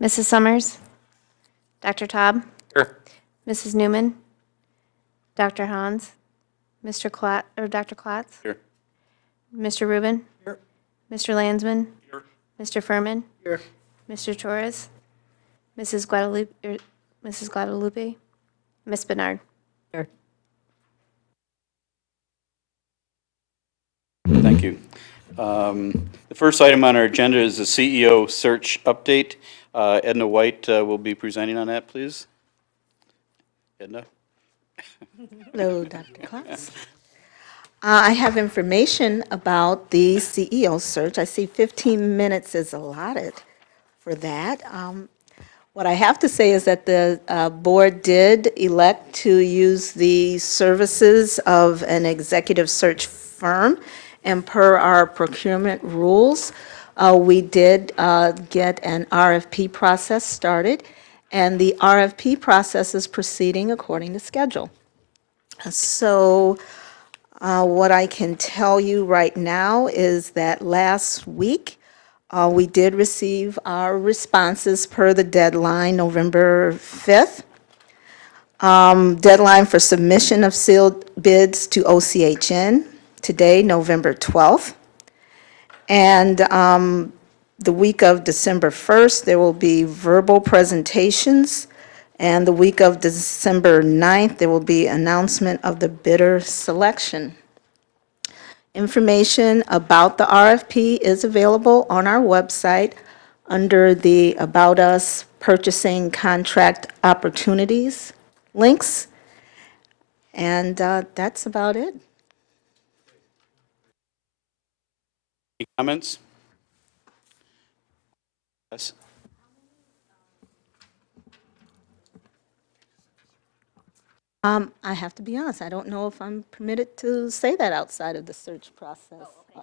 Mrs. Summers? Dr. Taub? Here. Mrs. Newman? Dr. Hans? Mr. Klotz, or Dr. Klotz? Here. Mr. Rubin? Here. Mr. Landsman? Here. Mr. Furman? Here. Mr. Torres? Mrs. Guadalupe? Ms. Bernard? Thank you. The first item on our agenda is the CEO search update. Edna White will be presenting on that, please. Edna? Hello, Dr. Klotz. I have information about the CEO search. I see 15 minutes is allotted for that. What I have to say is that the board did elect to use the services of an executive search firm, and per our procurement rules, we did get an RFP process started, and the RFP process is proceeding according to schedule. So what I can tell you right now is that last week, we did receive our responses per the deadline, November 5th. Deadline for submission of sealed bids to OCHN, today, November 12th. And the week of December 1st, there will be verbal presentations. And the week of December 9th, there will be announcement of the bidder selection. Information about the RFP is available on our website under the About Us Purchasing Contract Opportunities links. And that's about it. Any comments? Yes? I have to be honest, I don't know if I'm permitted to say that outside of the search process.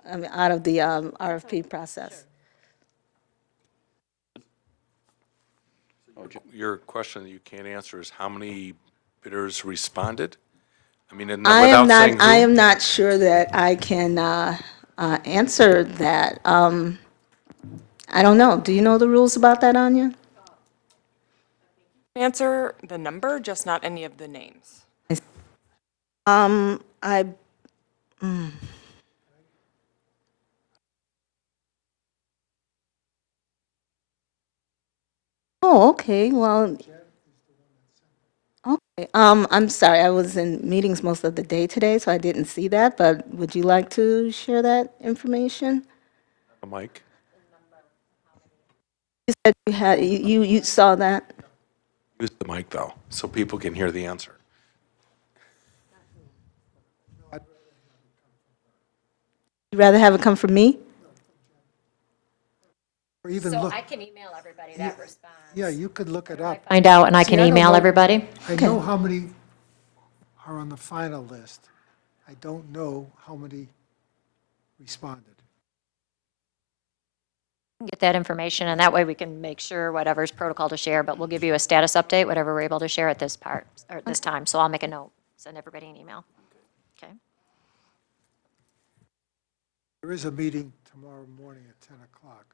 I mean, out of the RFP process. Your question that you can't answer is how many bidders responded? I mean, and I am without not, saying I who? am not sure that I can answer that. I don't know. Do you know the rules about that, Anya? Answer the number, just not any of the names. I, oh, okay, well. Okay, I'm sorry, I was in meetings most of the day today, so I didn't see that, but would you like to share that information? Mike? You said you had, you saw that? Use the mic, though, so people can hear the answer. You'd rather have it come from me? Or even So look, I can email everybody that response. yeah, you could look it up. Find out and I See, can I don't email know- everybody. I know how many are on the final list. I don't know how many responded. Get that information and that way we can make sure whatever's protocol to share, but we'll give you a status update, whatever we're able to share at this part, or at this time. So I'll make a note, send everybody an email. Okay. There is a meeting tomorrow morning at 10 o'clock.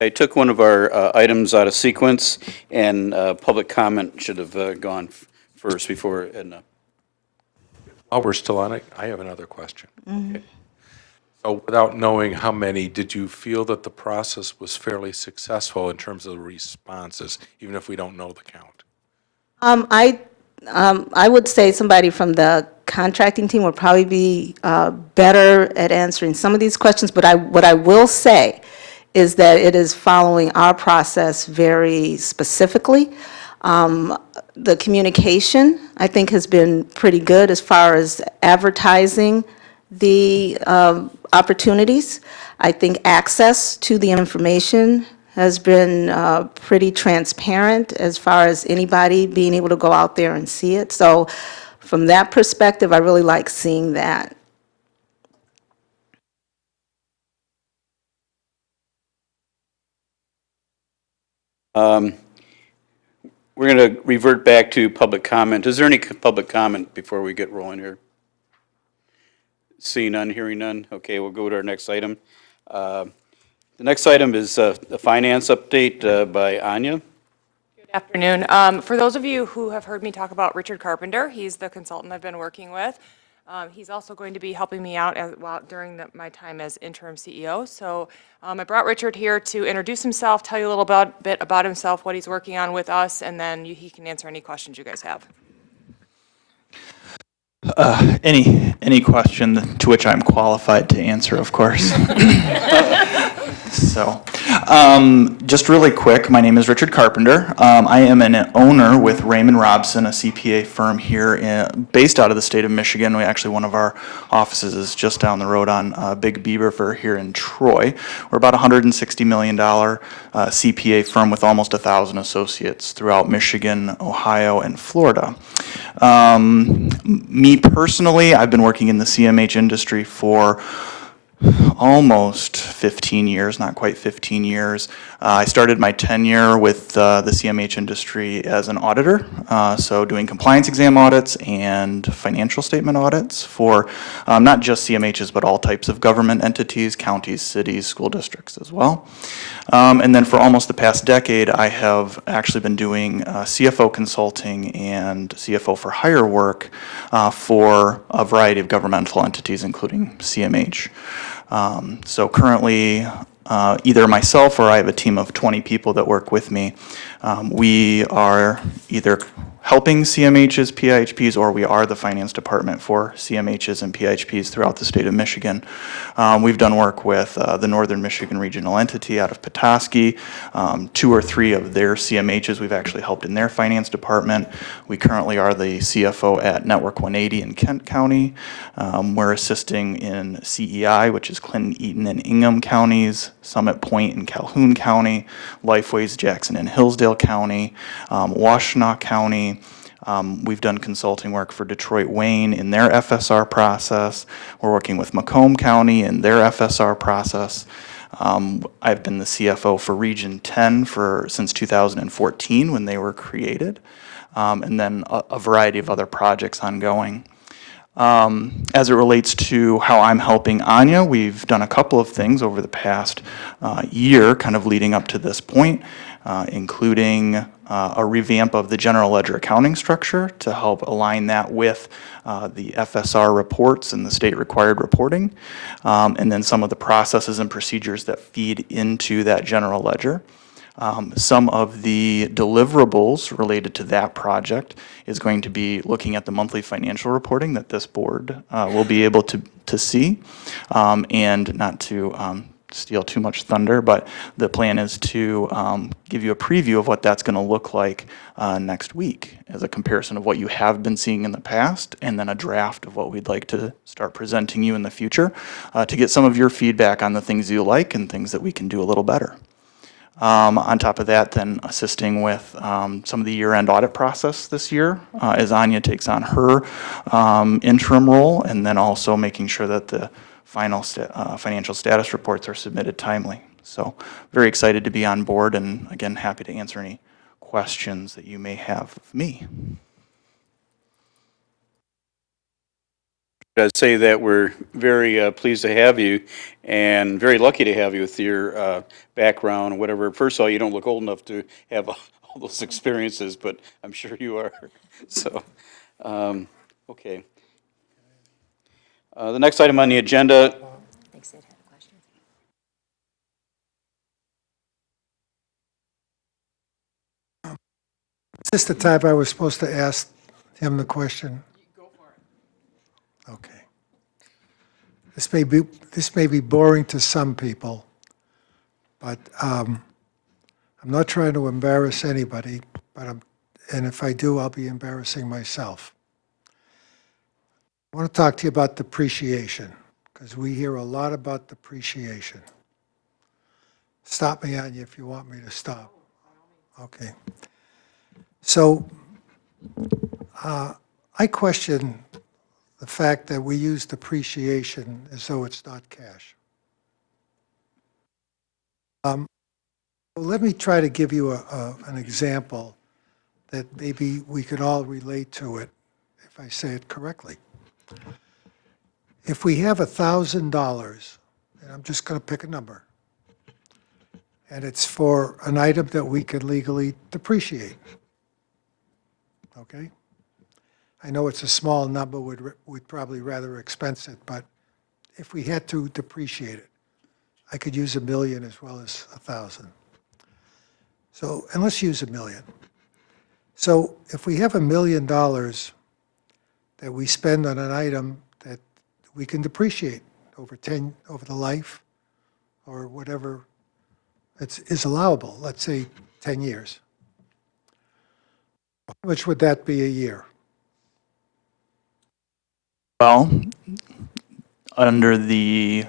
I took one of our items out of sequence, and public comment should have gone first before Edna. While we're still on it, I have another question. Okay. So without knowing how many, did you feel that the process was fairly successful in terms of the responses, even if we don't know the count? I would say somebody from the contracting team would probably be better at answering some of these questions, but what I will say is that it is following our process very specifically. The communication, I think, has been pretty good as far as advertising the opportunities. I think access to the information has been pretty transparent as far as anybody being able to go out there and see it. So from that perspective, I really like seeing that. We're going to revert back to public comment. Is there any public comment before we get rolling here? Seeing none, hearing none. Okay, we'll go to our next item. The next item is a finance update by Anya. Good afternoon. For those of you who have heard me talk about Richard Carpenter, he's the consultant I've been working with. He's also going to be helping me out during my time as interim CEO. So I brought Richard here to introduce himself, tell you a little bit about himself, what he's working on with us, and then he can answer any questions you guys have. Any question to which I'm qualified to answer, of course. So, just really quick, my name is Richard Carpenter. I am an owner with Raymond Robson, a CPA firm here based out of the state of Michigan. One of our offices is just down the road on Big Beaver here in Troy. We're about a $160 million CPA firm with almost 1,000 associates throughout Michigan, Ohio, and Florida. Me personally, I've been working in the CMH industry for almost 15 years, not quite 15 years. I started my tenure with the CMH industry as an auditor, so doing compliance exam audits and financial statement audits for not just CMHs, but all types of government entities, counties, cities, school districts as well. And then for almost the past decade, I have actually been doing CFO consulting and CFO for hire work for a variety of governmental entities, including CMH. So currently, either myself or I have a team of 20 people that work with me. We are either helping CMHs, PIHPs, or we are the finance department for CMHs and PIHPs throughout the state of Michigan. We've done work with the Northern Michigan Regional Entity out of Petoskey. 2 or 3 of their CMHs we've actually helped in their finance department. We currently are the CFO at Network 180 in Kent County. We're assisting in CEI, which is Clinton, Eaton, and Ingham counties, Summit Point in Calhoun County, Lifeways Jackson and Hillsdale County, Washtenaw County. We've done consulting work for Detroit Wayne in their FSR process. We're working with Macomb County in their FSR process. I've been the CFO for Region 10 since 2014 when they were created, and then a variety of other projects ongoing. As it relates to how I'm helping Anya, we've done a couple of things over the past year, kind of leading up to this point, including a revamp of the general ledger accounting structure to help align that with the FSR reports and the state required reporting, and then some of the processes and procedures that feed into that general ledger. Some of the deliverables related to that project is going to be looking at the monthly financial reporting that this board will be able to see, and not to steal too much thunder, but the plan is to give you a preview of what that's going to look like next week as a comparison of what you have been seeing in the past, and then a draft of what we'd like to start presenting you in the future to get some of your feedback on the things you like and things that we can do a little better. On top of that, then assisting with some of the year-end audit process this year as Anya takes on her interim role, and then also making sure that the final financial status reports are submitted timely. So very excited to be on board, and again, happy to answer any questions that you may have of me. I'd say that we're very pleased to have you and very lucky to have you with your background, whatever. First of all, you don't look old enough to have all those experiences, but I'm sure you are. So, okay. The next item on the agenda. Is this the time I was supposed to ask him the question? Go for it. Okay. This may be boring to some people, but I'm not trying to embarrass anybody, and if I do, I'll be embarrassing myself. I want to talk to you about depreciation, because we hear a lot about depreciation. Stop me, Anya, if you want me to stop. Okay. So I question the fact that we use depreciation as though it's not cash. Well, let me try to give you an example that maybe we could all relate to it if I say it correctly. If we have $1,000, and I'm just going to pick a number, and it's for an item that we can legally depreciate. Okay? I know it's a small number, we'd probably rather expense it, but if we had to depreciate it, I could use $1 million as well as 1,000. So, and let's use $1 million. So if we have $1 million that we spend on an item that we can depreciate over the life, or whatever is allowable, let's say 10 years. How much would that be a year? Well, under the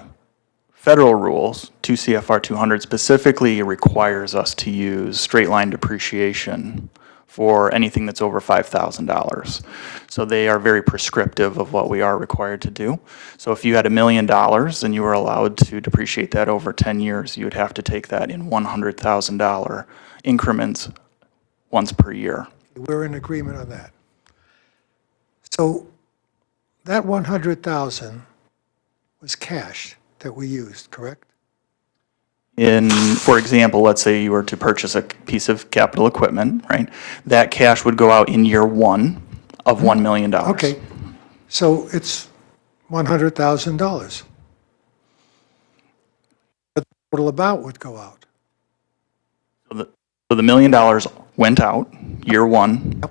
federal rules, 2 CFR 200 specifically requires us to use straight line depreciation for anything that's over $5,000. So they are very prescriptive of what we are required to do. So if you had $1 million and you were allowed to depreciate that over 10 years, you would have to take that in $100,000 increments once per year. We're in agreement on that. So that 100,000 was cash that we used, correct? For example, let's say you were to purchase a piece of capital equipment, right? That cash would go out in year one of $1 million. Okay, so it's $100,000. But the total amount would go out. So the $1 million went out year one.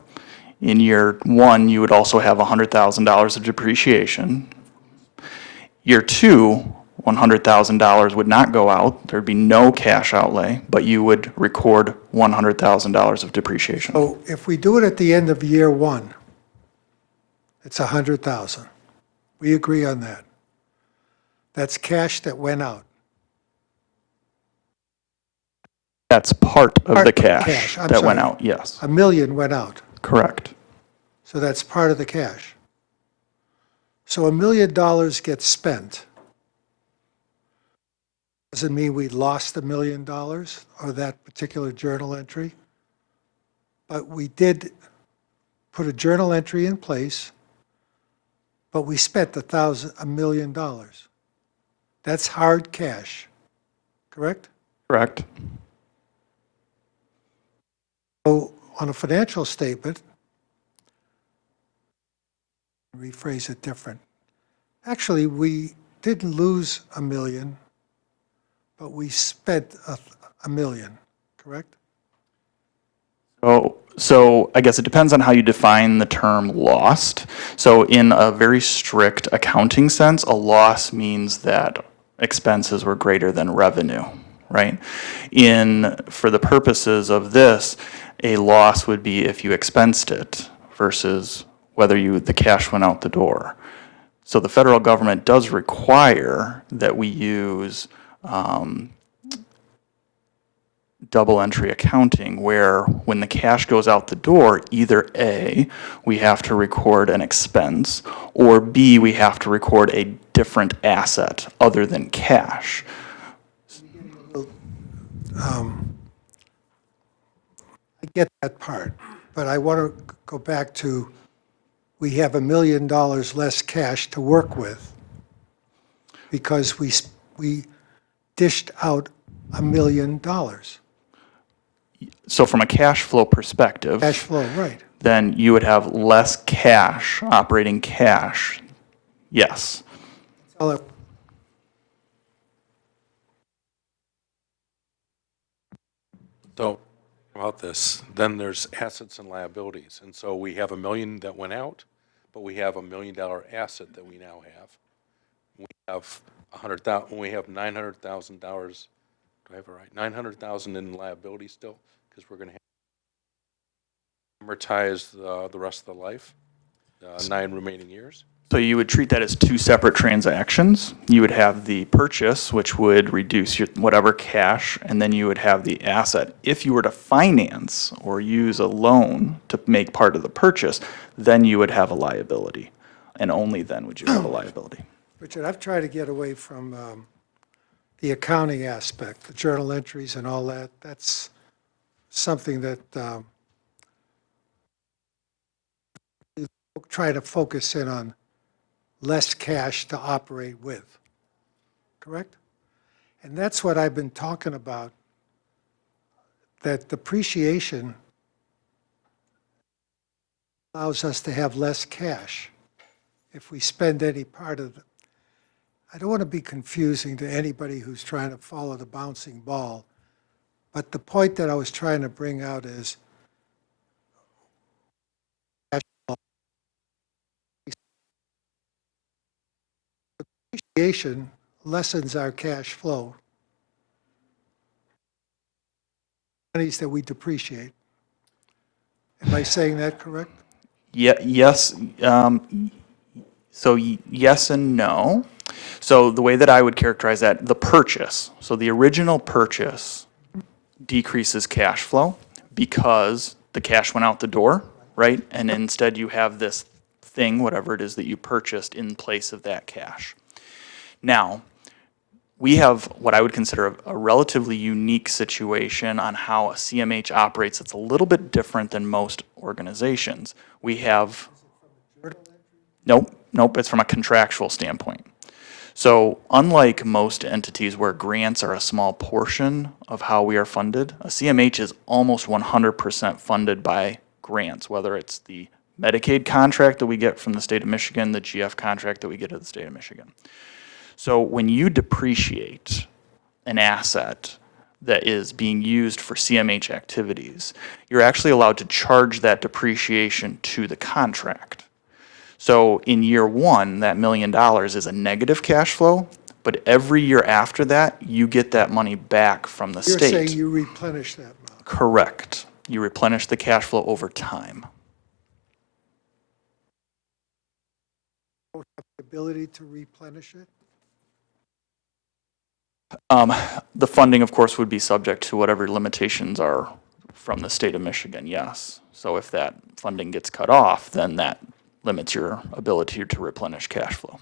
In year one, you would also have $100,000 of depreciation. Year two, $100,000 would not go out. There'd be no cash outlay, but you would record $100,000 of depreciation. So if we do it at the end of year one, it's 100,000. We agree on that. That's cash that went out. That's part of Part the of the cash cash, I'm that went sorry. out, yes. $1 million went out, Correct. so that's part of the cash. So $1 million gets spent. Doesn't mean we lost $1 million or that particular journal entry, but we did put a journal entry in place, but we spent $1 million. That's hard cash, correct? Correct. So on a financial statement, rephrase it different. Actually, we didn't lose $1 million, but we spent $1 million, correct? So I guess it depends on how you define the term lost. So in a very strict accounting sense, a loss means that expenses were greater than revenue, right? For the purposes of this, a loss would be if you expensed it versus whether the cash went out the door. So the federal government does require that we use double entry accounting, where when the cash goes out the door, either A, we have to record an expense, or B, we have to record a different asset other than cash. I get that part, but I want to go back to, we have $1 million less cash to work with because we dished out $1 million. So from a cash flow perspective, Cash flow, right. then you would have less cash, operating cash. Yes. All that- So about this, then there's assets and liabilities. And so we have $1 million that went out, but we have $1 million asset that we now have. We have we have $900,000, do I have it right? $900,000 in liability still, because we're going to amortize the rest of the life, 9 remaining years. So you would treat that as two separate transactions. You would have the purchase, which would reduce your whatever cash, and then you would have the asset. If you were to finance or use a loan to make part of the purchase, then you would have a liability, and only then would you have a liability. Richard, I've tried to get away from the accounting aspect, the journal entries and all that. That's something that try to focus in on less cash to operate with, correct? And that's what I've been talking about that depreciation allows us to have less cash if we spend any part of it. I don't want to be confusing to anybody who's trying to follow the bouncing ball, but the point that I was trying to bring out is depreciation lessens our cash flow, monies that we depreciate. Am I saying that correct? Yes, yes and no. So the way that I would characterize that, the purchase, so the original purchase decreases cash flow because the cash went out the door, right? And instead you have this thing, whatever it is that you purchased, in place of that cash. Now, we have what I would consider a relatively unique situation on how a CMH operates. It's a little bit different than most organizations. We have, nope, it's from a contractual standpoint. So unlike most entities where grants are a small portion of how we are funded, a CMH is almost 100% funded by grants, whether it's the Medicaid contract that we get from the state of Michigan, the GF contract that we get at the state of Michigan. So when you depreciate an asset that is being used for CMH activities, you're actually allowed to charge that depreciation to the contract. So in year one, that $1 million is a negative cash flow, but every year after that, you get that money back from the You're saying state. you replenish that amount. Correct. You replenish the cash flow over time. Ability to replenish it? The funding, of course, would be subject to whatever limitations are from the state of Michigan, yes. So if that funding gets cut off, then that limits your ability to replenish cash flow.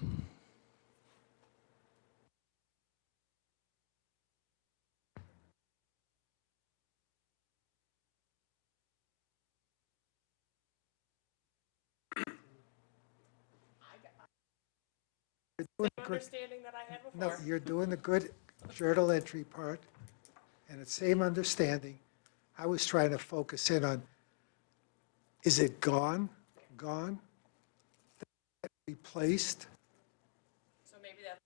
Understanding that I had No, you're doing the good journal entry part, and the same understanding. I was trying to focus in on, is it gone? Replaced? So maybe that's.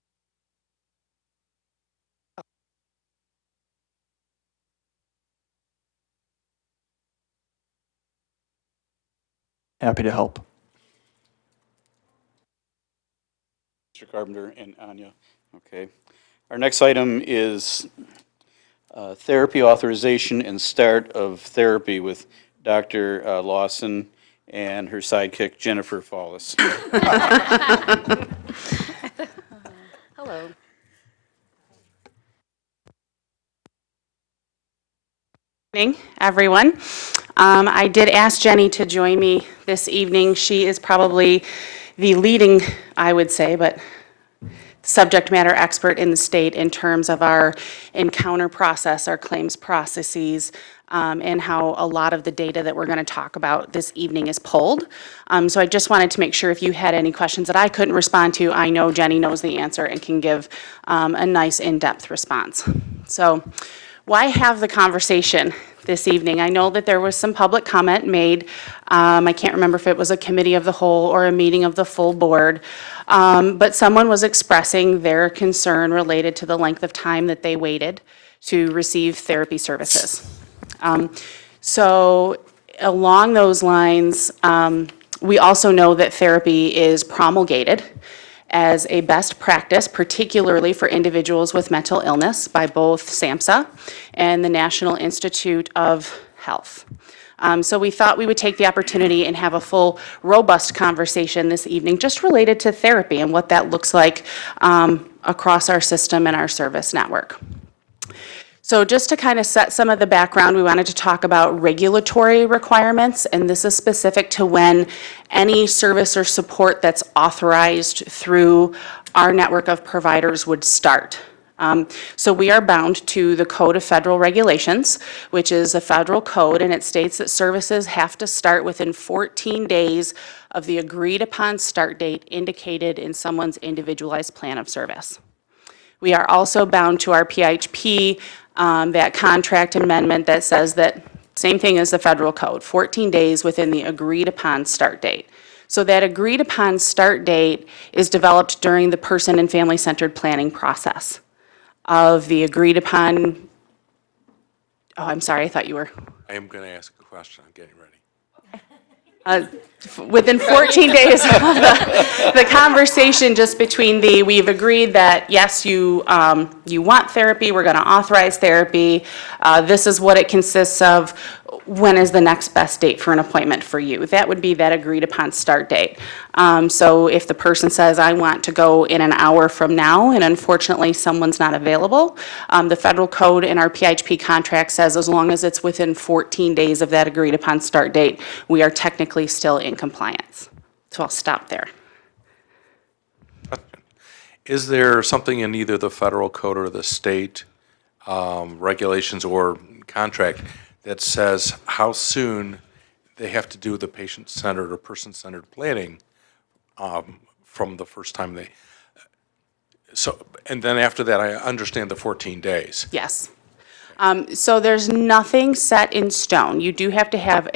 Happy to help. Mr. Carpenter and Anya. Okay. Our next item is therapy authorization and start of therapy with Dr. Lawson and her sidekick Jennifer Follis. Hello. Evening, everyone. I did ask Jenny to join me this evening. She is probably the leading, I would say, but subject matter expert in the state in terms of our encounter process, our claims processes, and how a lot of the data that we're going to talk about this evening is pulled. So I just wanted to make sure if you had any questions that I couldn't respond to, I know Jenny knows the answer and can give a nice in-depth response. So why have the conversation this evening? I know that there was some public comment made. I can't remember if it was a committee of the whole or a meeting of the full board, but someone was expressing their concern related to the length of time that they waited to receive therapy services. So along those lines, we also know that therapy is promulgated as a best practice, particularly for individuals with mental illness by both SAMHSA and the National Institute of Health. So we thought we would take the opportunity and have a full, robust conversation this evening just related to therapy and what that looks like across our system and our service network. So just to kind of set some of the background, we wanted to talk about regulatory requirements, and this is specific to when any service or support that's authorized through our network of providers would start. So we are bound to the Code of Federal Regulations, which is a federal code, and it states that services have to start within 14 days of the agreed-upon start date indicated in someone's individualized plan of service. We are also bound to our PHP that contract amendment that says that, same thing as the federal code, 14 days within the agreed-upon start date. So that agreed-upon start date is developed during the person and family-centered planning process of the agreed-upon, oh, I'm sorry, I thought you were. I am going to ask a question. I'm getting ready. Within 14 days of the conversation just between we've agreed that, yes, you want therapy, we're going to authorize therapy, this is what it consists of, when is the next best date for an appointment for you? That would be that agreed-upon start date. So if the person says, I want to go in an hour from now, and unfortunately someone's not available, the federal code in our PHP contract says as long as it's within 14 days of that agreed-upon start date, we are technically still in compliance. So I'll stop there. Is there something in either the federal code or the state regulations or contract that says how soon they have to do the patient-centered or person-centered planning from the first time they, so, and then after that, I understand the 14 days. Yes. So there's nothing set in stone. You do have to have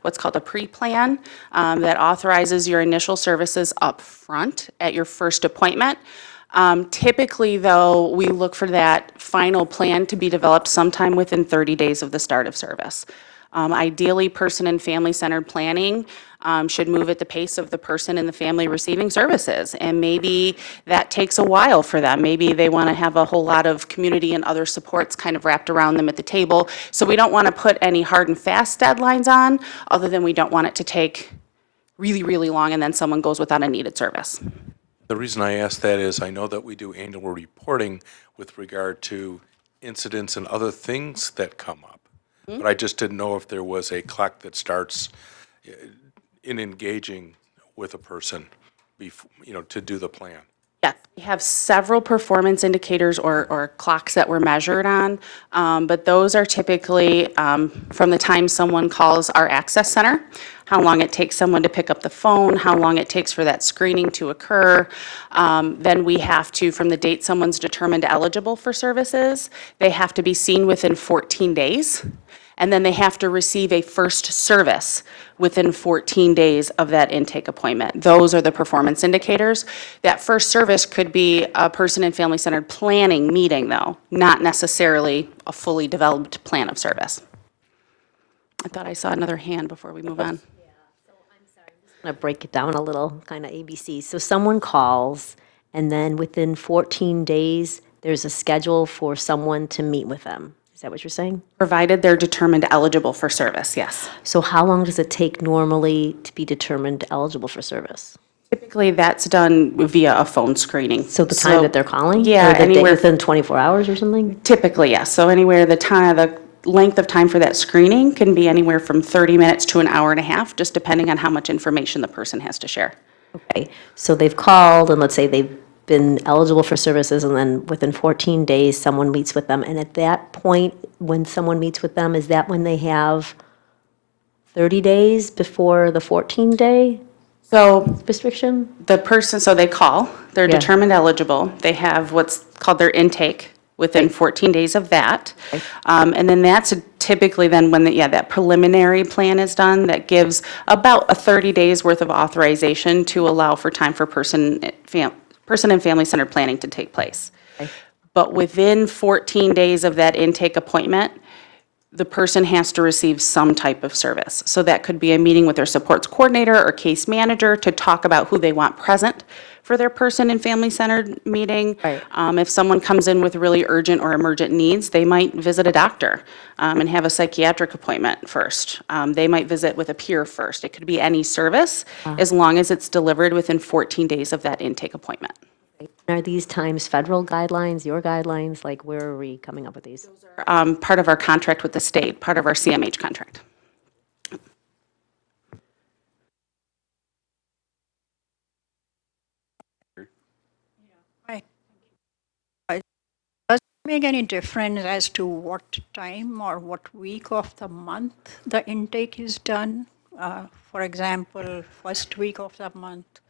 what's called a pre-plan that authorizes your initial services up front at your first appointment. Typically, though, we look for that final plan to be developed sometime within 30 days of the start of service. Ideally, person and family-centered planning should move at the pace of the person and the family receiving services. And maybe that takes a while for them. Maybe they want to have a whole lot of community and other supports kind of wrapped around them at the table. So we don't want to put any hard and fast deadlines on, other than we don't want it to take really, really long and then someone goes without a needed service. The reason I ask that is I know that we do annual reporting with regard to incidents and other things that come up. But I just didn't know if there was a clock that starts in engaging with a person, to do the plan. Yes, we have several performance indicators or clocks that we're measured on, but those are typically from the time someone calls our access center, how long it takes someone to pick up the phone, how long it takes for that screening to occur. Then we have to, from the date someone's determined eligible for services, they have to be seen within 14 days. And then they have to receive a first service within 14 days of that intake appointment. Those are the performance indicators. That first service could be a person and family-centered planning meeting, though, not necessarily a fully developed plan of service. I thought I saw another hand before we move on. I'm going to break it down a little, kind of ABC. So someone calls, and then within 14 days, there's a schedule for someone to meet with them. Is that what you're saying? Provided they're determined eligible for service, yes. So how long does it take normally to be determined eligible for service? Typically, that's done via a phone screening. So the time that they're calling? Yeah, Or the day anywhere. within 24 hours or something? Typically, yes. So anywhere the length of time for that screening can be anywhere from 30 minutes to an hour and a half, just depending on how much information the person has to share. Okay, so they've called, and let's say they've been eligible for services, and then within 14 days, someone meets with them. And at that point, when someone meets with them, is that when they have 30 days before the 14-day So restriction? the person, so they call, they're Yeah. determined eligible, they have what's called their intake within 14 days of that. And then that's typically then when that preliminary plan is done, that gives about a 30 days worth of authorization to allow for time for person and family-centered planning to take place. But within 14 days of that intake appointment, the person has to receive some type of service. So that could be a meeting with their supports coordinator or case manager to talk about who they want present for their person and family-centered meeting. Right. If someone comes in with really urgent or emergent needs, they might visit a doctor and have a psychiatric appointment first. They might visit with a peer first. It could be any service, as long as it's delivered within 14 days of that intake appointment. Are these times federal guidelines, your guidelines? Like, where are we coming up with these? Part of our contract with the state, part of our CMH contract. Does it make any difference as to what time or what week of the month the intake is done? For example, first week of the month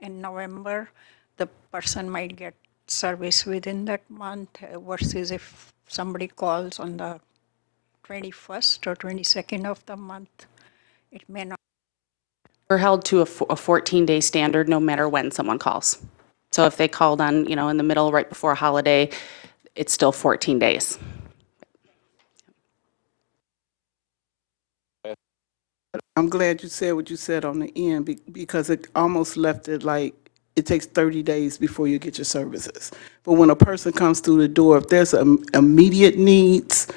in November, the person might get service within that month versus if somebody calls on the 21st or 22nd of the month, it may not. We're held to a 14-day standard no matter when someone calls. So if they called on, in the middle, right before a holiday, it's still 14 days. I'm glad you said what you said on the end because it almost left it like it takes 30 days before you get your services. But when a person comes through the door, if there's immediate needs,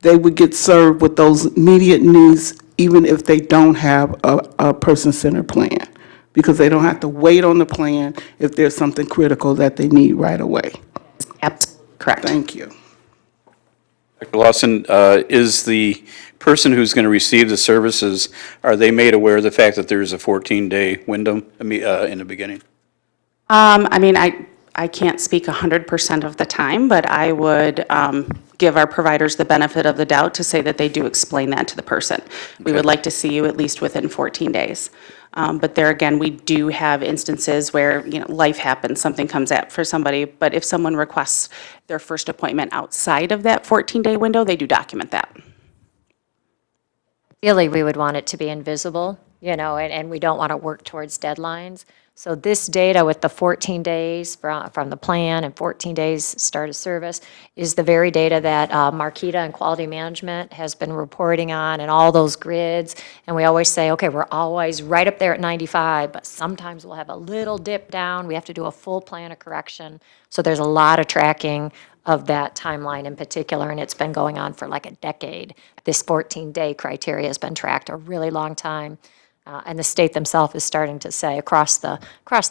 they would get served with those immediate needs even if they don't have a person-centered plan, because they don't have to wait on the plan if there's something critical that they need right away. Absolutely correct. Thank you. Dr. Lawson, is the person who's going to receive the services, are they made aware of the fact that there's a 14-day window in the beginning? I mean, I can't speak 100% of the time, but I would give our providers the benefit of the doubt to say that they do explain that to the person. We would like to see you at least within 14 days. But there again, we do have instances where, life happens, something comes up for somebody, but if someone requests their first appointment outside of that 14-day window, they do document that. Ideally, we would want it to be invisible, and we don't want to work towards deadlines. So this data with the 14 days from the plan and 14 days start of service is the very data that Marquita and Quality Management has been reporting on, and all those grids. And we always say, okay, we're always right up there at 95, but sometimes we'll have a little dip down. We have to do a full plan of correction. So there's a lot of tracking of that timeline in particular, and it's been going on for like a decade. This 14-day criteria has been tracked a really long time. And the state themselves is starting to say across the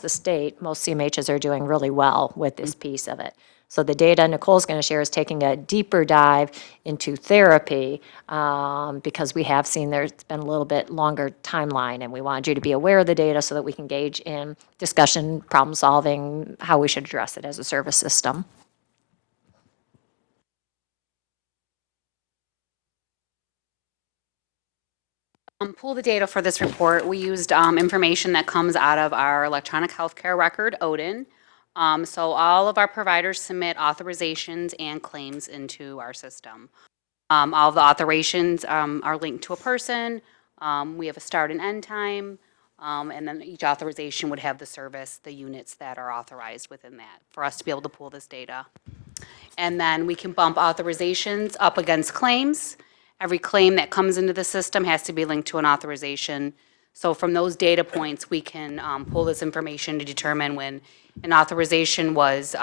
state, most CMHs are doing really well with this piece of it. So the data Nicole's going to share is taking a deeper dive into therapy because we have seen there's been a little bit longer timeline, and we wanted you to be aware of the data so that we can engage in discussion, problem solving, how we should address it as a service system. Pull the data for this report. We used information that comes out of our electronic healthcare record, OCHN. So all of our providers submit authorizations and claims into our system. All of the authorizations are linked to a person. We have a start and end time. And then each authorization would have the service, the units that are authorized within that for us to be able to pull this data. And then we can bump authorizations up against claims. Every claim that comes into the system has to be linked to an authorization. So from those data points, we can pull this information to determine when an authorization was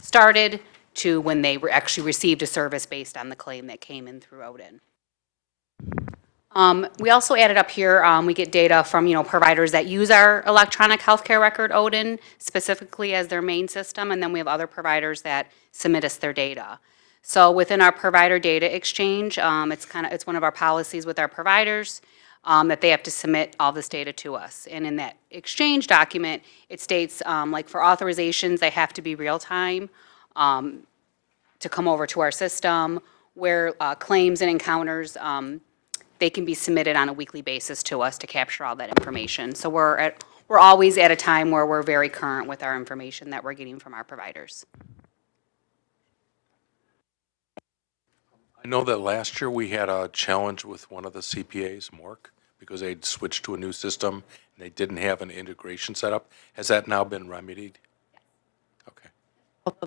started to when they actually received a service based on the claim that came in through ODIN. We also added up here, we get data from, providers that use our electronic healthcare record, ODIN, specifically as their main system, and then we have other providers that submit us their data. So within our provider data exchange, it's one of our policies with our providers that they have to submit all this data to us. And in that exchange document, it states, like for authorizations, they have to be real time to come over to our system, where claims and encounters, they can be submitted on a weekly basis to us to capture all that information. So we're always at a time where we're very current with our information that we're getting from our providers. I know that last year we had a challenge with one of the CPAs, Mork, because they'd switched to a new system and they didn't have an integration set up. Has that now been remedied? Okay.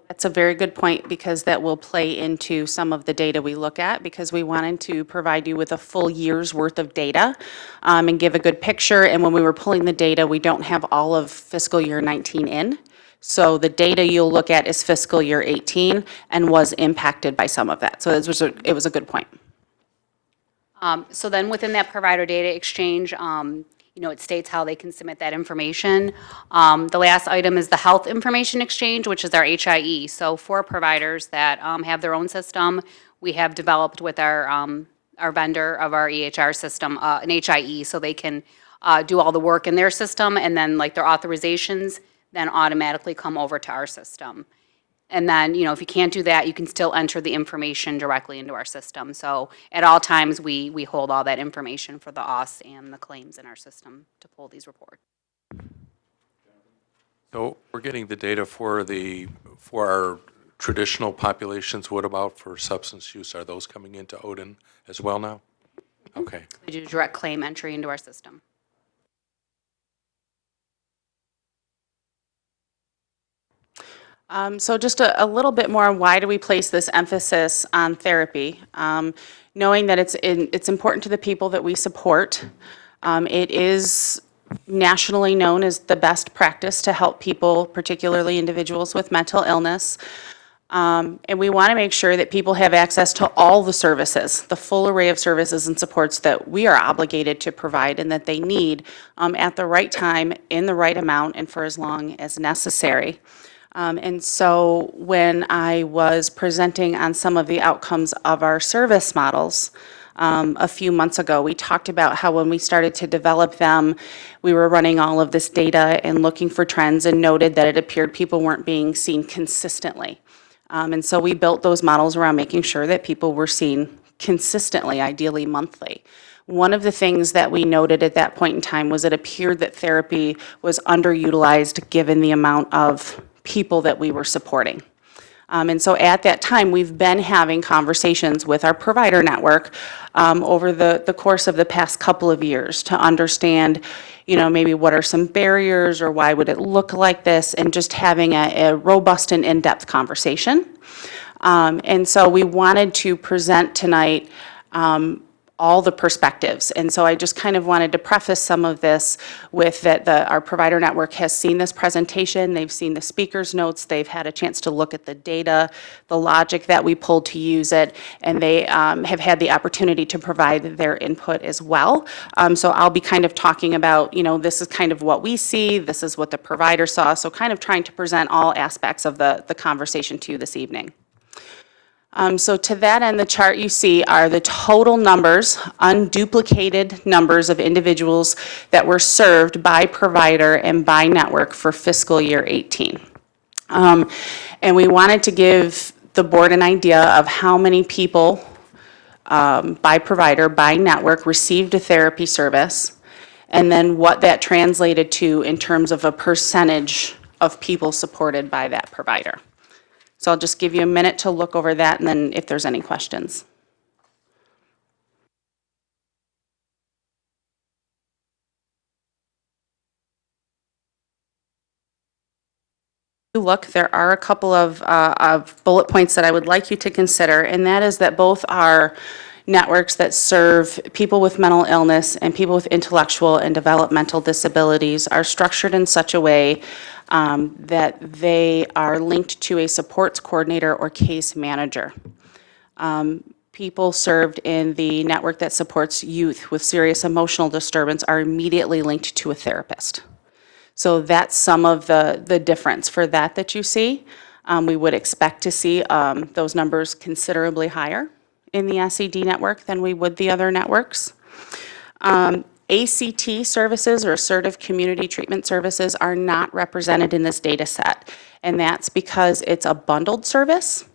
That's a very good point, because that will play into some of the data we look at, because we wanted to provide you with a full year's worth of data and give a good picture. And when we were pulling the data, we don't have all of fiscal year 19 in. So the data you'll look at is fiscal year 18 and was impacted by some of that. So it was a good point. So then within that provider data exchange, it states how they can submit that information. The last item is the health information exchange, which is our HIE. So for providers that have their own system, we have developed with our vendor of our EHR system, an HIE, so they can do all the work in their system, and then like their authorizations then automatically come over to our system. And then, if you can't do that, you can still enter the information directly into our system. So at all times, we hold all that information for the auths and the claims in our system to pull these reports. So we're getting the data for our traditional populations, what about for substance use? Are those coming into Odin as well now? Okay. We do direct claim entry into our system. So just a little bit more, why do we place this emphasis on therapy? Knowing that it's important to the people that we support. It is nationally known as the best practice to help people, particularly individuals with mental illness. And we want to make sure that people have access to all the services, the full array of services and supports that we are obligated to provide and that they need at the right time, in the right amount, and for as long as necessary. And so when I was presenting on some of the outcomes of our service models a few months ago, we talked about how when we started to develop them, we were running all of this data and looking for trends and noted that it appeared people weren't being seen consistently. And so we built those models around making sure that people were seen consistently, ideally monthly. One of the things that we noted at that point in time was it appeared that therapy was underutilized given the amount of people that we were supporting. And so at that time, we've been having conversations with our provider network over the course of the past couple of years to understand, maybe what are some barriers or why would it look like this, and just having a robust and in-depth conversation. And so we wanted to present tonight all the perspectives. And so I just kind of wanted to preface some of this with that our provider network has seen this presentation, they've seen the speaker's notes, they've had a chance to look at the data, the logic that we pulled to use it, and they have had the opportunity to provide their input as well. So I'll be kind of talking about, this is kind of what we see, this is what the provider saw, so kind of trying to present all aspects of the conversation to you this evening. So to that end, the chart you see are the total numbers, unduplicated numbers of individuals that were served by provider and by network for fiscal year 18. And we wanted to give the board an idea of how many people by provider, by network, received a therapy service, and then what that translated to in terms of a percentage of people supported by that provider. So I'll just give you a minute to look over that, and then if there's any questions. Look, there are a couple of bullet points that I would like you to consider, and that is that both our networks that serve people with mental illness and people with intellectual and developmental disabilities are structured in such a way that they are linked to a supports coordinator or case manager. People served in the network that supports youth with serious emotional disturbance are immediately linked to a therapist. So that's some of the difference for that you see. We would expect to see those numbers considerably higher in the SED network than we would the other networks. ACT services, or Assertive Community Treatment Services, are not represented in this data set. And that's because it's a bundled service.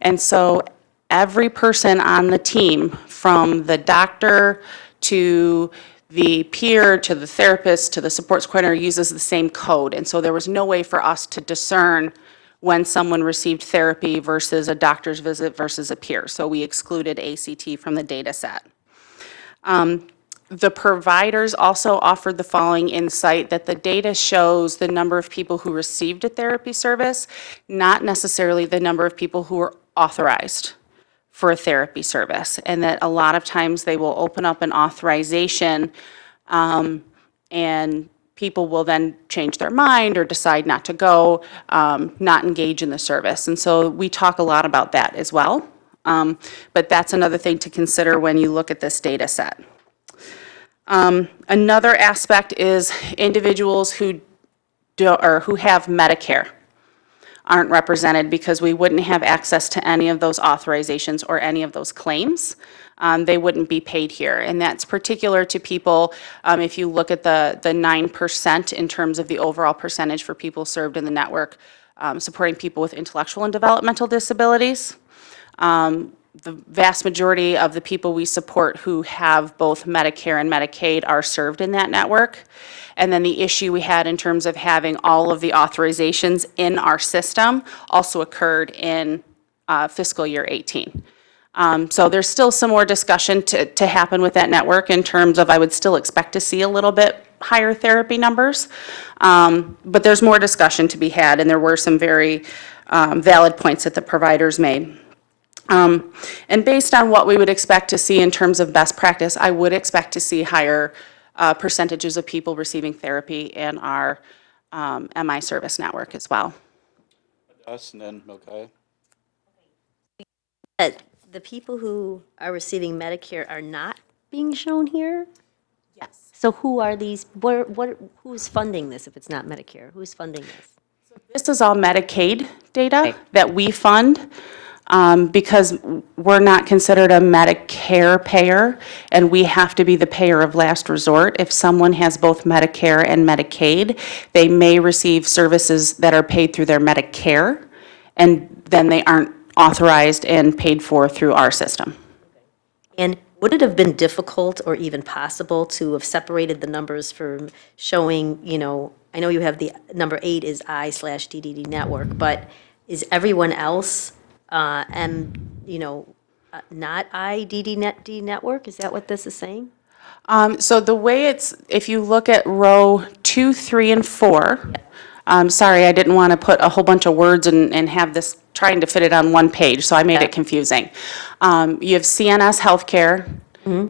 And so every person on the team, from the doctor to the peer to the therapist to the supports coordinator, uses the same code. And so there was no way for us to discern when someone received therapy versus a doctor's visit versus a peer. So we excluded ACT from the data set. The providers also offered the following insight, that the data shows the number of people who received a therapy service, not necessarily the number of people who were authorized for a therapy service, and that a lot of times they will open up an authorization and people will then change their mind or decide not to go, not engage in the service. And so we talk a lot about that as well. But that's another thing to consider when you look at this data set. Another aspect is individuals who have Medicare aren't represented because we wouldn't have access to any of those authorizations or any of those claims. They wouldn't be paid here. And that's particular to people, if you look at the 9% in terms of the overall percentage for people served in the network, supporting people with intellectual and developmental disabilities. the vast majority of the people we support who have both Medicare and Medicaid are served in that network. And then the issue we had in terms of having all of the authorizations in our system also occurred in fiscal year 18. So there's still some more discussion to happen with that network in terms of, I would still expect to see a little bit higher therapy numbers. But there's more discussion to be had, and there were some very valid points that the providers made. And based on what we would expect to see in terms of best practice, I would expect to see higher percentages of people receiving therapy in our MI service network as well. Us and then Milkaya. That the people who are receiving Medicare are not being shown here? Yes. So who are these, who's funding this if it's not Medicare? Who's funding this? This is all Medicaid data that we fund. Because we're not considered a Medicare payer, and we have to be the payer of last resort. If someone has both Medicare and Medicaid, they may receive services that are paid through their Medicare, and then they aren't authorized and paid for through our system. And would it have been difficult or even possible to have separated the numbers from showing, I know you have the number 8 is I/DDD network, but is everyone else not IDD network? Is that what this is saying? So the way if you look at row 2, 3, and 4, sorry, I didn't want to put a whole bunch of words and have this trying to fit it on one page, so I made it confusing. You have CNS Healthcare,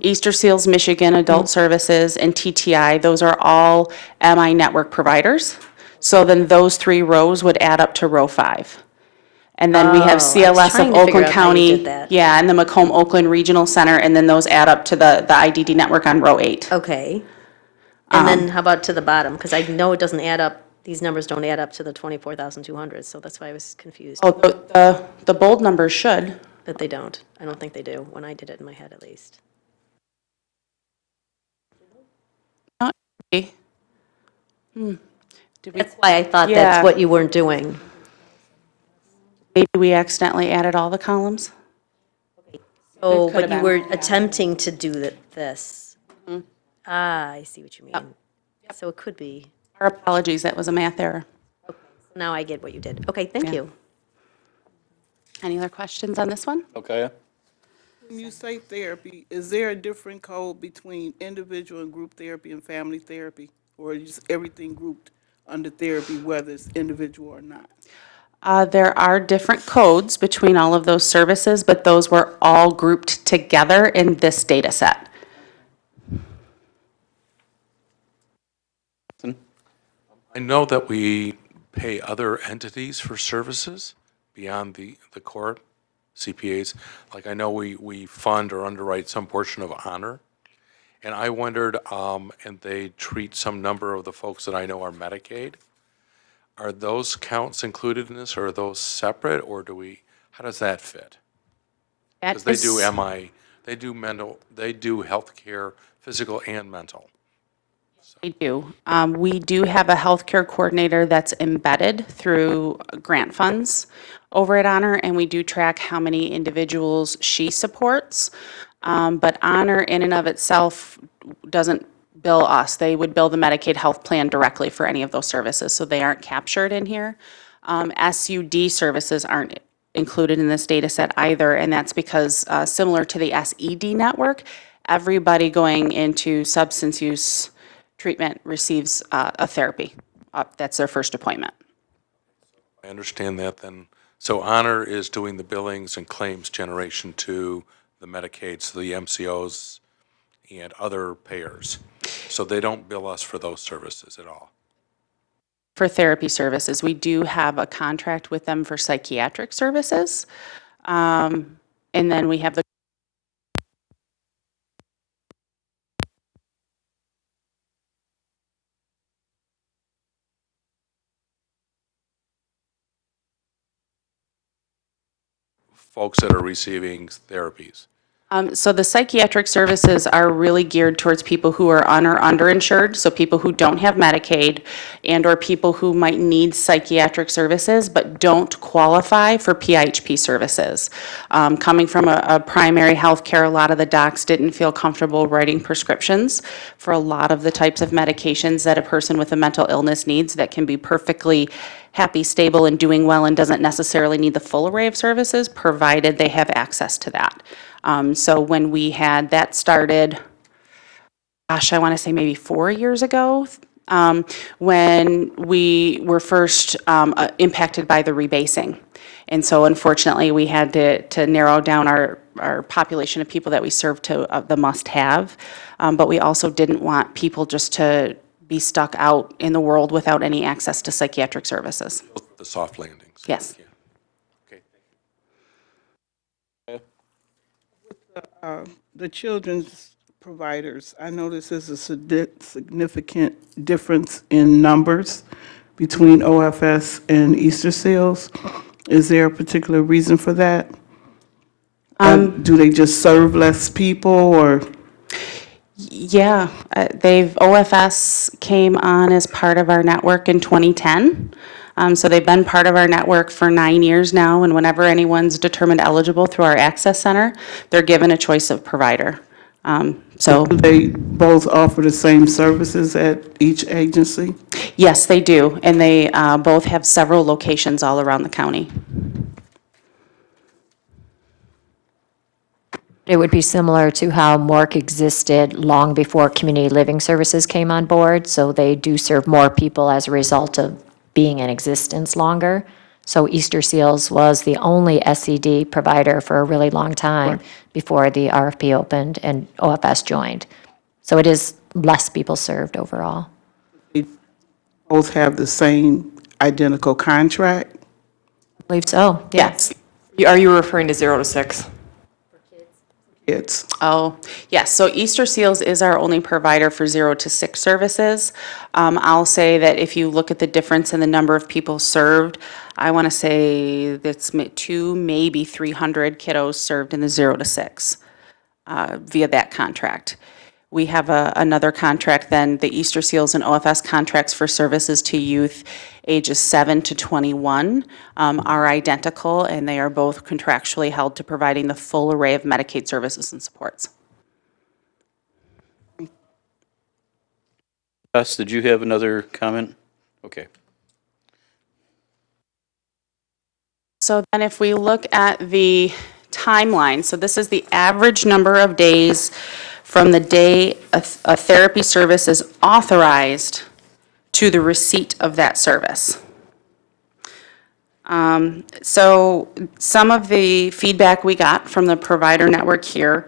Easter Seals Michigan Adult Services, and TTI. Those are all MI network providers. So then those 3 rows would add up to row 5. And then we have CLS of Oakland County. Yeah, and the Macomb Oakland Regional Center, and then those add up to the IDD network on row 8. Okay. And then how about to the bottom? Because I know it doesn't add up, these numbers don't add up to the 24,200, so that's why I was confused. Oh, the bold numbers should. But they don't. I don't think they do, when I did it in my head at least. That's why I thought that's Yeah. what you weren't doing. Maybe we accidentally added all the columns? Oh, could but have you been. were attempting to do this. Ah, I see what you mean. So it could be. Our apologies, that was a math error. Now I get what you did. Okay, thank Yeah. you. Any other questions on this one? Milkaya? When you say therapy, is there a different code between individual and group therapy and family therapy? Or is just everything grouped under therapy, whether it's individual or not? There are different codes between all of those services, but those were all grouped together in this data set. I know that we pay other entities for services beyond the core CPAs. Like I know we fund or underwrite some portion of Honor. And I wondered, and they treat some number of the folks that I know are Medicaid. Are those counts included in this, or are those separate, or how does that fit? Because they do MI, they do mental, they do healthcare, physical and mental. We do. We do have a healthcare coordinator that's embedded through grant funds over at Honor, and we do track how many individuals she supports. But Honor in and of itself doesn't bill us. They would bill the Medicaid health plan directly for any of those services, so they aren't captured in here. SUD services aren't included in this data set either, and that's because similar to the SED network, everybody going into substance use treatment receives a therapy. That's their first appointment. I understand that then. So Honor is doing the billings and claims generation to the Medicaid, so the MCOs and other payers. So they don't bill us for those services at all. For therapy services, we do have a contract with them for psychiatric services. And then we have the Folks that are receiving therapies. So the psychiatric services are really geared towards people who are un or underinsured, so people who don't have Medicaid and/or people who might need psychiatric services but don't qualify for PIHP services. Coming from a primary health care, a lot of the docs didn't feel comfortable writing prescriptions for a lot of the types of medications that a person with a mental illness needs that can be perfectly happy, stable, and doing well and doesn't necessarily need the full array of services, provided they have access to that. So when we had that started, gosh, I want to say maybe 4 years ago, when we were first impacted by the rebasing. And so unfortunately, we had to narrow down our population of people that we serve to the must-have. But we also didn't want people just to be stuck out in the world without any access to psychiatric services. The soft landings. Yes. Okay. The children's providers, I notice there's a significant difference in numbers between OFS and Easter Seals. Is there a particular reason for that? Do they just serve less people, or? Yeah, OFS came on as part of our network in 2010. So they've been part of our network for 9 years now, and whenever anyone's determined eligible through our Access Center, they're given a choice of provider. So Do they both offer the same services at each agency? yes, they do, and they both have several locations all around the county. It would be similar to how MORC existed long before community living services came on board. So they do serve more people as a result of being in existence longer. So Easter Seals was the only SCD provider for a really long time before the RFP opened and OFS joined. So it is less people served overall. They both have the same identical contract? I believe so, Yes. Are you referring to 0 to 6? It's Oh, yes, so Easter Seals is our only provider for 0 to 6 services. I'll say that if you look at the difference in the number of people served, I want to say that's 2, maybe 300 kiddos served in the 0 to 6 via that contract. We have another contract then, the Easter Seals and OFS contracts for services to youth ages 7 to 21 are identical, and they are both contractually held to providing the full array of Medicaid services and supports. Gus, did you have another comment? Okay. So then if we look at the timeline, so this is the average number of days from the day a therapy service is authorized to the receipt of that service. So some of the feedback we got from the provider network here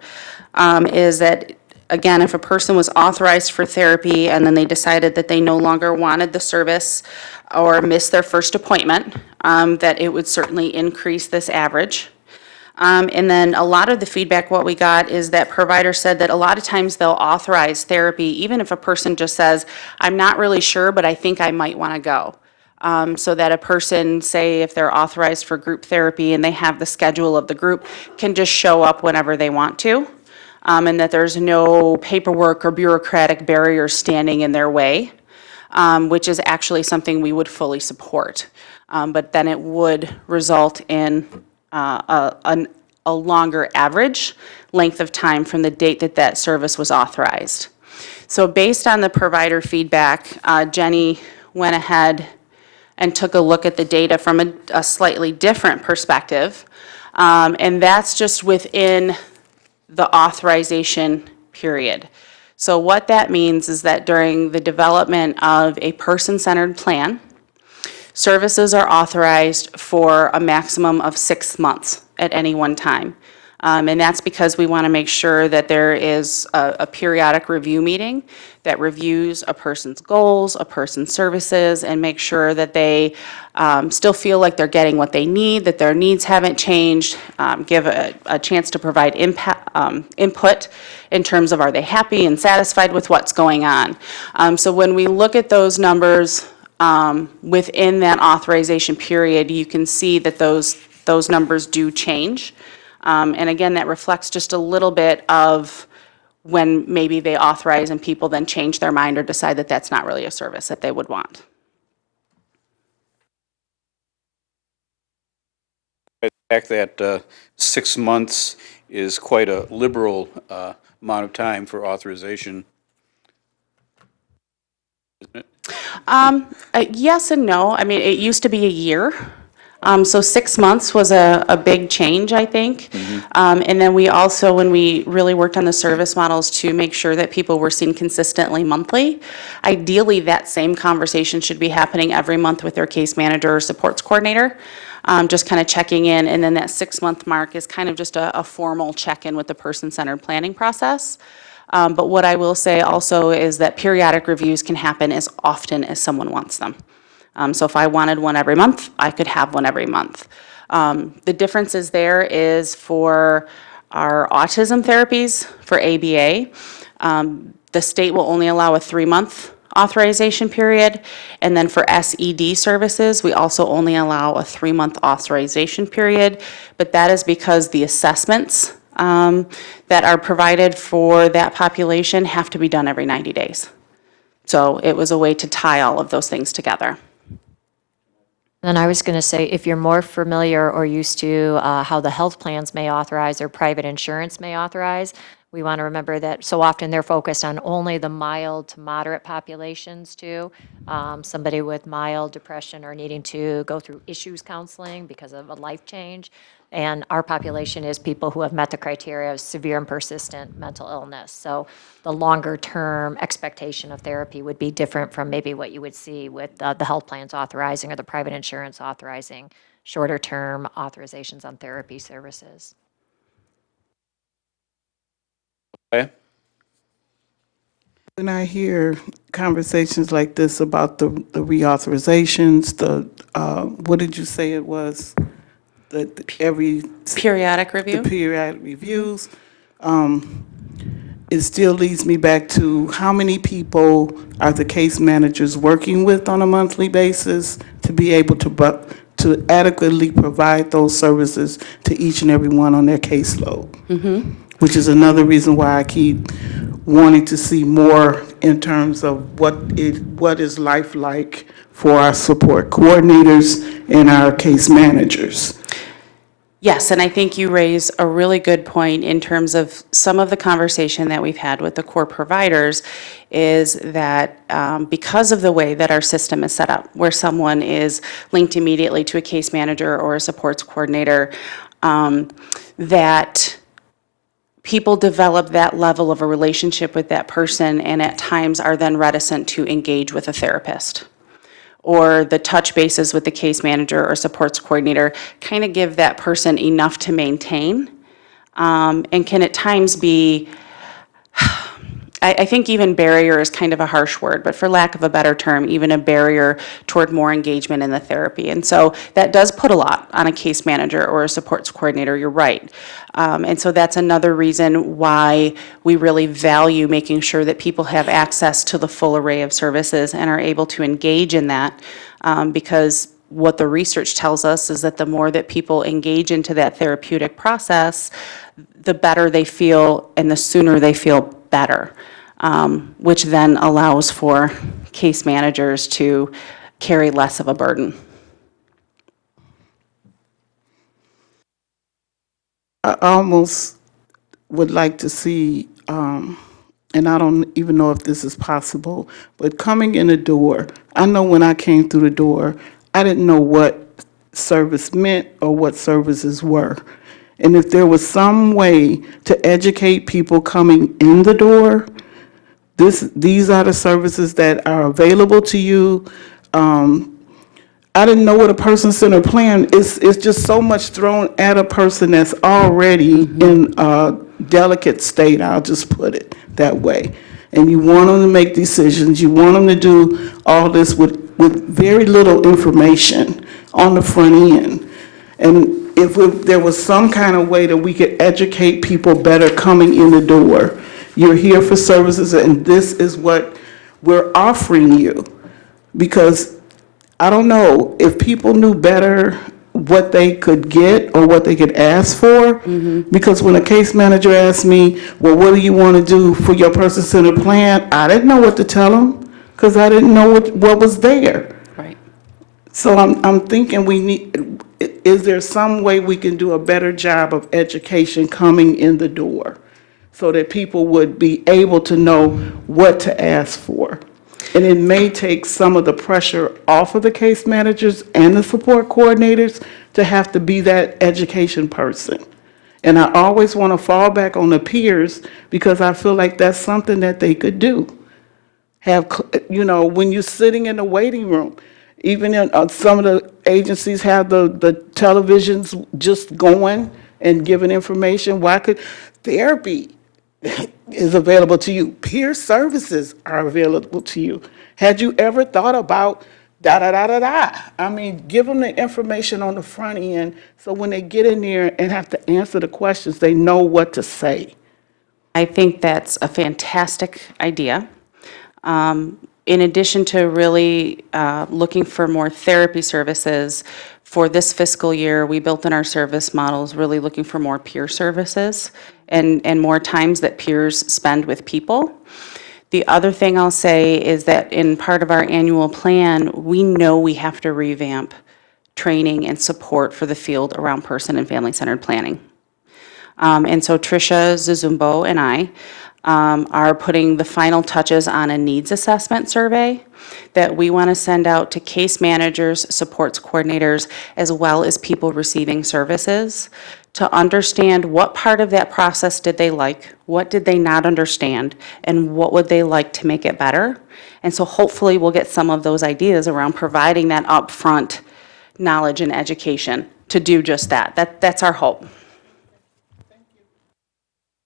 is that, again, if a person was authorized for therapy and then they decided that they no longer wanted the service or missed their first appointment, that it would certainly increase this average. And then a lot of the feedback, what we got is that providers said that a lot of times they'll authorize therapy, even if a person just says, I'm not really sure, but I think I might want to go. So that a person, say if they're authorized for group therapy and they have the schedule of the group, can just show up whenever they want to. And that there's no paperwork or bureaucratic barriers standing in their way, which is actually something we would fully support. But then it would result in a longer average length of time from the date that that service was authorized. So based on the provider feedback, Jenny went ahead and took a look at the data from a slightly different perspective, and that's just within the authorization period. So what that means is that during the development of a person-centered plan, services are authorized for a maximum of 6 months at any one time. And that's because we want to make sure that there is a periodic review meeting that reviews a person's goals, a person's services, and make sure that they still feel like they're getting what they need, that their needs haven't changed, give a chance to provide input in terms of are they happy and satisfied with what's going on. So when we look at those numbers within that authorization period, you can see that those numbers do change. And again, that reflects just a little bit of when maybe they authorize and people then change their mind or decide that that's not really a service that they would want. The fact that 6 months is quite a liberal amount of time for authorization. Yes and no. I mean, it used to be a year. So 6 months was a big change, I think. And then we also, when we really worked on the service models to make sure that people were seen consistently monthly, ideally that same conversation should be happening every month with their case manager or supports coordinator, just kind of checking in. And then that 6-month mark is kind of just a formal check-in with the person-centered planning process. But what I will say also is that periodic reviews can happen as often as someone wants them. So if I wanted one every month, I could have one every month. The differences there is for our autism therapies, for ABA, the state will only allow a 3-month authorization period. And then for SED services, we also only allow a 3-month authorization period. But that is because the assessments that are provided for that population have to be done every 90 days. So it was a way to tie all of those things together. And I was going to say, if you're more familiar or used to how the health plans may authorize or private insurance may authorize, we want to remember that so often they're focused on only the mild to moderate populations too. Somebody with mild depression or needing to go through issues counseling because of a life change. And our population is people who have met the criteria of severe and persistent mental illness. So the longer-term expectation of therapy would be different from maybe what you would see with the health plans authorizing or the private insurance authorizing shorter-term authorizations on therapy services. Okay. When I hear conversations like this about the reauthorizations, what did you say it was? Every Periodic review? the periodic reviews. It still leads me back to how many people are the case managers working with on a monthly basis to be able to adequately provide those services to each and every one on their caseload. Which is another reason why I keep wanting to see more in terms of what is life like for our support coordinators and our case managers. Yes, and I think you raise a really good point in terms of some of the conversation that we've had with the core providers is that because of the way that our system is set up, where someone is linked immediately to a case manager or a supports coordinator, that people develop that level of a relationship with that person and at times are then reticent to engage with a therapist. Or the touch bases with the case manager or supports coordinator kind of give that person enough to maintain, and can at times be, I think even barrier is kind of a harsh word, but for lack of a better term, even a barrier toward more engagement in the therapy. And so that does put a lot on a case manager or a supports coordinator, you're right. And so that's another reason why we really value making sure that people have access to the full array of services and are able to engage in that, because what the research tells us is that the more that people engage into that therapeutic process, the better they feel and the sooner they feel better, which then allows for case managers to carry less of a burden. I almost would like to see, and I don't even know if this is possible, but coming in the door, I know when I came through the door, I didn't know what service meant or what services were. And if there was some way to educate people coming in the door, these are the services that are available to you. I didn't know what a person-centered plan is. It's just so much thrown at a person that's already in a delicate state, I'll just put it that way. And you want them to make decisions. You want them to do all this with very little information on the front end. And if there was some kind of way that we could educate people better coming in the door, you're here for services and this is what we're offering you. Because I don't know, if people knew better what they could get or what they could ask for. Because when a case manager asked me, well, what do you want to do for your person-centered plan? I didn't know what to tell them because I didn't know what was there. Right. So I'm thinking is there some way we can do a better job of education coming in the door so that people would be able to know what to ask for? And it may take some of the pressure off of the case managers and the support coordinators to have to be that education person. And I always want to fall back on the peers because I feel like that's something that they could do. When you're sitting in the waiting room, even in some of the agencies have the televisions just going and giving information. Why could therapy is available to you? Peer services are available to you. Had you ever thought about da da da da da? I mean, give them the information on the front end so when they get in there and have to answer the questions, they know what to say. I think that's a fantastic idea. In addition to really looking for more therapy services, for this fiscal year, we built in our service models really looking for more peer services and more times that peers spend with people. The other thing I'll say is that in part of our annual plan, we know we have to revamp training and support for the field around person and family-centered planning. And so Tricia Zuzumbo and I are putting the final touches on a needs assessment survey that we want to send out to case managers, supports coordinators, as well as people receiving services to understand what part of that process did they like, what did they not understand, and what would they like to make it better. And so hopefully we'll get some of those ideas around providing that upfront knowledge and education to do just that. That's our hope.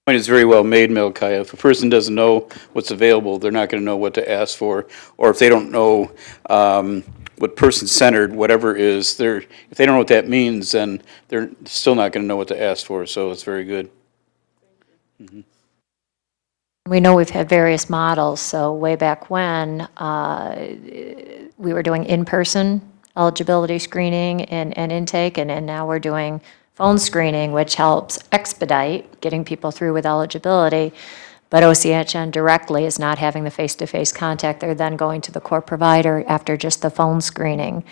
Point is very well made, Melchiah. If a person doesn't know what's available, they're not going to know what to ask for. Or if they don't know what person-centered, whatever is, if they don't know what that means, then they're still not going to know what to ask for. So it's very good. We know we've had various models, so way back when, we were doing in-person eligibility screening and intake, and now we're doing phone screening, which helps expedite getting people through with eligibility. But OCHN directly is not having the face-to-face contact. They're then going to the core provider after just the phone screening.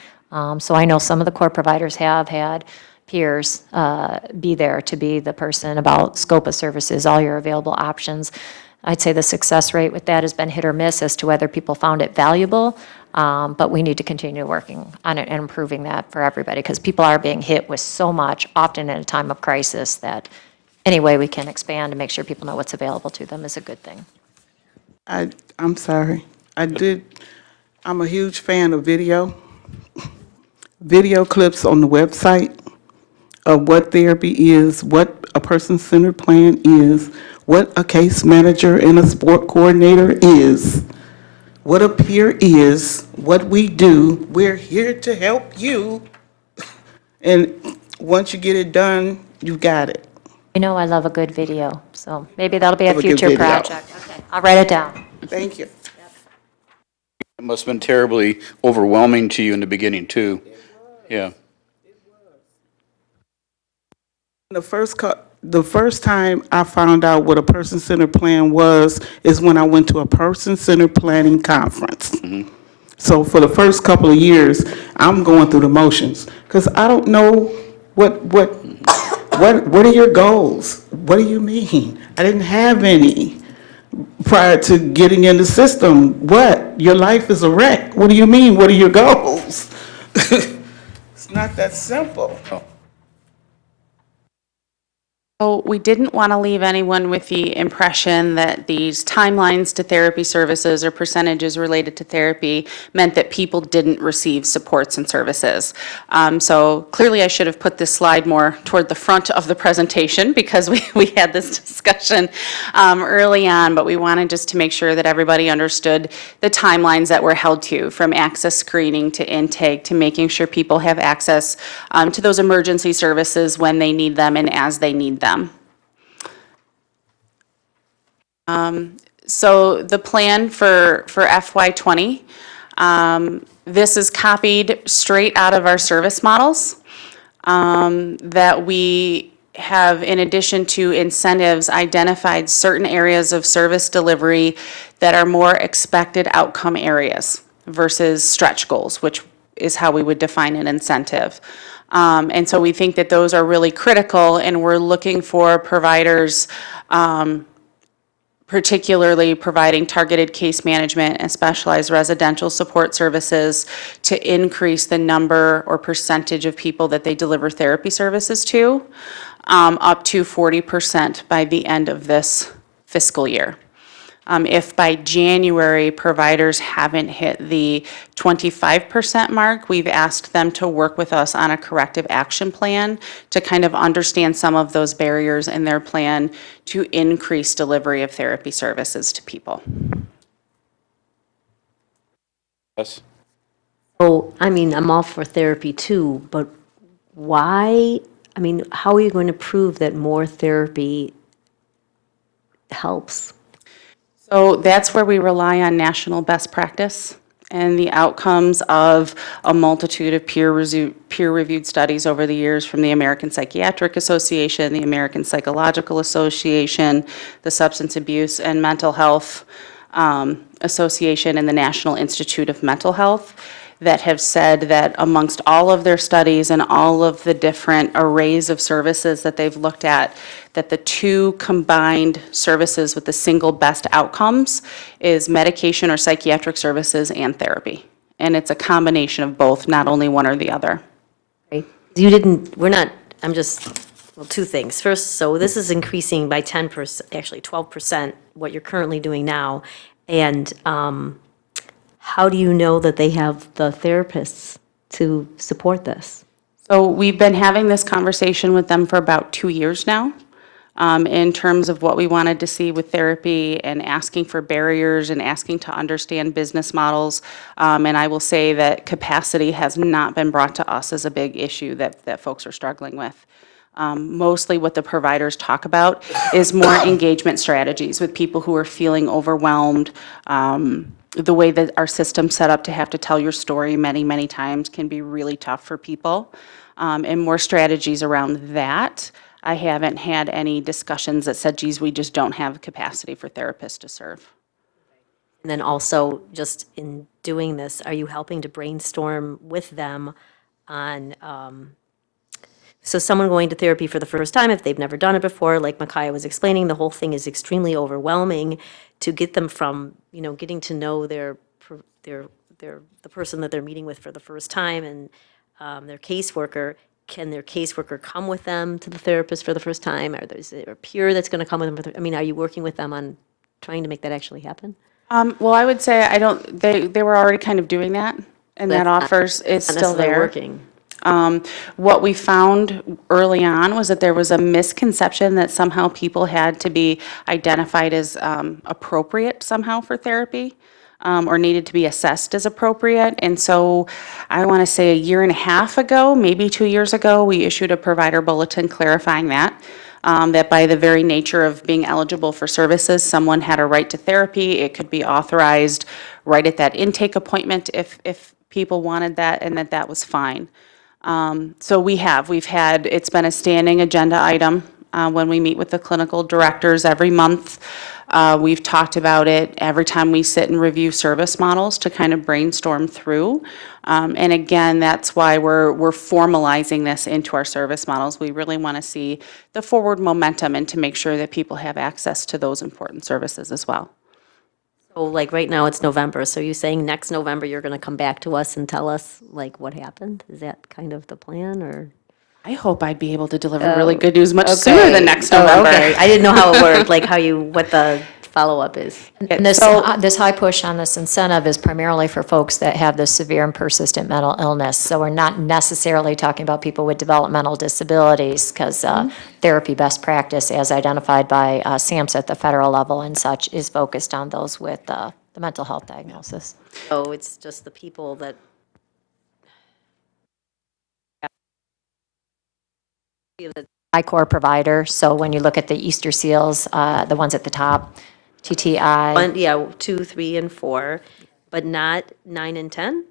So I know some of the core providers have had peers be there to be the person about scope of services, all your available options. I'd say the success rate with that has been hit or miss as to whether people found it valuable, but we need to continue working on it and improving that for everybody, because people are being hit with so much, often in a time of crisis, that any way we can expand and make sure people know what's available to them is a good thing. I'm sorry. I'm a huge fan of video clips on the website of what therapy is, what a person-centered plan is, what a case manager and a support coordinator is, what a peer is, what we do. We're here to help you. And once you get it done, you got it. You know I love a good video, so maybe that'll be a Love a good future video. project. Okay, I'll write it down. Thank you. It must have been terribly overwhelming to you in the beginning, too. Yeah. The first time I found out what a person-centered plan was is when I went to a person-centered planning conference. So for the first couple of years, I'm going through the motions because I don't know what are your goals? What do you mean? I didn't have any prior to getting in the system. What? Your life is a wreck. What do you mean? What are your goals? It's not that simple. So we didn't want to leave anyone with the impression that these timelines to therapy services or percentages related to therapy meant that people didn't receive supports and services. So clearly I should have put this slide more toward the front of the presentation because we had this discussion early on, but we wanted just to make sure that everybody understood the timelines that we're held to, from access screening to intake to making sure people have access to those emergency services when they need them and as they need them. So the plan for FY20, this is copied straight out of our service models. that we have, in addition to incentives, identified certain areas of service delivery that are more expected outcome areas versus stretch goals, which is how we would define an incentive. And so we think that those are really critical, and we're looking for providers, particularly providing targeted case management and specialized residential support services to increase the number or percentage of people that they deliver therapy services to, up to 40% by the end of this fiscal year. If by January, providers haven't hit the 25% mark, we've asked them to work with us on a corrective action plan to kind of understand some of those barriers in their plan to increase delivery of therapy services to people. Yes? Oh, I mean, I'm all for therapy too, but why, I mean, how are you going to prove that more therapy helps? So that's where we rely on national best practice and the outcomes of a multitude of peer-reviewed studies over the years from the American Psychiatric Association, the American Psychological Association, the Substance Abuse and Mental Health Association, and the National Institute of Mental Health, that have said that amongst all of their studies and all of the different arrays of services that they've looked at, that the two combined services with the single best outcomes is medication or psychiatric services and therapy. And it's a combination of both, not only one or the other. Right? You didn't, we're not, I'm just, well, two things. First, so this is increasing by 10%, actually 12%, what you're currently doing now. And how do you know that they have the therapists to support this? So we've been having this conversation with them for about 2 years now, in terms of what we wanted to see with therapy and asking for barriers and asking to understand business models. And I will say that capacity has not been brought to us as a big issue that folks are struggling with. Mostly what the providers talk about is more engagement strategies with people who are feeling overwhelmed. The way that our system's set up to have to tell your story many, many times can be really tough for people. And more strategies around that. I haven't had any discussions that said, geez, we just don't have capacity for therapists to serve. And then also, just in doing this, are you helping to brainstorm with them on, so someone going to therapy for the first time, if they've never done it before, like Micaiah was explaining, the whole thing is extremely overwhelming to get them from, you know, getting to know the person that they're meeting with for the first time and their caseworker. Can their caseworker come with them to the therapist for the first time? Is there a peer that's going to come with them? I mean, are you working with them on trying to make that actually happen? Well, I would say they were already kind of doing that, and that offers is Not still necessarily there. working. What we found early on was that there was a misconception that somehow people had to be identified as appropriate somehow for therapy, or needed to be assessed as appropriate. And so I want to say a year and a half ago, maybe 2 years ago, we issued a provider bulletin clarifying that. That by the very nature of being eligible for services, someone had a right to therapy. It could be authorized right at that intake appointment if people wanted that, and that was fine. So we've had, it's been a standing agenda item when we meet with the clinical directors every month. We've talked about it every time we sit and review service models to kind of brainstorm through. And again, that's why we're formalizing this into our service models. We really want to see the forward momentum and to make sure that people have access to those important services as well. So like right now, it's November, so you're saying next November, you're going to come back to us and tell us like what happened? Is that kind of the plan, or? I hope I'd be able to deliver really good news much sooner than next Oh, November. okay. I didn't know how it worked, like what the follow-up is. And this high push on this incentive is primarily for folks that have this severe and persistent mental illness. So we're not necessarily talking about people with developmental disabilities, because therapy best practice, as identified by SAMHSA at the federal level and such, is focused on those with the mental health diagnosis. So it's just the people that. I-Core provider, so when you look at the Easter seals, the ones at the top, TTI. 2, 3, and 4, but not 9 and 10?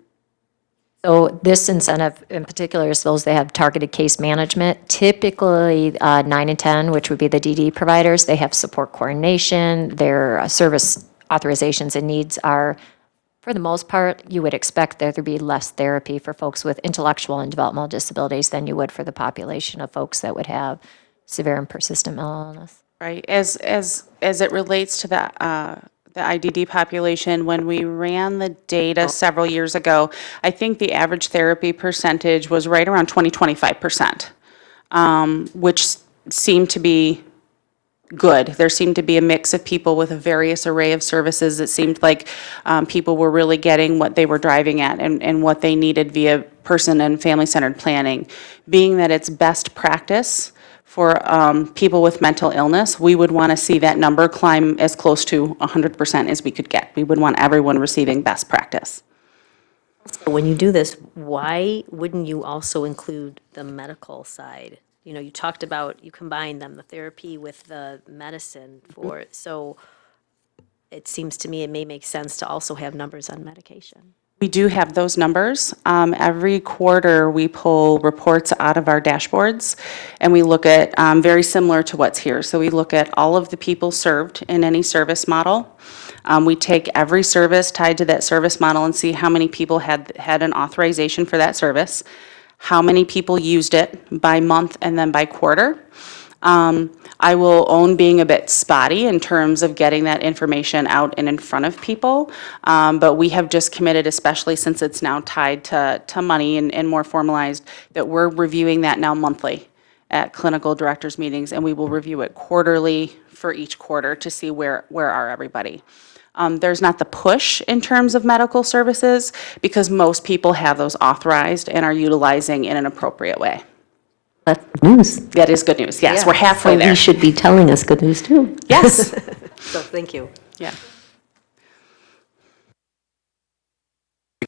So this incentive in particular is those that have targeted case management. Typically, 9 and 10, which would be the DD providers, they have support coordination. Their service authorizations and needs are, for the most part, you would expect there to be less therapy for folks with intellectual and developmental disabilities than you would for the population of folks that would have severe and persistent mental illness. Right, as it relates to the IDD population, when we ran the data several years ago, I think the average therapy percentage was right around 25%, which seemed to be good. There seemed to be a mix of people with a various array of services. It seemed like people were really getting what they were driving at and what they needed via person and family-centered planning. Being that it's best practice for people with mental illness, we would want to see that number climb as close to 100% as we could get. We would want everyone receiving best practice. When you do this, why wouldn't you also include the medical side? You know, you talked about, you combine them, the therapy with the medicine for, so it seems to me it may make sense to also have numbers on medication. We do have those numbers. Every quarter, we pull reports out of our dashboards, and we look at, very similar to what's here. So we look at all of the people served in any service model. We take every service tied to that service model and see how many people had an authorization for that service, how many people used it by month and then by quarter. I will own being a bit spotty in terms of getting that information out and in front of people, but we have just committed, especially since it's now tied to money and more formalized, that we're reviewing that now monthly at clinical directors meetings, and we will review it quarterly for each quarter to see where are everybody. There's not the push in terms of medical services because most people have those authorized and are utilizing in an appropriate way. That's good news. That is good news. Yes, we're halfway So there. you should be telling us good news too. Yes. So thank you. Yeah.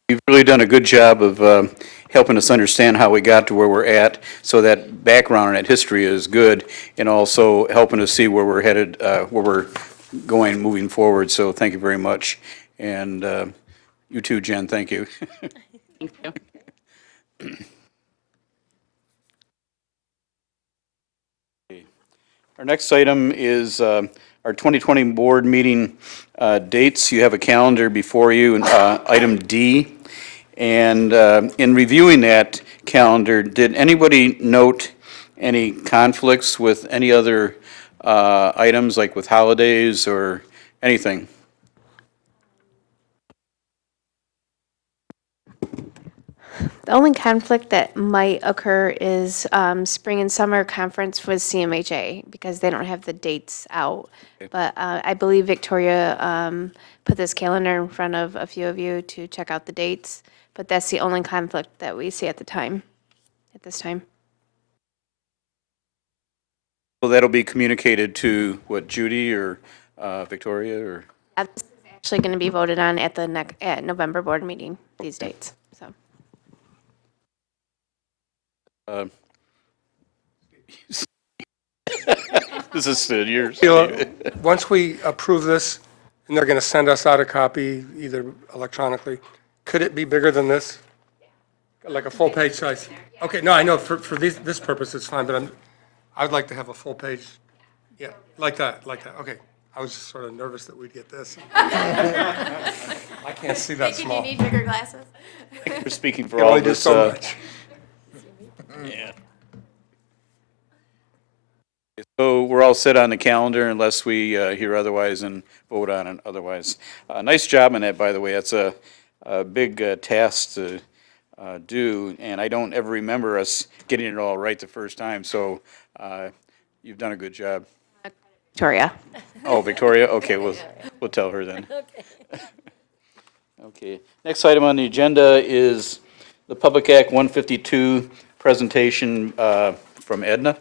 You've really done a good job of helping us understand how we got to where we're at, so that background and that history is good, and also helping us see where we're headed, where we're going moving forward. So thank you very much. And you too, Jen, thank you. Thank you. Our next item is our 2020 board meeting dates. You have a calendar before you, item D. And in reviewing that calendar, did anybody note any conflicts with any other items, like with holidays or anything? The only conflict that might occur is spring and summer conference with CMHA because they don't have the dates out. But I believe Victoria put this calendar in front of a few of you to check out the dates. But that's the only conflict that we see at this time. So that'll be communicated to, what, Judy or Victoria, or? That's actually going to be voted on at the at November board meeting, these dates, so. This is yours. Once we approve this, and they're going to send us out a copy, either electronically, could it be bigger than this? Like a full page size? Okay, no, I know for this purpose it's fine, but I would like to have a full page, yeah, like that, okay. I was just sort of nervous that we'd get this. I can't see that small. Do you need bigger glasses? For speaking for You all only of do us. so much. Yeah. So we're all set on the calendar unless we hear otherwise and vote on it otherwise. Nice job on that, by the way. That's a big task to do, and I don't ever remember us getting it all right the first time, so you've done a good job. Victoria. Oh, Victoria? Okay, we'll tell her then. Okay. Next item on the agenda is the Public Act 152 presentation from Edna.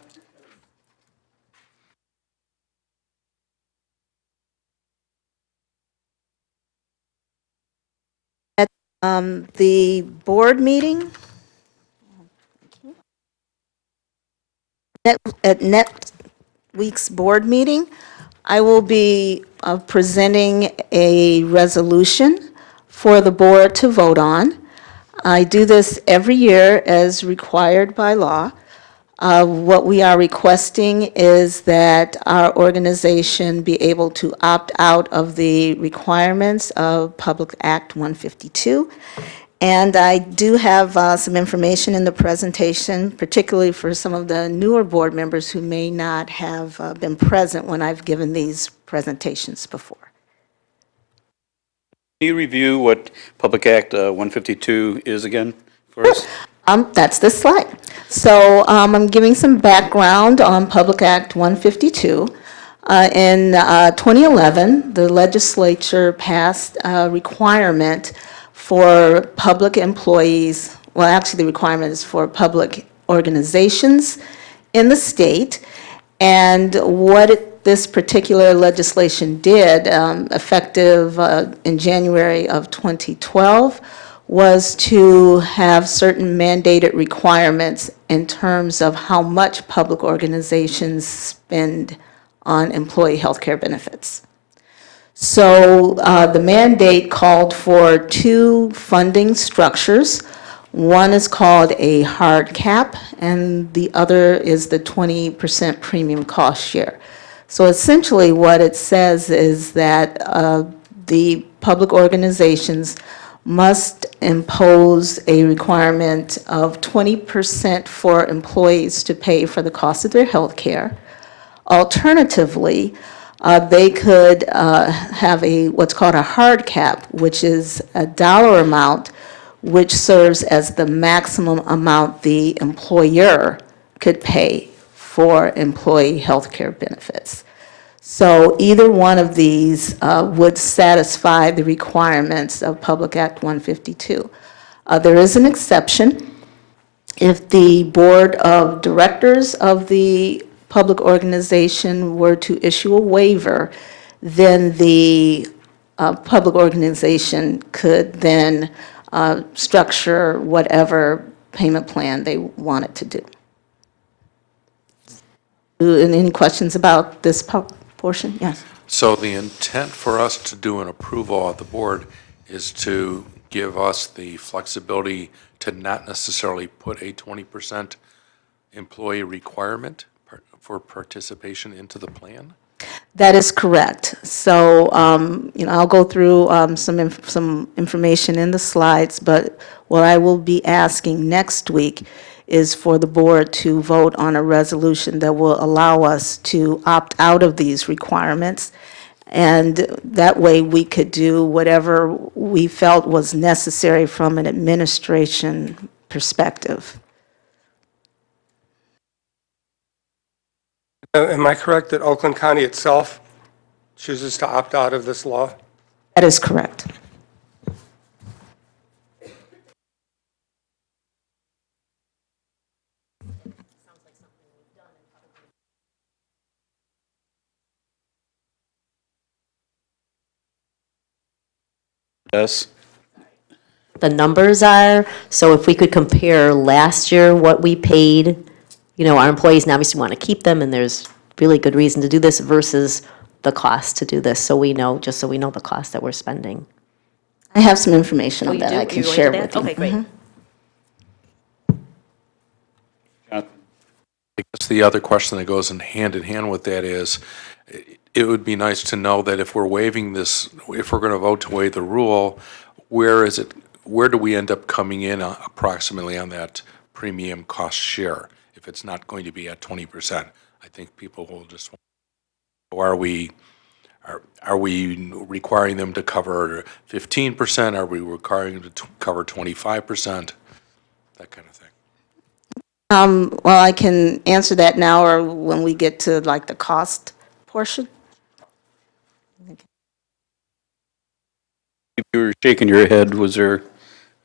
The board meeting at next week's board meeting, I will be presenting a resolution for the board to vote on. I do this every year as required by law. What we are requesting is that our organization be able to opt out of the requirements of Public Act 152. And I do have some information in the presentation, particularly for some of the newer board members who may not have been present when I've given these presentations before. Can you review what Public Act 152 is again for us? That's this slide. So I'm giving some background on Public Act 152. In 2011, the legislature passed a requirement for public employees, well, actually, the requirement is for public organizations in the state. And what this particular legislation did, effective in January of 2012, was to have certain mandated requirements in terms of how much public organizations spend on employee health care benefits. So the mandate called for two funding structures. One is called a hard cap, and the other is the 20% premium cost share. So essentially what it says is that the public organizations must impose a requirement of 20% for employees to pay for the cost of their health care. Alternatively, they could have what's called a hard cap, which is a dollar amount which serves as the maximum amount the employer could pay for employee health care benefits. So either one of these would satisfy the requirements of Public Act 152. There is an exception. If the board of directors of the public organization were to issue a waiver, then the public organization could then structure whatever payment plan they wanted to do. Any questions about this portion? Yes. So the intent for us to do an approval at the board is to give us the flexibility to not necessarily put a 20% employee requirement for participation into the plan? That is correct. So, I'll go through some information in the slides, but what I will be asking next week is for the board to vote on a resolution that will allow us to opt out of these requirements. And that way we could do whatever we felt was necessary from an administration perspective. Am I correct that Oakland County itself chooses to opt out of this law? That is correct. Yes. The numbers are, so if we could compare last year what we paid, our employees, and obviously want to keep them, and there's really good reason to do this versus the cost to do this, so we know, just so we know the cost that we're spending. I have some information on you that do? I can You're going share to with that? you. Okay, great. I guess the other question that goes in hand with that is, it would be nice to know that if we're waiving this, if we're going to vote to waive the rule, where do we end up coming in approximately on that premium cost share if it's not going to be at 20%? I think people will just, are we requiring them to cover 15%? Are we requiring them to cover 25%? That kind of thing. Well, I can answer that now or when we get to like the cost portion. You were shaking your head. Was there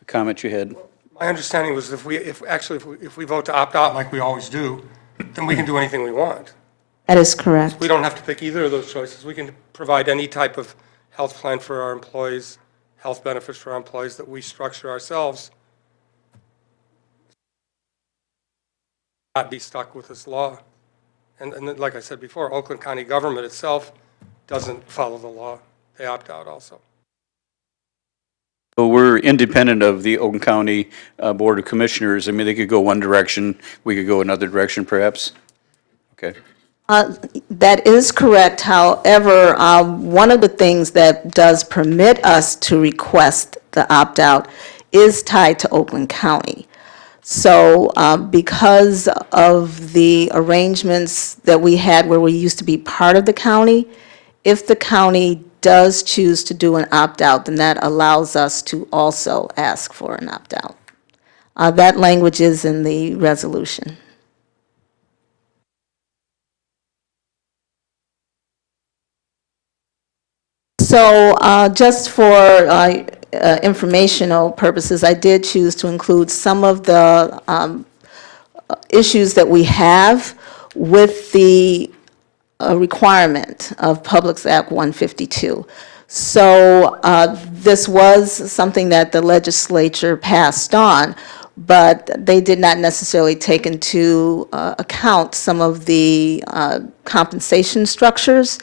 a comment you had? My understanding was if we vote to opt out like we always do, then we can do anything we want. That is correct. We don't have to pick either of those choices. We can provide any type of health plan for our employees, health benefits for our employees that we structure ourselves. Not be stuck with this law. And then, like I said before, Oakland County government itself doesn't follow the law. They opt out also. So we're independent of the Oakland County Board of Commissioners. I mean, they could go one direction, we could go another direction perhaps? Okay. That is correct. However, one of the things that does permit us to request the opt-out is tied to Oakland County. So because of the arrangements that we had where we used to be part of the county, if the county does choose to do an opt-out, then that allows us to also ask for an opt-out. That language is in the resolution. So just for informational purposes, I did choose to include some of the issues that we have with the requirement of Publics Act 152. So this was something that the legislature passed on, but they did not necessarily take into account some of the compensation structures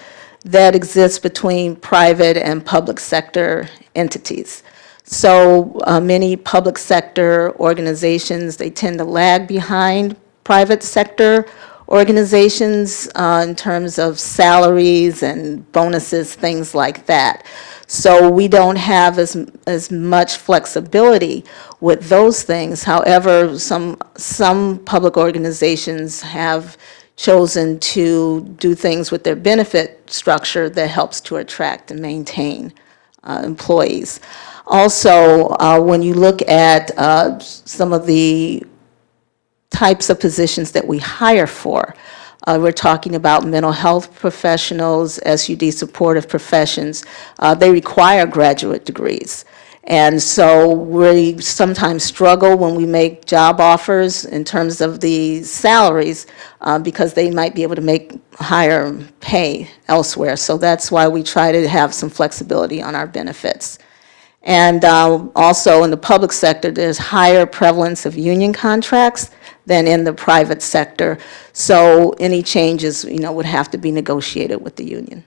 that exist between private and public sector entities. So many public sector organizations, they tend to lag behind private sector organizations in terms of salaries and bonuses, things like that. So we don't have as much flexibility with those things. However, some public organizations have chosen to do things with their benefit structure that helps to attract and maintain employees. Also, when you look at some of the types of positions that we hire for, we're talking about mental health professionals, SUD supportive professions. They require graduate degrees. And so we sometimes struggle when we make job offers in terms of the salaries because they might be able to make higher pay elsewhere. So that's why we try to have some flexibility on our benefits. And also in the public sector, there's higher prevalence of union contracts than in the private sector. So any changes, would have to be negotiated with the union.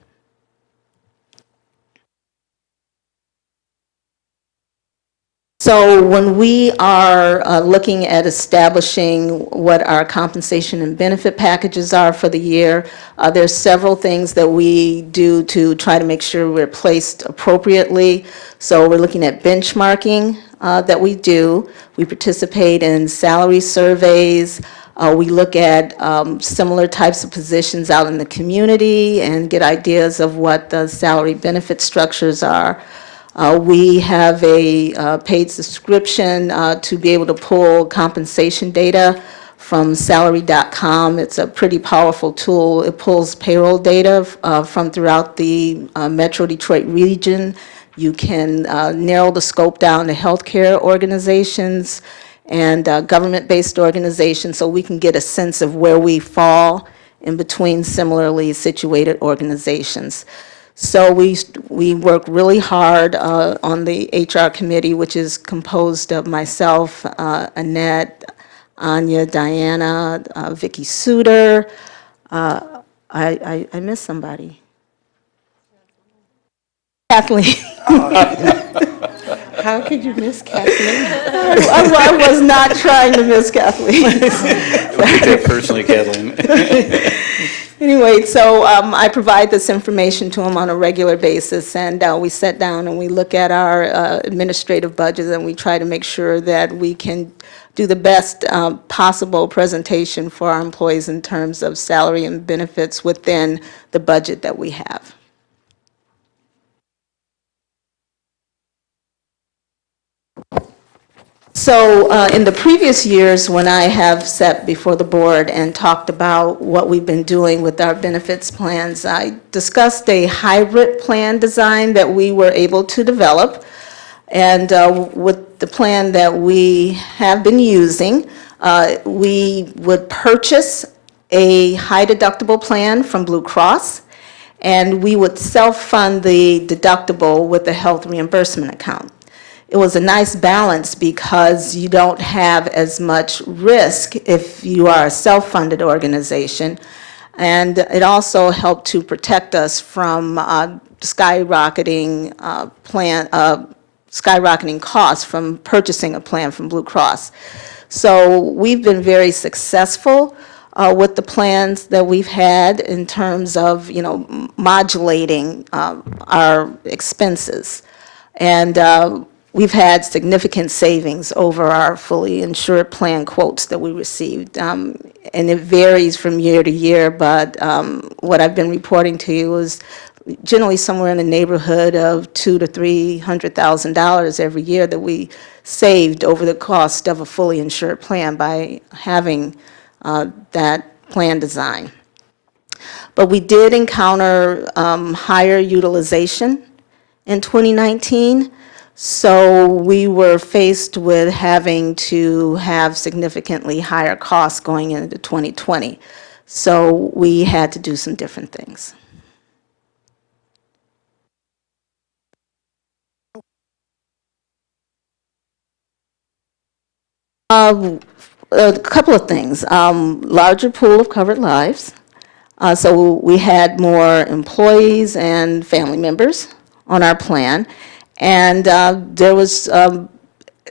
So when we are looking at establishing what our compensation and benefit packages are for the year, there's several things that we do to try to make sure we're placed appropriately. So we're looking at benchmarking that we do. We participate in salary surveys. We look at similar types of positions out in the community and get ideas of what the salary benefit structures are. We have a paid subscription to be able to pull compensation data from salary.com. It's a pretty powerful tool. It pulls payroll data from throughout the Metro Detroit region. You can narrow the scope down to healthcare organizations and government-based organizations so we can get a sense of where we fall in between similarly situated organizations. So we work really hard on the HR committee, which is composed of myself, Annette, Anya, Diana, Vicky Suter. I missed somebody. Kathleen. How could you miss Kathleen? I was not trying to miss Kathleen. Don't take that personally, Kathleen. Anyway, so I provide this information to them on a regular basis, and we sit down and we look at our administrative budgets, and we try to make sure that we can do the best possible presentation for our employees in terms of salary and benefits within the budget that we have. So in the previous years, when I have sat before the board and talked about what we've been doing with our benefits plans, I discussed a hybrid plan design that we were able to develop. And with the plan that we have been using, we would purchase a high deductible plan from Blue Cross, and we would self-fund the deductible with a health reimbursement account. It was a nice balance because you don't have as much risk if you are a self-funded organization. And it also helped to protect us from skyrocketing skyrocketing costs from purchasing a plan from Blue Cross. So we've been very successful with the plans that we've had in terms of, modulating our expenses. And we've had significant savings over our fully insured plan quotes that we received. And it varies from year to year, but what I've been reporting to you is generally somewhere in the neighborhood of $200,000 to $300,000 every year that we saved over the cost of a fully insured plan by having that plan design. But we did encounter higher utilization in 2019, so we were faced with having to have significantly higher costs going into 2020. So we had to do some different things. A couple of things. Larger pool of covered lives. So we had more employees and family members on our plan. And there was,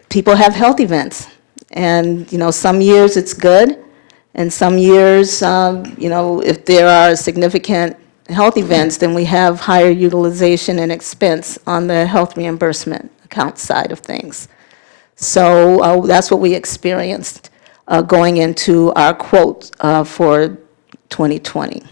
people have health events. And, some years it's good. And some years, if there are significant health events, then we have higher utilization and expense on the health reimbursement account side of things. So that's what we experienced going into our quote for 2020.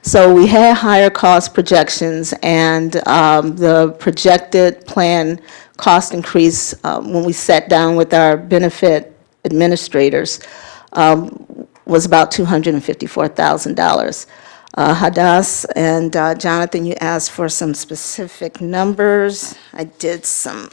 So we had higher cost projections, and the projected plan cost increase when we sat down with our benefit administrators was about $254,000. Hadass and Jonathan, you asked for some specific numbers. I did some.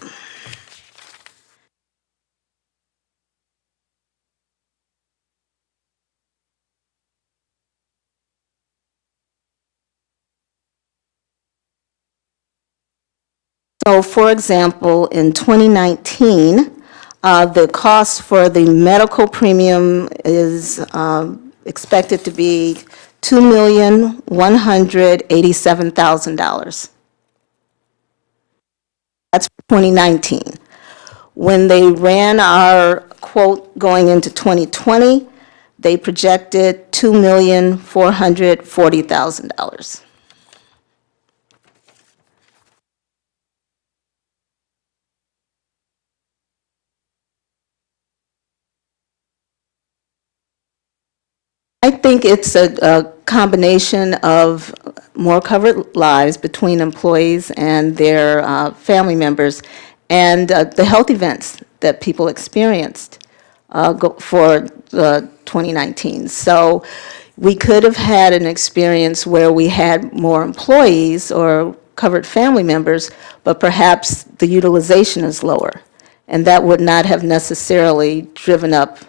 So, for example, in 2019, the cost for the medical premium is expected to be $2,187,000. That's for 2019. When they ran our quote going into 2020, they projected $2,440,000. I think it's a combination of more covered lives between employees and their family members, and the health events that people experienced for 2019. So we could have had an experience where we had more employees or covered family members, but perhaps the utilization is lower, and that would not have necessarily driven up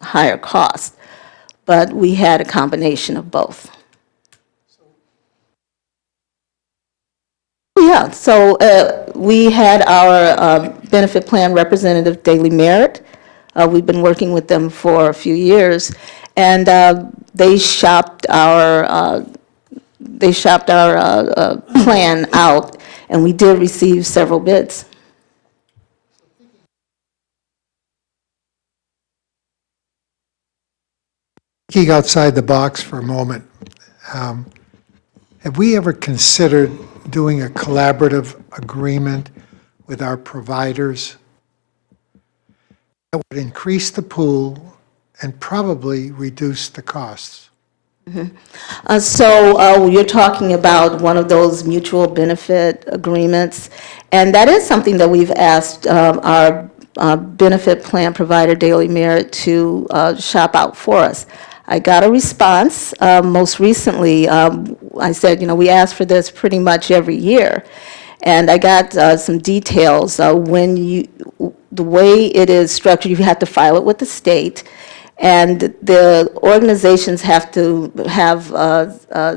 higher costs. But we had a combination of both. Yeah, so we had our benefit plan representative, Daily Merit. We've been working with them for a few years, and they shopped our plan out, and we did receive several bids. Thinking outside the box for a moment, have we ever considered doing a collaborative agreement with our providers that would increase the pool and probably reduce the costs? So you're talking about one of those mutual benefit agreements, and that is something that we've asked our benefit plan provider, Daily Merit, to shop out for us. I got a response most recently. I said, we ask for this pretty much every year. And I got some details. The way it is structured, you have to file it with the state. And the organizations have to have, there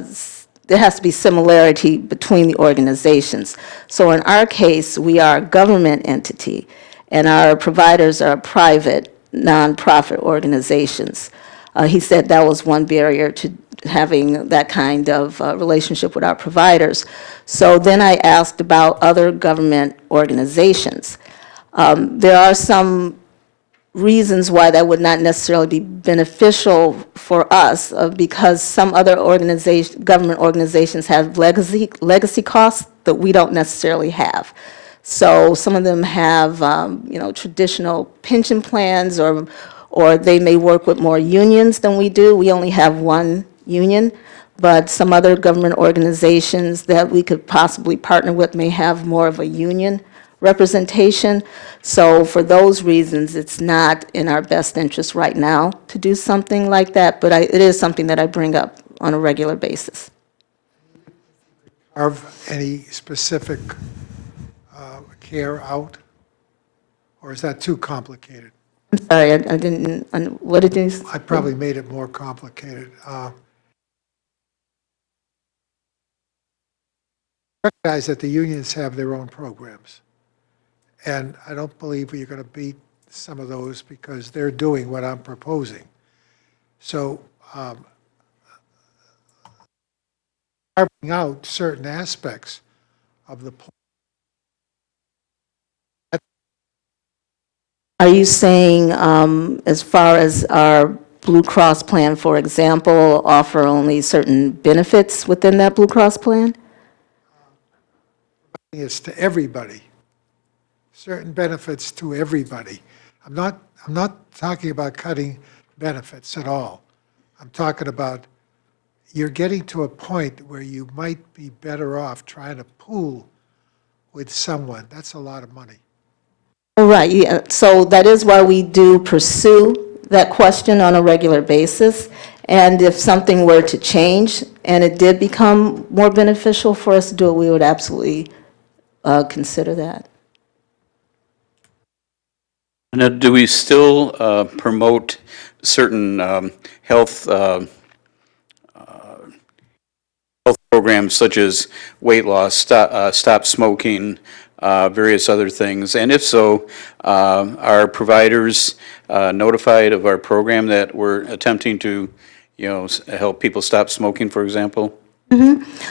has to be similarity between the organizations. So in our case, we are a government entity, and our providers are private, nonprofit organizations. He said that was one barrier to having that kind of relationship with our providers. So then I asked about other government organizations. There are some reasons why that would not necessarily be beneficial for us, because some other government organizations have legacy costs that we don't necessarily have. So some of them have, traditional pension plans, or they may work with more unions than we do. We only have one union, but some other government organizations that we could possibly partner with may have more of a union representation. So for those reasons, it's not in our best interest right now to do something like that, but it is something that I bring up on a regular basis. Carve any specific care out? Or is that too complicated? I'm sorry, I didn't, what did you? I probably made it more complicated. Recognize that the unions have their own programs. And I don't believe you're going to beat some of those because they're doing what I'm proposing. So carving out certain aspects of the plan. Are you saying, as far as our Blue Cross plan, for example, offer only certain benefits within that Blue Cross plan? It's to everybody, certain benefits to everybody. I'm not talking about cutting benefits at all. I'm talking about you're getting to a point where you might be better off trying to pool with someone. That's a lot of money. Oh, right, yeah. So that is why we do pursue that question on a regular basis. And if something were to change and it did become more beneficial for us to do it, we would absolutely consider that. Now, do we still promote certain health programs such as weight loss, stop smoking, various other things? And if so, are providers notified of our program that we're attempting to, help people stop smoking, for example?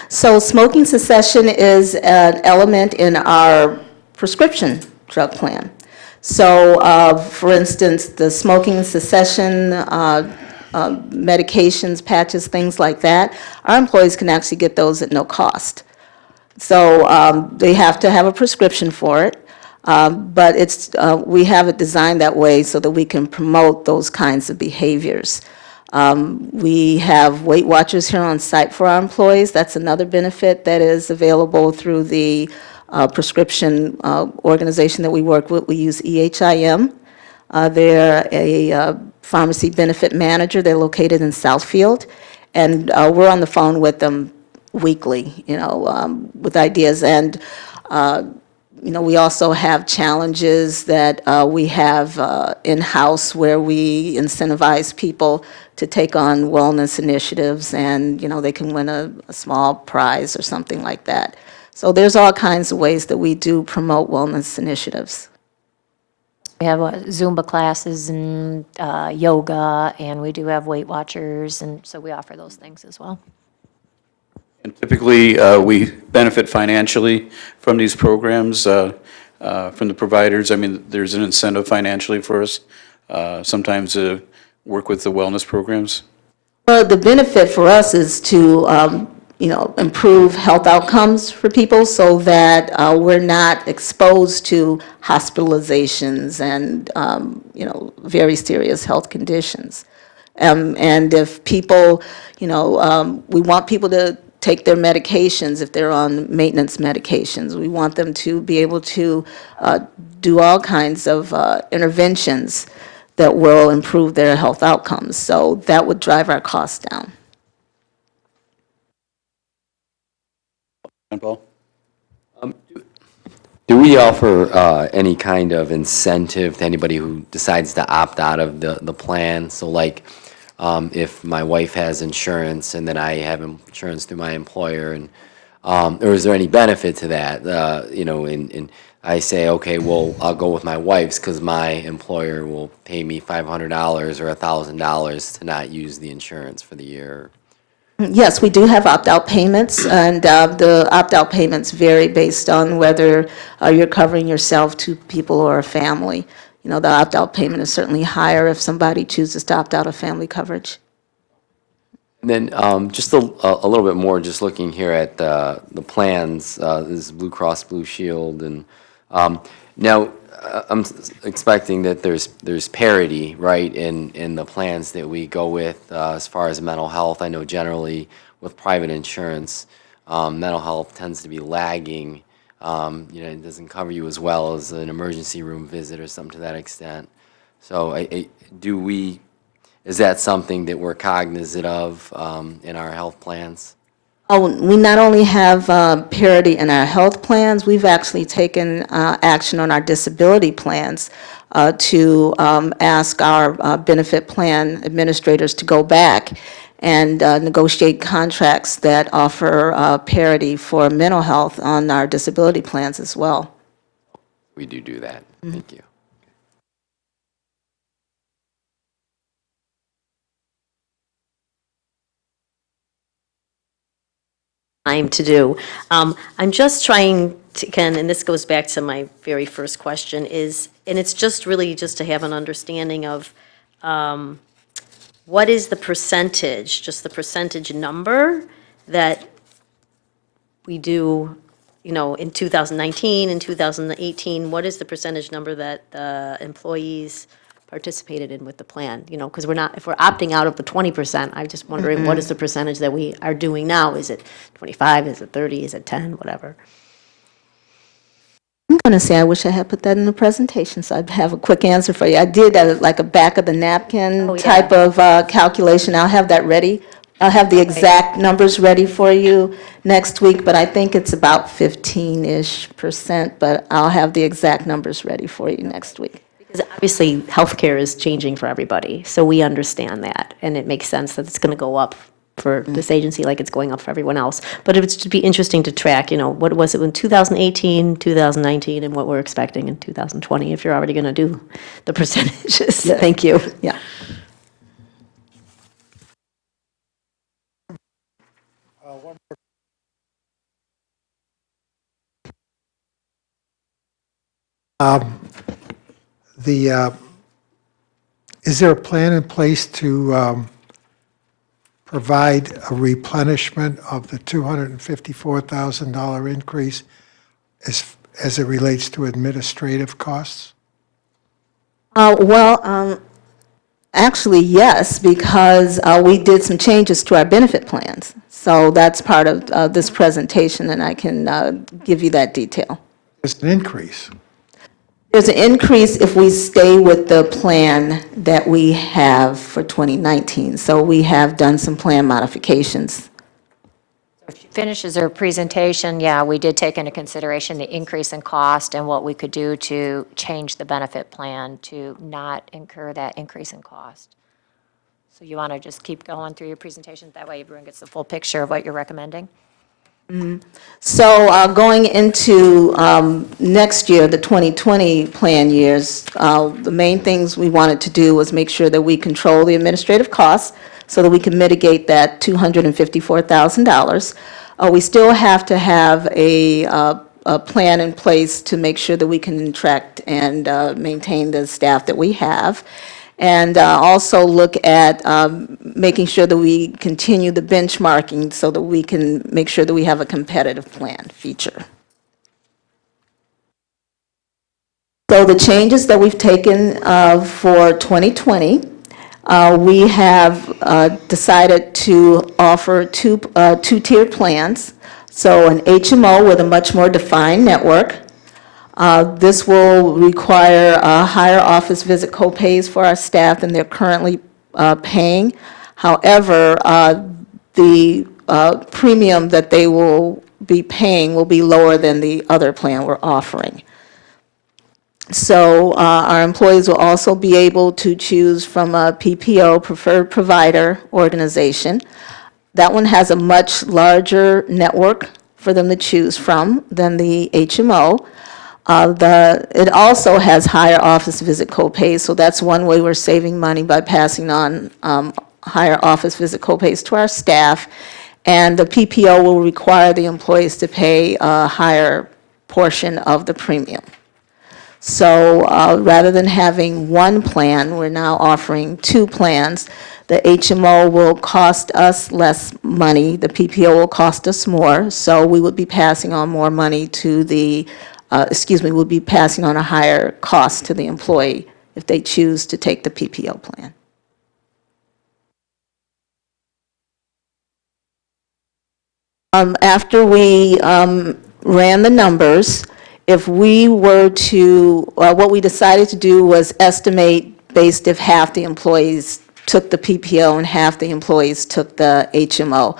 So smoking cessation is an element in our prescription drug plan. So, for instance, the smoking cessation medications, patches, things like that, our employees can actually get those at no cost. So they have to have a prescription for it, but we have it designed that way so that we can promote those kinds of behaviors. We have Weight Watchers here on site for our employees. That's another benefit that is available through the prescription organization that we work with. We use EHIM. They're a pharmacy benefit manager. They're located in Southfield, and we're on the phone with them weekly, with ideas. And we also have challenges that we have in-house where we incentivize people to take on wellness initiatives, and, they can win a small prize or something like that. So there's all kinds of ways that we do promote wellness initiatives. We have Zumba classes and yoga, and we do have Weight Watchers, and so we offer those things as well. And typically, we benefit financially from these programs, from the providers. I mean, there's an incentive financially for us, sometimes to work with the wellness programs. Well, the benefit for us is to, improve health outcomes for people so that we're not exposed to hospitalizations and, very serious health conditions. And if people, we want people to take their medications if they're on maintenance medications. We want them to be able to do all kinds of interventions that will improve their health outcomes. So that would drive our costs down. And Paul? Do we offer any kind of incentive to anybody who decides to opt out of the plan? So like, if my wife has insurance and then I have insurance through my employer, and or is there any benefit to that? In I say, okay, well, I'll go with my wife's because my employer will pay me $500 or $1,000 to not use the insurance for the year. Yes, we do have opt-out payments, and the opt-out payments vary based on whether you're covering yourself, two people, or a family. You know, the opt-out payment is certainly higher if somebody chooses to opt out of family coverage. And then just a little bit more, just looking here at the plans, this is Blue Cross Blue Shield, and now expecting that there's parity, right, in the plans that we go with as far as mental health. I know generally with private insurance, mental health tends to be lagging. You know, it doesn't cover you as well as an emergency room visit or something to that extent. So is that something that we're cognizant of in our health plans? Oh, we not only have parity in our health plans, we've actually taken action on our disability plans to ask our benefit plan administrators to go back and negotiate contracts that offer parity for mental health on our disability plans as well. We do that. Thank you. Time to do. I'm just trying to, Ken, and this goes back to my very first question, and it's just really just to have an understanding of what is the percentage, just the percentage number that we do, you know, in 2019 and 2018, what is the percentage number that the employees participated in with the plan? You know, because if we're opting out of the 20%, I'm just wondering what is the percentage that we are doing now? Is it 25, is it 30, is it 10, whatever? I'm going to say I wish I had put that in the presentation, so I'd have a quick answer for you. I did like a back of the napkin Oh, yeah. type of calculation. I'll have that ready. I'll have the exact numbers ready for you next week, but I think it's about 15-ish%, but I'll have the exact numbers ready for you next week. Because obviously, healthcare is changing for everybody, so we understand that, and it makes sense that it's going to go up for this agency like it's going up for everyone else. But it would just be interesting to track, you know, what was it in 2018, 2019, and what we're expecting in 2020, if you're already going to do the percentages. Thank you. Yeah. Is there a plan in place to provide a replenishment of the $254,000 increase as it relates to administrative costs? Actually, yes, because we did some changes to our benefit plans. So that's part of this presentation, and I can give you that detail. There's an increase. There's an increase if we stay with the plan that we have for 2019. So we have done some plan modifications. If she finishes her presentation, yeah, we did take into consideration the increase in cost and what we could do to change the benefit plan to not incur that increase in cost. So you want to just keep going through your presentation? That way everyone gets the full picture of what you're recommending? So going into next year, the 2020 plan years, the main things we wanted to do was make sure that we control the administrative costs so that we can mitigate that $254,000. We still have to have a plan in place to make sure that we can attract and maintain the staff that we have. And also look at making sure that we continue the benchmarking so that we can make sure that we have a competitive plan feature. So the changes that we've taken for 2020, we have decided to offer two-tiered plans. So an HMO with a much more defined network. This will require higher office visit co-pays for our staff than they're currently paying. However, the premium that they will be paying will be lower than the other plan we're offering. So our employees will also be able to choose from a PPO, preferred provider organization. That one has a much larger network for them to choose from than the HMO. It also has higher office visit copays, so that's one way we're saving money by passing on higher office visit copays to our staff. And the PPO will require the employees to pay a higher portion of the premium. So rather than having one plan, we're now offering two plans. The HMO will cost us less money, the PPO will cost us more, so we would be passing on more money to the, we'll be passing on a higher cost to the employee if they choose to take the PPO plan. After we ran the numbers, if we were to, what we decided to do was estimate based if half the employees took the PPO and half the employees took the HMO.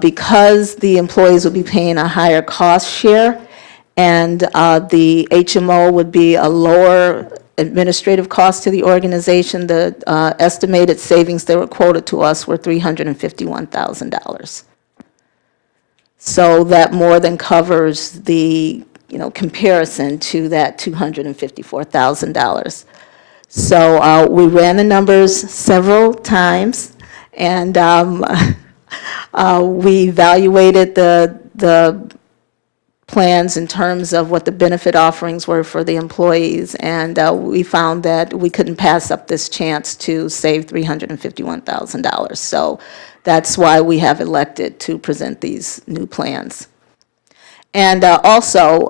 Because the employees would be paying a higher cost share, and the HMO would be a lower administrative cost to the organization, the estimated savings that were quoted to us were $351,000. So that more than covers the, comparison to that $254,000. So we ran the numbers several times, and we evaluated the plans in terms of what the benefit offerings were for the employees, and we found that we couldn't pass up this chance to save $351,000. So that's why we have elected to present these new plans. And also,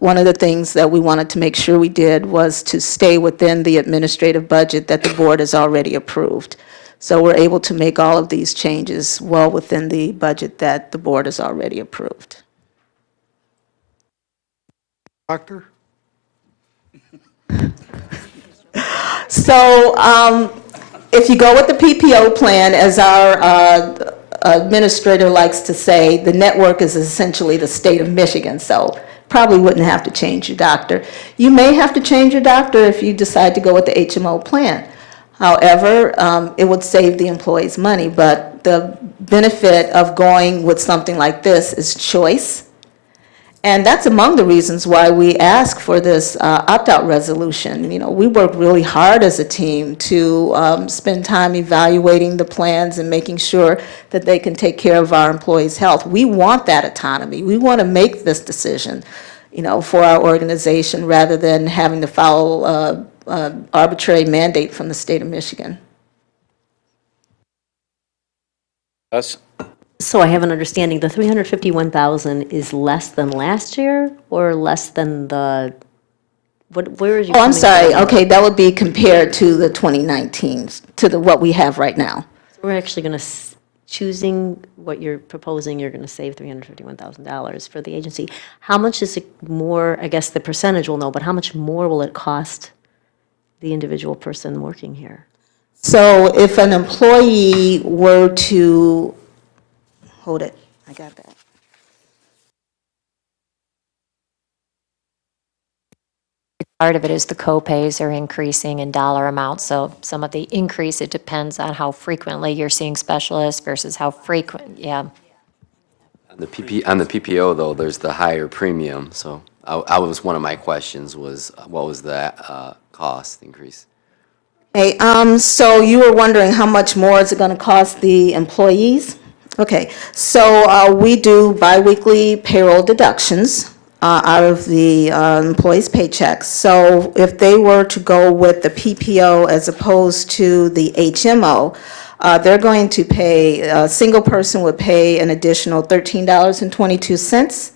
one of the things that we wanted to make sure we did was to stay within the administrative budget that the board has already approved. So we're able to make all of these changes well within the budget that the board has already approved. Doctor? So if you go with the PPO plan, as our administrator likes to say, the network is essentially the state of Michigan, so probably wouldn't have to change your doctor. You may have to change your doctor if you decide to go with the HMO plan. However, it would save the employees money, but the benefit of going with something like this is choice. And that's among the reasons why we ask for this opt-out resolution. We work really hard as a team to spend time evaluating the plans and making sure that they can take care of our employees' health. We want that autonomy. We want to make this decision, for our organization rather than having to follow arbitrary mandate from the state of Michigan. Us? So I have an understanding, the 351,000 is less than last year or less than where is you? Oh, I'm coming sorry. from? Okay, that would be compared to the 2019, to what we have right now. We're actually going to, choosing what you're proposing, you're going to save $351,000 for the agency. How much is it more, I guess the percentage will know, but how much more will it cost the individual person working here? So if an employee were to, hold it, I got that. Part of it is the co-pays are increasing in dollar amounts, so some of the increase, it depends on how frequently you're seeing specialists versus how frequent, yeah. On the PPO, though, there's the higher premium, so one of my questions was, what was the cost increase? Hey, so you were wondering how much more is it going to cost the employees? Okay, so we do biweekly payroll deductions out of the employees' paychecks. So if they were to go with the PPO as opposed to the HMO, they're going to pay, a single person would pay an additional $13.22.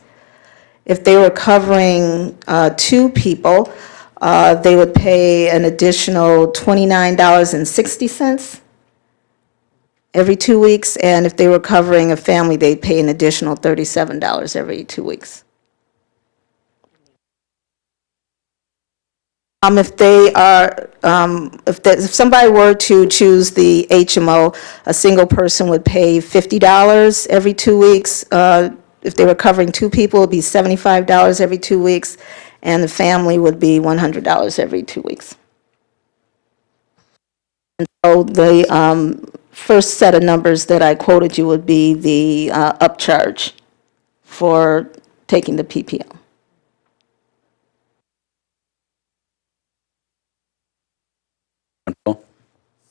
If they were covering two people, they would pay an additional $29.60 every 2 weeks, and if they were covering a family, they'd pay an additional $37 every 2 weeks. If they are, if somebody were to choose the HMO, a single person would pay $50 every 2 weeks. If they were covering two people, it'd be $75 every 2 weeks, and the family would be $100 every 2 weeks. And so the first set of numbers that I quoted you would be the upcharge for taking the PPO.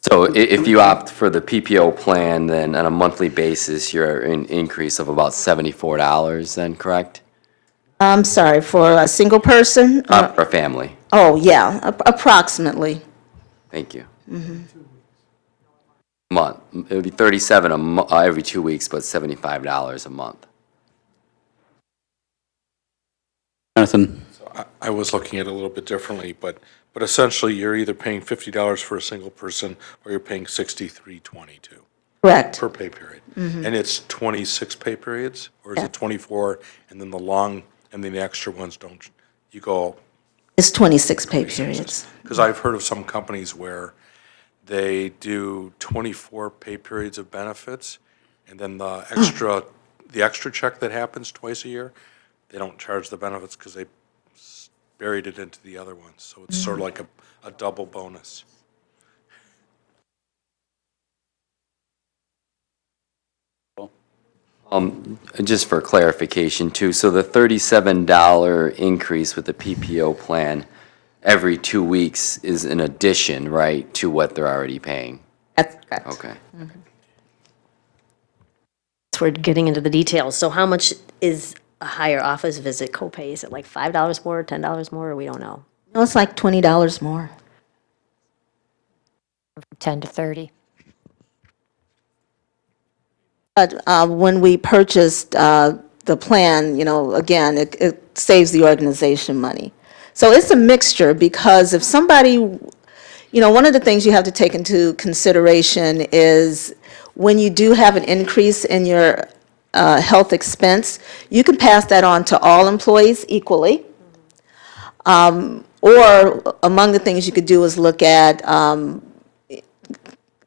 So if you opt for the PPO plan, then on a monthly basis, you're an increase of about $74 then, correct? I'm sorry, for a single person? For a family. Oh, yeah, approximately. Thank you. Month. It would be 37 every 2 weeks, but $75 a month. Jonathan? I was looking at it a little bit differently, but essentially, you're either paying $50 for a single person, or you're paying $63.22 Correct. per pay period. And it's 26 pay periods, or is it 24, and then and then the extra ones don't, you go? It's 26 pay periods. Because I've heard of some companies where they do 24 pay periods of benefits, and then the extra check that happens twice a year, they don't charge the benefits because they buried it into the other ones. So it's sort of like a double bonus. Just for clarification too, so the $37 increase with the PPO plan every 2 weeks is an addition, right, to what they're already paying? That's correct. Okay. So we're getting into the details. So how much is a higher office visit copay? Is it like $5 more, $10 more, or we don't know? No, it's like $20 more. 10 to 30. But when we purchased the plan, again, it saves the organization money. So it's a mixture, because if somebody, one of the things you have to take into consideration is when you do have an increase in your health expense, you can pass that on to all employees equally. Or among the things you could do is look at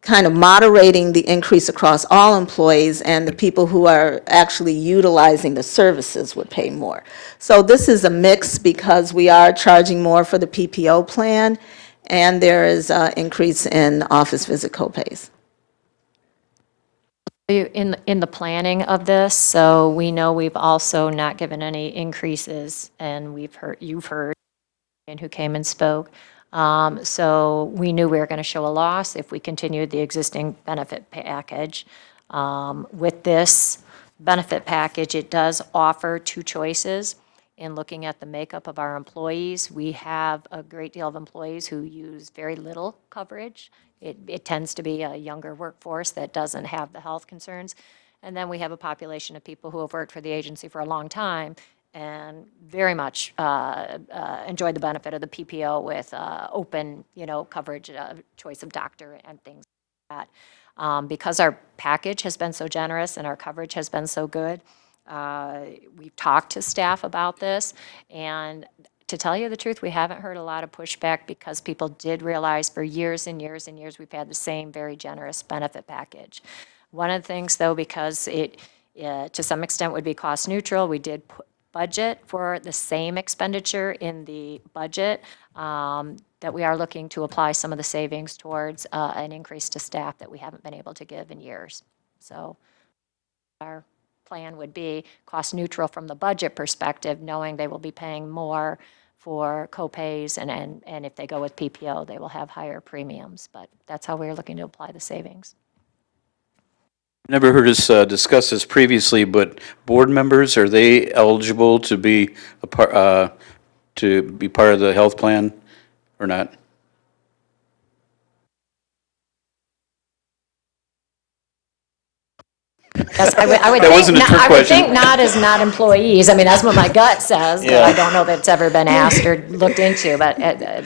kind of moderating the increase across all employees, and the people who are actually utilizing the services would pay more. So this is a mix, because we are charging more for the PPO plan, and there is an increase in office visit copays. In the planning of this, so we know we've also not given any increases, and you've heard, and who came and spoke. So we knew we were going to show a loss if we continued the existing benefit package. With this benefit package, it does offer two choices. In looking at the makeup of our employees, we have a great deal of employees who use very little coverage. It tends to be a younger workforce that doesn't have the health concerns. And then we have a population of people who have worked for the agency for a long time and very much enjoyed the benefit of the PPO with open, coverage, choice of doctor and things like that. Because our package has been so generous and our coverage has been so good, we've talked to staff about this, and to tell you the truth, we haven't heard a lot of pushback, because people did realize for years and years and years we've had the same very generous benefit package. One of the things, though, because it to some extent would be cost neutral, we did budget for the same expenditure in the budget, that we are looking to apply some of the savings towards an increase to staff that we haven't been able to give in years. So our plan would be cost neutral from the budget perspective, knowing they will be paying more for copays, and if they go with PPO, they will have higher premiums. But that's how we're looking to apply the savings. Never heard us discuss this previously, but board members, are they eligible to be part of the health plan or not? Yes, I would That think, wasn't a trick I would question. think not as not employees. I mean, that's what my gut says, but Yeah. I don't know that it's ever been asked or looked into. But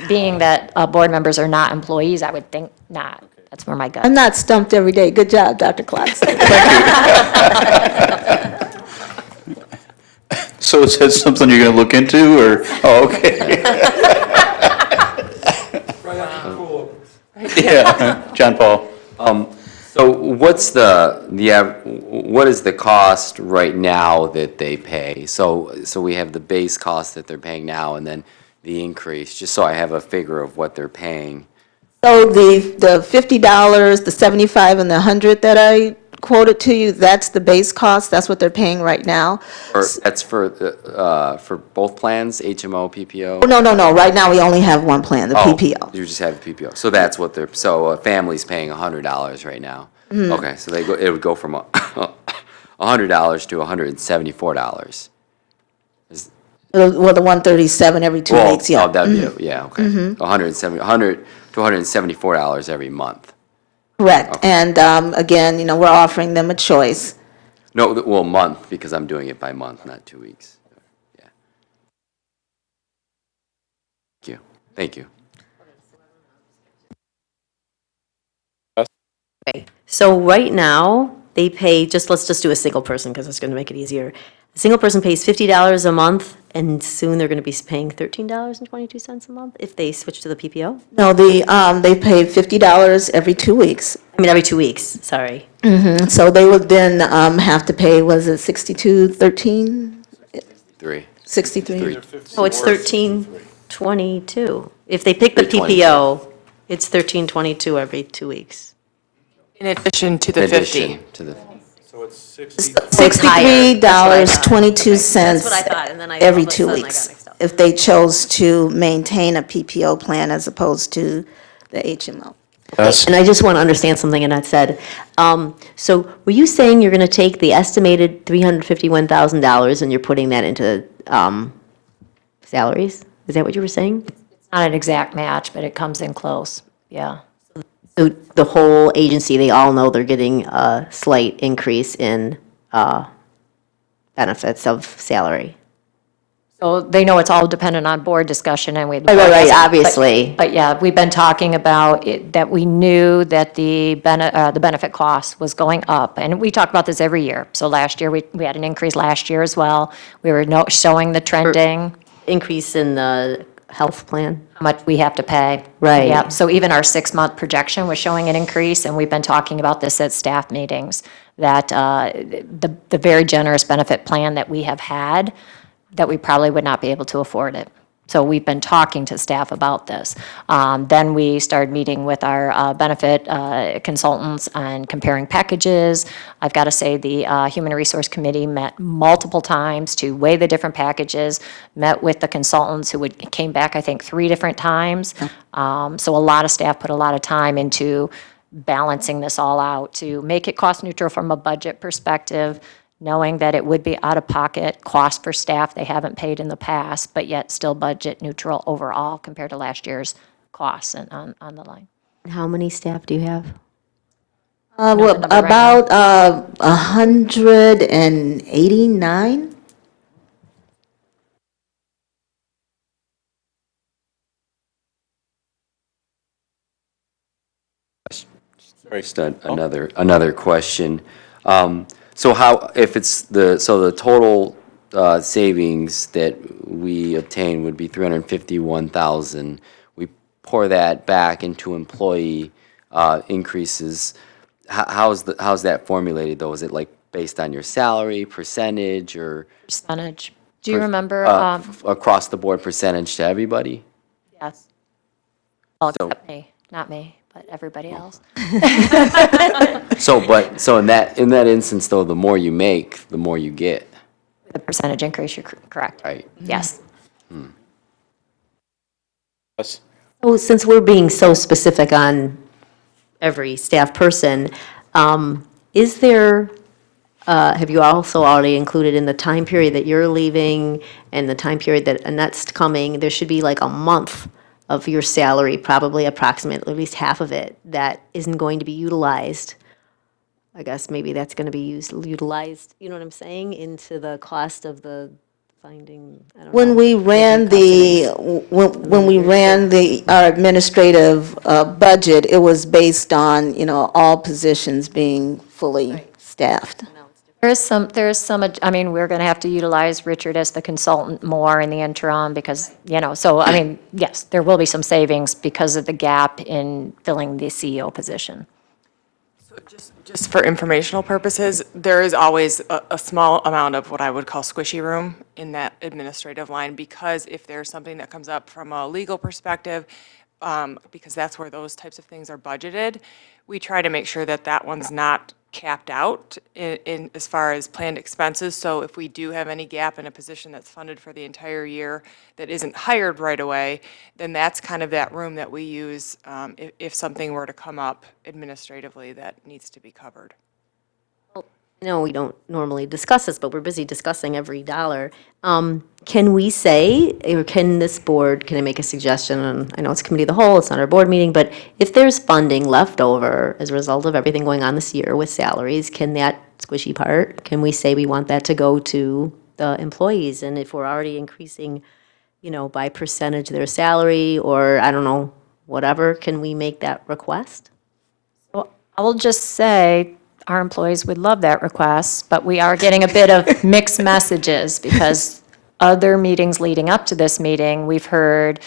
being that board members are not employees, I would think not. That's where my gut. I'm not stumped every day. Good job, Dr. Klotz. So is that something you're going to look into, or, oh, okay. Right after school. Yeah, John Paul. So what is the cost right now that they pay? So we have the base cost that they're paying now, and then the increase, just so I have a figure of what they're paying. So the $50, the $75, and the $100 that I quoted to you, that's the base cost, that's what they're paying right now. Or that's for both plans, HMO, PPO? Oh, no, right now we only have one plan, the Oh, PPO. you just have a PPO. So that's what they're, so a family's paying $100 right now. Okay, so it would go from $100 to $174. Well, the 137 every 2 Well, weeks, yeah. oh, that'd be, yeah, okay. 100 to $174 every month. Correct. And again, we're offering them a choice. No, well, month, because I'm doing it by month, not 2 weeks. Yeah. Thank you. Thank you. So right now, they pay, let's just do a single person, because it's going to make it easier. A single person pays $50 a month, and soon they're going to be paying $13.22 a month if they switch to the PPO? No, they pay $50 every 2 weeks. I mean, every 2 weeks, sorry. So they would then have to pay, was it 6213? 3. 63? Oh, it's $13.22. If they pick the $3.22. PPO, it's $13.22 every 2 weeks. In addition to In the 50. addition to the, $63.22 That's what I thought, and then I, all every of a 2 sudden I got weeks, mixed up. if they chose to maintain a PPO plan as opposed to the HMO. And I just want to understand something in that said. So were you saying you're going to take the estimated $351,000 and you're putting that into salaries? Is that what you were saying? Not an exact match, but it comes in close, yeah. So the whole agency, they all know they're getting a slight increase in benefits of salary? So they know it's all dependent on board discussion, and we. Right, obviously. But yeah, we've been talking about it, that we knew that the benefit cost was going up, and we talk about this every year. So last year, we had an increase last year as well. We were showing the trending, Increase in the health plan? how much we have to pay. Right. Yeah, so even our 6-month projection was showing an increase, and we've been talking about this at staff meetings, that the very generous benefit plan that we have had, that we probably would not be able to afford it. So we've been talking to staff about this. Then we started meeting with our benefit consultants and comparing packages. I've got to say, the Human Resource Committee met multiple times to weigh the different packages, met with the consultants who came back, I think, 3 different times. So a lot of staff put a lot of time into balancing this all out to make it cost neutral from a budget perspective, knowing that it would be out-of-pocket cost for staff they haven't paid in the past, but yet still budget neutral overall compared to last year's costs on the line. How many staff do you have? Well, the number right about 189. just another question. So how, if it's so the total savings that we obtain would be 351,000. We pour that back into employee increases. How's that formulated though? Is it like based on your salary, percentage, or? Percentage. Do you remember? Across the board percentage to everybody? Yes. Well, except me, not me, but everybody else. So in that instance though, the more you make, the more you get, The percentage increase, you're correct. right? Yes. Yes. Oh, since we're being so specific on every staff person, is there, have you also already included in the time period that you're leaving and the time period that Annette's coming, there should be like a month of your salary, probably approximately, at least half of it, that isn't going to be utilized? I guess maybe that's going to be utilized, you know what I'm saying, into the cost of the finding, I don't know. When we ran our administrative budget, it was based on, all positions being fully staffed. There is some, I mean, we're going to have to utilize Richard as the consultant more in the interim because, so, I mean, yes, there will be some savings because of the gap in filling the CEO position. Just for informational purposes, there is always a small amount of what I would call squishy room in that administrative line, because if there's something that comes up from a legal perspective, because that's where those types of things are budgeted, we try to make sure that that one's not capped out in as far as planned expenses. So if we do have any gap in a position that's funded for the entire year that isn't hired right away, then that's kind of that room that we use if something were to come up administratively that needs to be covered. I know we don't normally discuss this, but we're busy discussing every dollar. Can we say, or can this board, can I make a suggestion? And I know it's committee of the whole, it's not our board meeting, but if there's funding left over as a result of everything going on this year with salaries, can that squishy part, can we say we want that to go to the employees? And if we're already increasing, by percentage their salary, or I don't know, whatever, can we make that request? Well, I will just say, our employees would love that request, but we are getting a bit of mixed messages because other meetings leading up to this meeting, we've heard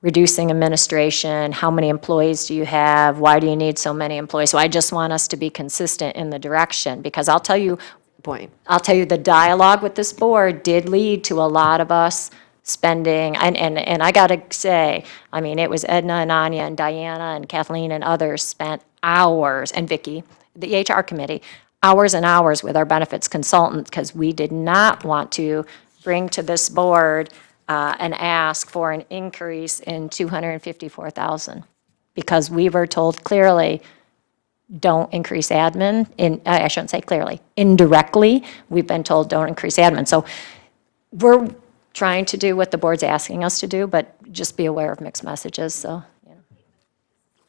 reducing administration, how many employees do you have, why do you need so many employees? So I just want us to be consistent in the direction, because I'll tell you, the dialogue with this board did lead to a lot of us spending, and I gotta say, I mean, it was Edna and Anya and Diana and Kathleen and others spent hours, and Vicky, the HR committee, hours and hours with our benefits consultant, because we did not want to bring to this board and ask for an increase in $254,000, because we were told clearly, don't increase admin, I shouldn't say clearly, indirectly, we've been told don't increase admin. So we're trying to do what the board's asking us to do, but just be aware of mixed messages, so.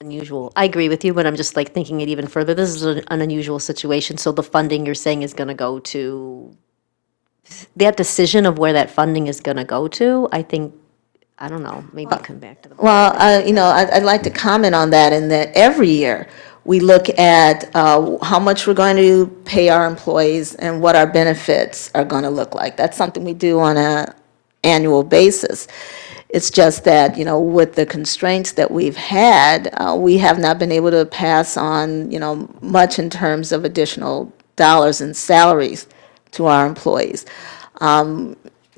Unusual. I agree with you, but I'm just like thinking it even further. This is an unusual situation, so the funding you're saying is gonna go to, that decision of where that funding is gonna go to, I think, I don't know, maybe I'll come back to the. Well, I'd like to comment on that, in that every year, we look at how much we're going to pay our employees and what our benefits are going to look like. That's something we do on an annual basis. It's just that, with the constraints that we've had, we have not been able to pass on, much in terms of additional dollars and salaries to our employees.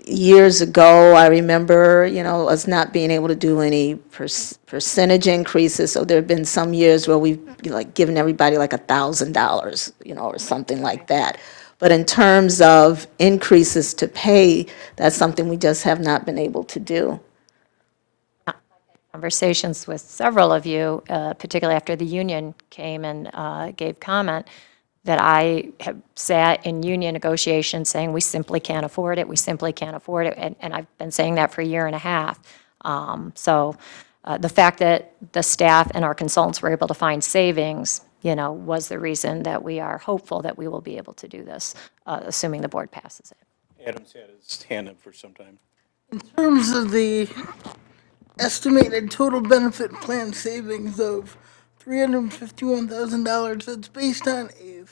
Years ago, I remember, us not being able to do any percentage increases, so there have been some years where we've, given everybody like $1,000, or something like that. But in terms of increases to pay, that's something we just have not been able to do. Conversations with several of you, particularly after the union came and gave comment, that I have sat in union negotiations saying, we simply can't afford it, we simply can't afford it, and I've been saying that for a year and a half. So the fact that the staff and our consultants were able to find savings, was the reason that we are hopeful that we will be able to do this, assuming the board passes it. Adam's had his hand up for some time. In terms of the estimated total benefit plan savings of $351,000, that's based on a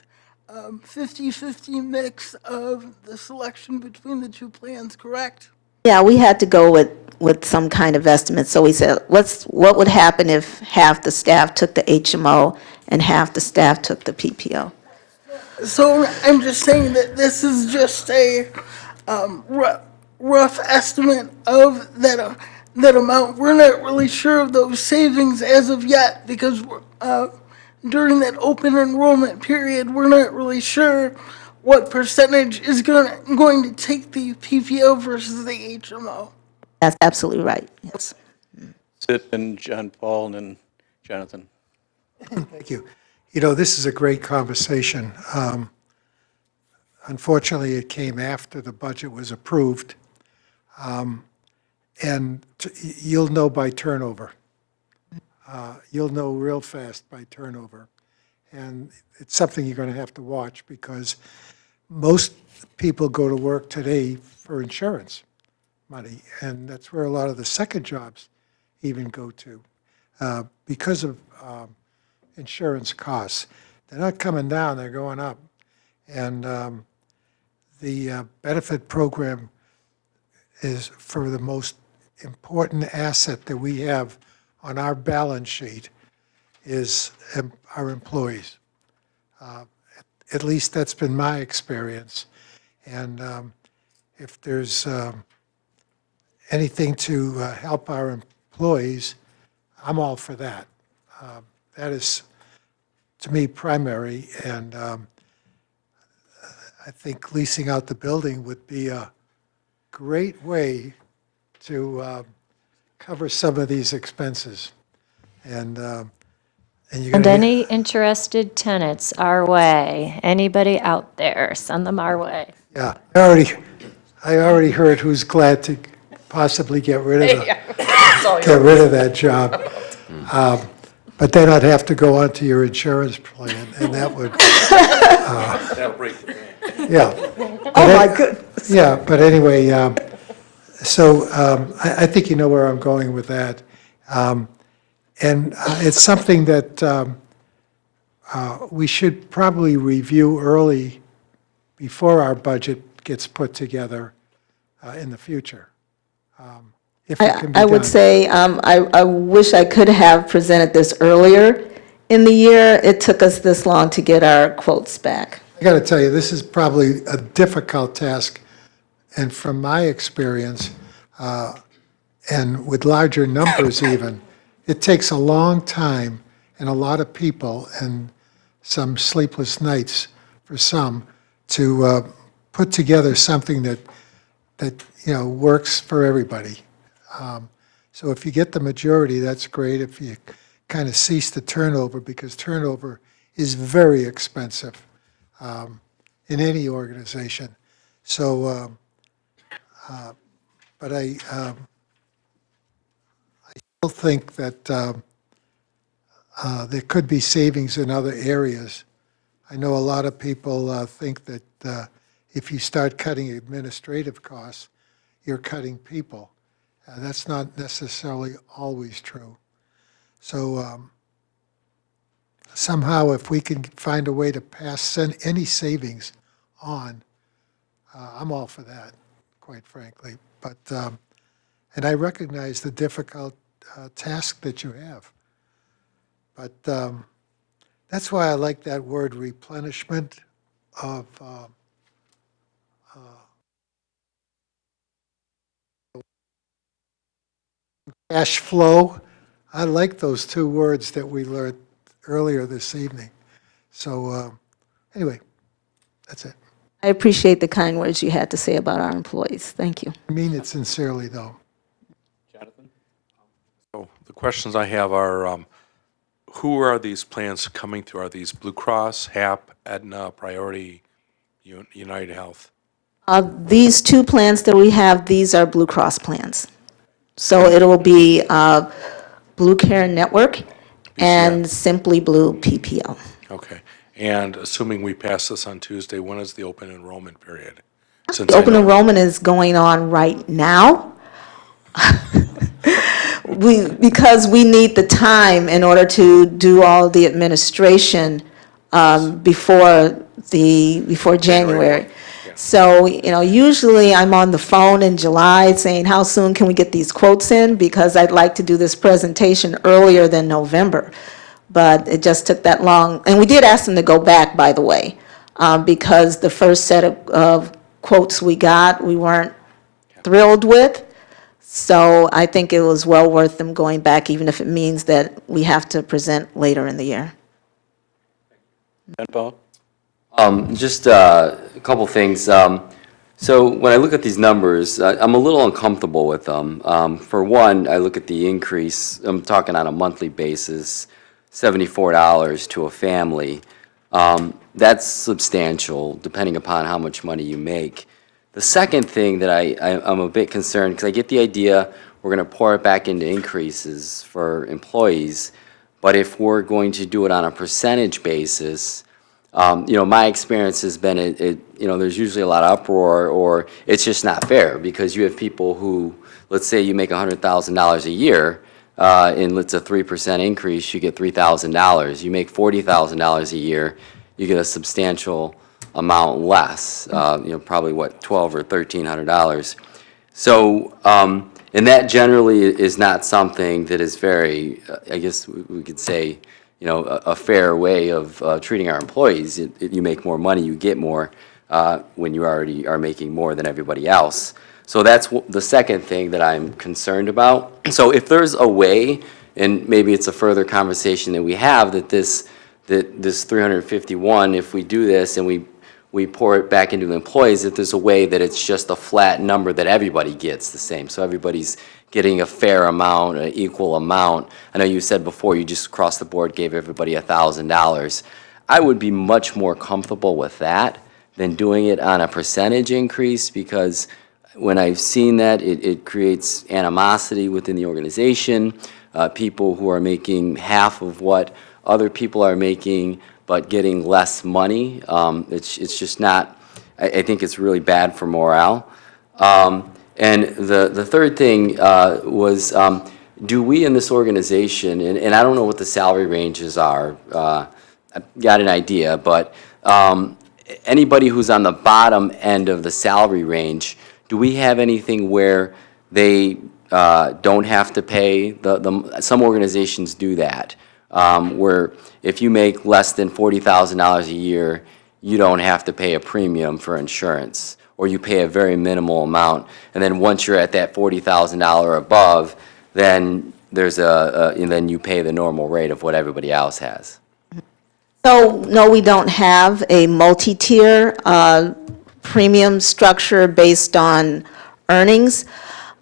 50-50 mix of the selection between the two plans, correct? Yeah, we had to go with some kind of estimate. So we said, what would happen if half the staff took the HMO and half the staff took the PPO? So I'm just saying that this is just a rough estimate of that amount. We're not really sure of those savings as of yet, because during that open enrollment period, we're not really sure what percentage is going to take the PPO versus the HMO. That's absolutely right, yes. Sid and John Paul and then Jonathan. Thank you. This is a great conversation. Unfortunately, it came after the budget was approved. And you'll know by turnover. You'll know real fast by turnover. And it's something you're going to have to watch, because most people go to work today for insurance money, and that's where a lot of the second jobs even go to, because of insurance costs. They're not coming down, they're going up. And the benefit program is for the most important asset that we have on our balance sheet is our employees. At least that's been my experience. And if there's anything to help our employees, I'm all for that. That is to me, primary, and I think leasing out the building would be a great way to cover some of these expenses. And you're And going to, any interested tenants our way, anybody out there, send them our way. yeah, I already heard who's glad to possibly get rid of that job. But then I'd have to go onto your insurance plan, and that would, That'll break the bank. yeah. Oh, my goodness. Yeah, but anyway, so I think you know where I'm going with that. And it's something that we should probably review early before our budget gets put together in the future. If it can be I would done. say, I wish I could have presented this earlier in the year. It took us this long to get our quotes back. I got to tell you, this is probably a difficult task, and from my experience, and with larger numbers even, it takes a long time and a lot of people and some sleepless nights for some to put together something that works for everybody. So if you get the majority, that's great. If you kind of cease the turnover, because turnover is very expensive in any organization. So, but I still think that there could be savings in other areas. I know a lot of people think that if you start cutting administrative costs, you're cutting people. That's not necessarily always true. So somehow, if we can find a way to pass any savings on, I'm all for that, quite frankly. But and I recognize the difficult task that you have. But that's why I like that word replenishment of cash flow. I like those two words that we learned earlier this evening. So anyway, that's it. I appreciate the kind words you had to say about our employees. Thank you. I mean it sincerely, though. Jonathan? So the questions I have are, who are these plans coming through? Are these Blue Cross, HAP, Aetna, Priority, United Health? These two plans that we have, these are Blue Cross plans. So it will be Blue Care Network and Simply Blue PPO. Okay. And assuming we pass this on Tuesday, when is the open enrollment period? Since The I open know- enrollment is going on right now. Because we need the time in order to do all the administration before January. So, usually I'm on the phone in July saying, how soon can we get these quotes in? Because I'd like to do this presentation earlier than November. But it just took that long. And we did ask them to go back, by the way, because the first set of quotes we got, we weren't thrilled with. So I think it was well worth them going back, even if it means that we have to present later in the year. Ben Paul? Just a couple things. So when I look at these numbers, I'm a little uncomfortable with them. For one, I look at the increase, I'm talking on a monthly basis, $74 to a family. That's substantial, depending upon how much money you make. The second thing that I'm a bit concerned, because I get the idea we're going to pour it back into increases for employees, but if we're going to do it on a percentage basis, my experience has been there's usually a lot of uproar, or it's just not fair, because you have people who, let's say you make $100,000 a year, and it's a 3% increase, you get $3,000. You make $40,000 a year, you get a substantial amount less, probably $1,200 or $1,300. So, and that generally is not something that is very, I guess we could say, a fair way of treating our employees. You make more money, you get more when you already are making more than everybody else. So that's the second thing that I'm concerned about. So if there's a way, and maybe it's a further conversation that we have, that this that this 351, if we do this and we pour it back into the employees, that there's a way that it's just a flat number that everybody gets the same. So everybody's getting a fair amount, an equal amount. I know you said before you just across the board gave everybody $1,000. I would be much more comfortable with that than doing it on a percentage increase, because when I've seen that, it creates animosity within the organization. People who are making half of what other people are making, but getting less money. It's just not, I think it's really bad for morale. And the third thing was, do we in this organization, and I don't know what the salary ranges are, I've got an idea, but anybody who's on the bottom end of the salary range, do we have anything where they don't have to pay? Some organizations do that, where if you make less than $40,000 a year, you don't have to pay a premium for insurance, or you pay a very minimal amount. And then once you're at that $40,000 above, then there's and then you pay the normal rate of what everybody else has. So, no, we don't have a multi-tier premium structure based on earnings.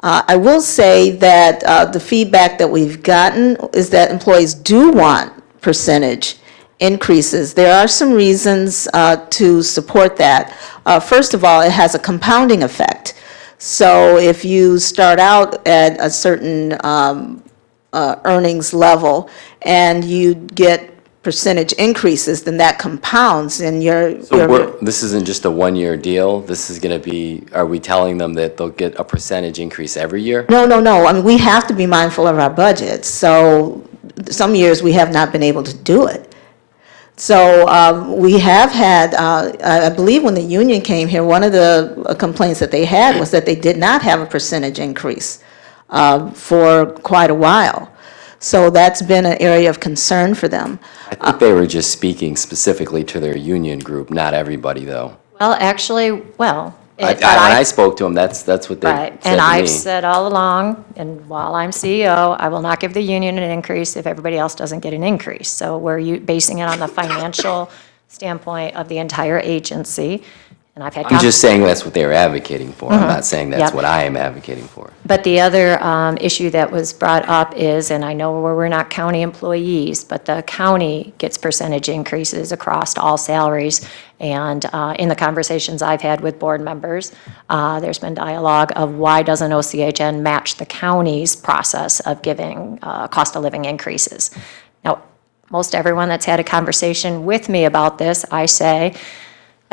I will say that the feedback that we've gotten is that employees do want percentage increases. There are some reasons to support that. First of all, it has a compounding effect. So if you start out at a certain earnings level and you get percentage increases, then that compounds and So this isn't just a one-year deal? This is going to be, are we telling them that they'll get a percentage increase every year? No. I mean, we have to be mindful of our budgets. So some years we have not been able to do it. So we have had, I believe when the union came here, one of the complaints that they had was that they did not have a percentage increase for quite a while. So that's been an area of concern for them. I think they were just speaking specifically to their union group, not everybody, though. Well, actually, when I spoke to them, that's what they right, said and to I've me. said all along, and while I'm CEO, I will not give the union an increase if everybody else doesn't get an increase. So we're basing it on the financial standpoint of the entire agency, and I've had. I'm just saying that's what they were advocating for. I'm not saying that's Yep. what I am advocating for. But the other issue that was brought up is, and I know we're not county employees, but the county gets percentage increases across all salaries. And in the conversations I've had with board members, there's been dialogue of why doesn't OCHN match the county's process of giving cost of living increases. Now, most everyone that's had a conversation with me about this, I say,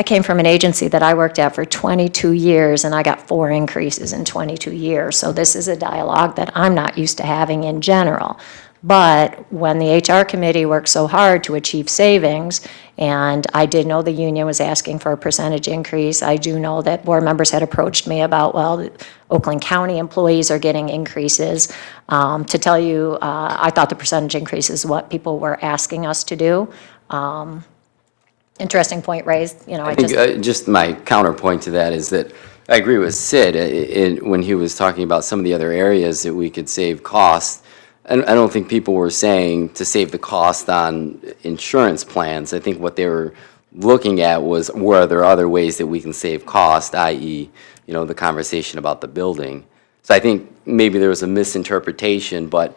I came from an agency that I worked at for 22 years, and I got 4 increases in 22 years. So this is a dialogue that I'm not used to having in general. But when the HR committee worked so hard to achieve savings, and I did know the union was asking for a percentage increase, I do know that board members had approached me about, well, Oakland County employees are getting increases. To tell you, I thought the percentage increase is what people were asking us to do. Interesting point raised, I think just my counterpoint to that is that I agree with Sid when he was talking about some of the other areas that we could save costs. And I don't think people were saying to save the cost on insurance plans. I think what they were looking at was, were there other ways that we can save cost, i.e., the conversation about the building. So I think maybe there was a misinterpretation, but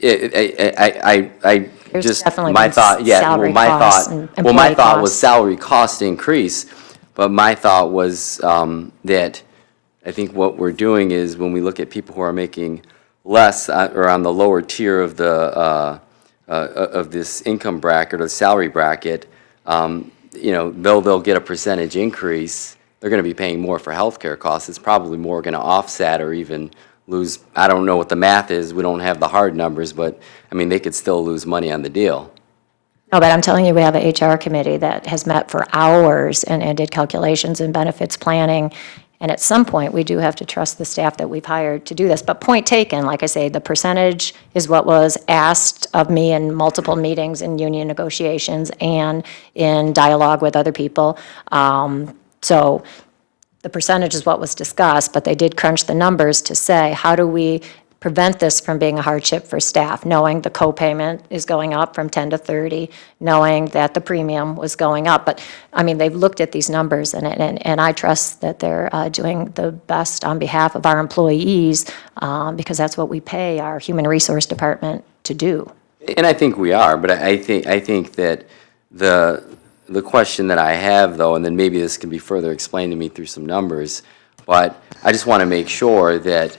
There's just definitely my been thought, salary costs and my employee thought was costs. salary cost increase, but my thought was that I think what we're doing is when we look at people who are making less or on the lower tier of the of this income bracket or salary bracket, they'll get a percentage increase. They're going to be paying more for healthcare costs. It's probably more going to offset or even lose. I don't know what the math is. We don't have the hard numbers, but I mean, they could still lose money on the deal. No, but I'm telling you, we have a HR committee that has met for hours and did calculations and benefits planning. And at some point, we do have to trust the staff that we've hired to do this. But point taken, like I say, the percentage is what was asked of me in multiple meetings in union negotiations and in dialogue with other people. So the percentage is what was discussed, but they did crunch the numbers to say, how do we prevent this from being a hardship for staff, knowing the co-payment is going up from 10 to 30, knowing that the premium was going up. But, I mean, they've looked at these numbers, and I trust that they're doing the best on behalf of our employees, because that's what we pay our human resource department to do. And I think we are, but I think that the question that I have, though, and then maybe this can be further explained to me through some numbers, but I just want to make sure that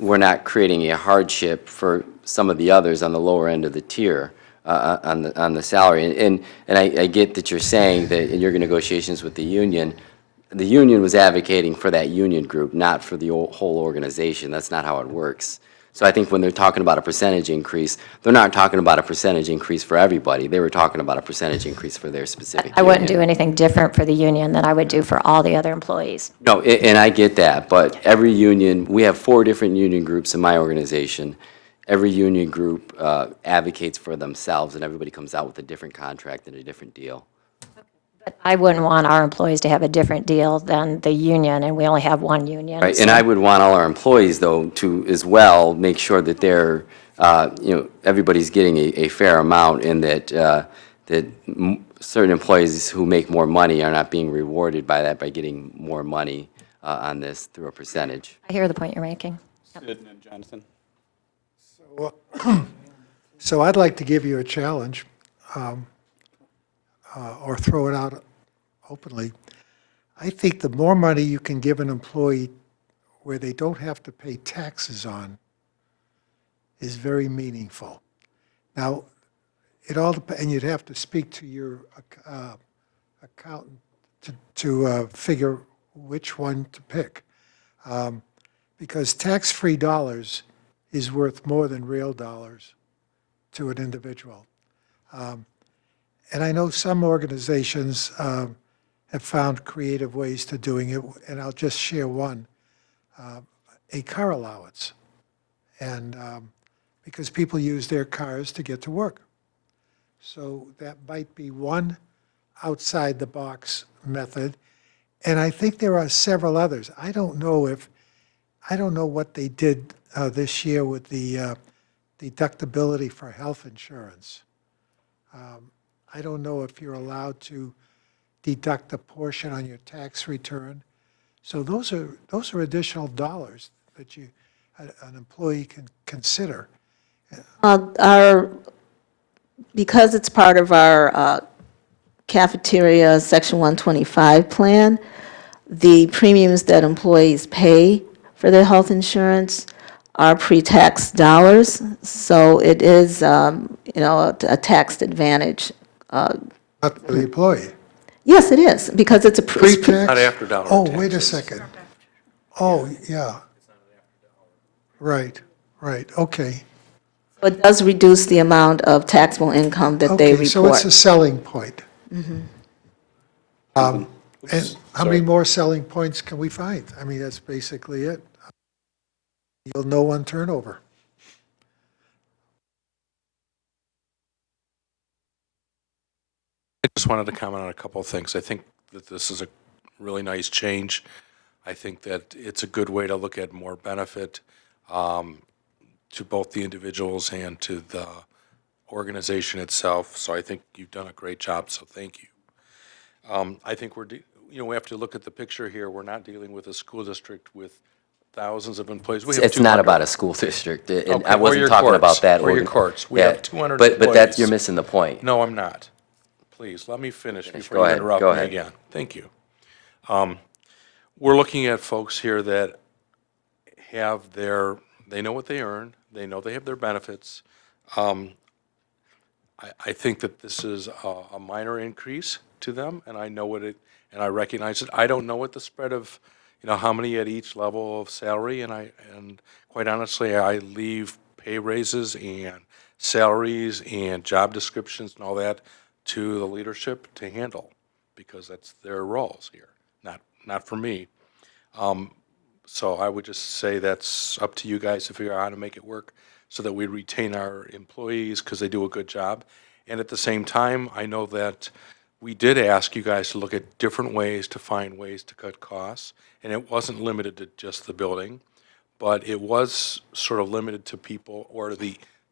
we're not creating a hardship for some of the others on the lower end of the tier, on the salary. And I get that you're saying that in your negotiations with the union was advocating for that union group, not for the whole organization. That's not how it works. So I think when they're talking about a percentage increase, they're not talking about a percentage increase for everybody. They were talking about a percentage increase for their specific I wouldn't do union. anything different for the union than I would do for all the other employees. No, and I get that, but every union, we have 4 different union groups in my organization. Every union group advocates for themselves, and everybody comes out with a different contract and a different deal. I wouldn't want our employees to have a different deal than the union, and we only have one union. Right, and I would want all our employees, though, to as well make sure that they're, everybody's getting a fair amount, and that certain employees who make more money are not being rewarded by that, by getting more money on this through a percentage. I hear the point you're making. Sid and then Jonathan. So I'd like to give you a challenge, or throw it out openly. I think the more money you can give an employee where they don't have to pay taxes on is very meaningful. Now, it all depends, and you'd have to speak to your accountant to figure which one to pick. Because tax-free dollars is worth more than real dollars to an individual. And I know some organizations have found creative ways to doing it, and I'll just share one, a car allowance. And because people use their cars to get to work. So that might be one outside-the-box method. And I think there are several others. I don't know what they did this year with the deductibility for health insurance. I don't know if you're allowed to deduct a portion on your tax return. So those are additional dollars that an employee can consider. Because it's part of our cafeteria Section 125 plan, the premiums that employees pay for their health insurance are pre-tax dollars, so it is, a taxed advantage. Not for the employee. Yes, it is, because it's a Pre-tax? Not after dollar Oh, taxes. wait a second. Oh, yeah. Right, okay. It does reduce the amount of taxable income that they Okay, so it's a report. selling point. And how many Sorry. more selling points can we find? I mean, that's basically it. You'll know on turnover. I just wanted to comment on a couple of things. I think that this is a really nice change. I think that it's a good way to look at more benefit to both the individuals and to the organization itself. So I think you've done a great job, so thank you. I think we have to look at the picture here. We're not dealing with a school district with thousands of employees. We have It's not 200. about a school district, and Okay, I or wasn't your talking courts, about that. or your courts. We Yeah, have 200 But that's, employees. you're missing the point. No, I'm not. Please, let me finish before Go you ahead, interrupt go me ahead. again. Thank you. We're looking at folks here that they know what they earn, they know they have their benefits. I think that this is a minor increase to them, and I know and I recognize it. I don't know what the spread of, how many at each level of salary, and quite honestly, I leave pay raises and salaries and job descriptions and all that to the leadership to handle, because that's their roles here, not for me. So I would just say that's up to you guys to figure out how to make it work so that we retain our employees because they do a good job. And at the same time, I know that we did ask you guys to look at different ways to find ways to cut costs, and it wasn't limited to just the building. but it was sort of limited to people or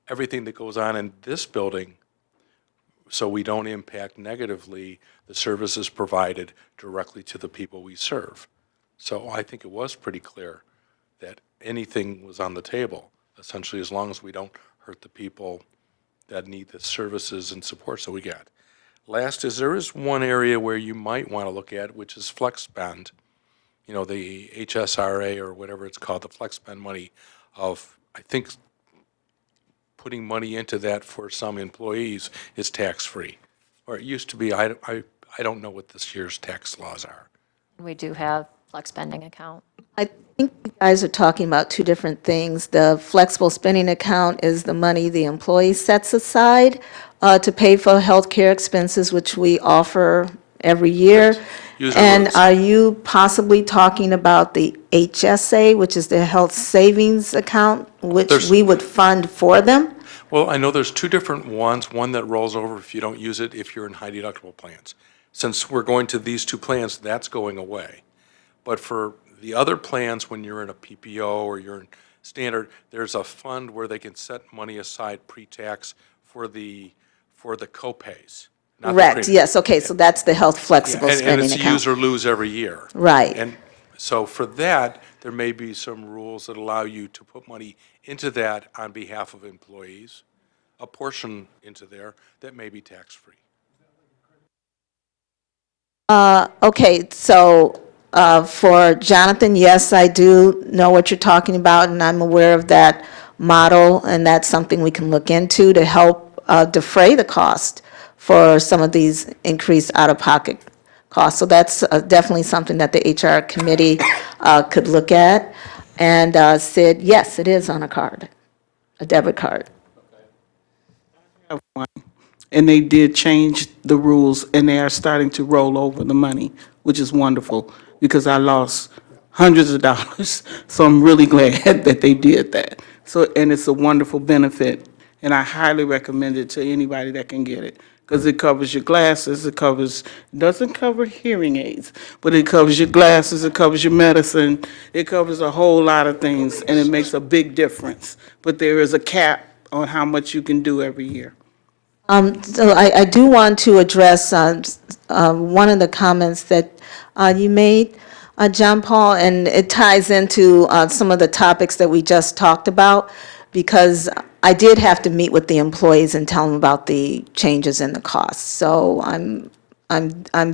everything that goes on in this building, so we don't impact negatively the services provided directly to the people we serve. So I think it was pretty clear that anything was on the table, essentially, as long as we don't hurt the people that need the services and support that we get. Last is there is one area where you might want to look at, which is flex spend. You know, the HSRA or whatever it's called, the flex spend money of, I think, putting money into that for some employees is tax-free. Or it used to be, I don't know what this year's tax laws are. We do have flex spending account. I think you guys are talking about two different things. The flexible spending account is the money the employee sets aside to pay for healthcare expenses, which we offer every year. User And groups. are you possibly talking about the HSA, which is the health savings account, which There's- we would fund for them? Well, I know there's two different ones, one that rolls over if you don't use it if you're in high deductible plans. Since we're going to these two plans, that's going away. But for the other plans, when you're in a PPO or you're in standard, there's a fund where they can set money aside pre-tax for the co-pays. not the Correct, premium. yes, okay, so that's the health flexible And spending it's account. use or lose every year. Right. And so for that, there may be some rules that allow you to put money into that on behalf of employees, a portion into there that may be tax-free. Okay, so for Jonathan, yes, I do know what you're talking about, and I'm aware of that model, and that's something we can look into to help defray the cost for some of these increased out-of-pocket costs. So that's definitely something that the HR committee could look at. And Sid, yes, it is on a card, a debit card. And they did change the rules, and they are starting to roll over the money, which is wonderful, because I lost hundreds of dollars. So I'm really glad that they did that. So, and it's a wonderful benefit, and I highly recommend it to anybody that can get it, because it covers your glasses, doesn't cover hearing aids, but it covers your glasses, it covers your medicine, it covers a whole lot of things, and it makes a big difference. But there is a cap on how much you can do every year. So I do want to address one of the comments that you made, John Paul, and it ties into some of the topics that we just talked about, because I did have to meet with the employees and tell them about the changes in the costs. So I'm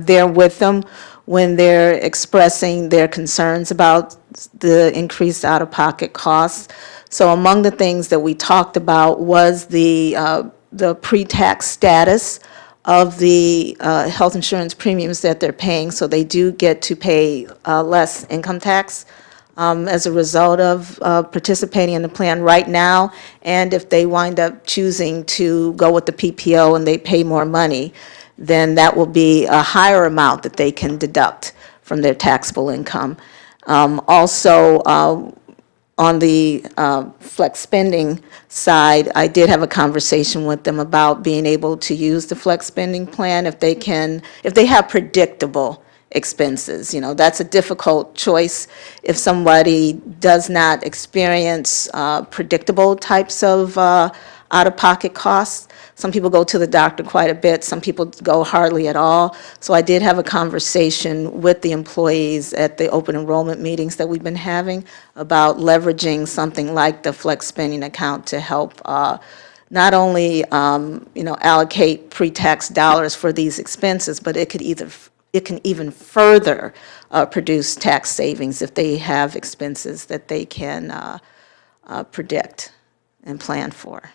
there with them when they're expressing their concerns about the increased out-of-pocket costs. So among the things that we talked about was the pre-tax status of the health insurance premiums that they're paying, so they do get to pay less income tax as a result of participating in the plan right now. And if they wind up choosing to go with the PPO and they pay more money, then that will be a higher amount that they can deduct from their taxable income. Also, on the flex spending side, I did have a conversation with them about being able to use the flex spending plan if they have predictable expenses. You know, that's a difficult choice if somebody does not experience predictable types of out-of-pocket costs. Some people go to the doctor quite a bit, some people go hardly at all. So I did have a conversation with the employees at the open enrollment meetings that we've been having about leveraging something like the flex spending account to help not only allocate pre-tax dollars for these expenses, but it can even further produce tax savings if they have expenses that they can predict and plan for.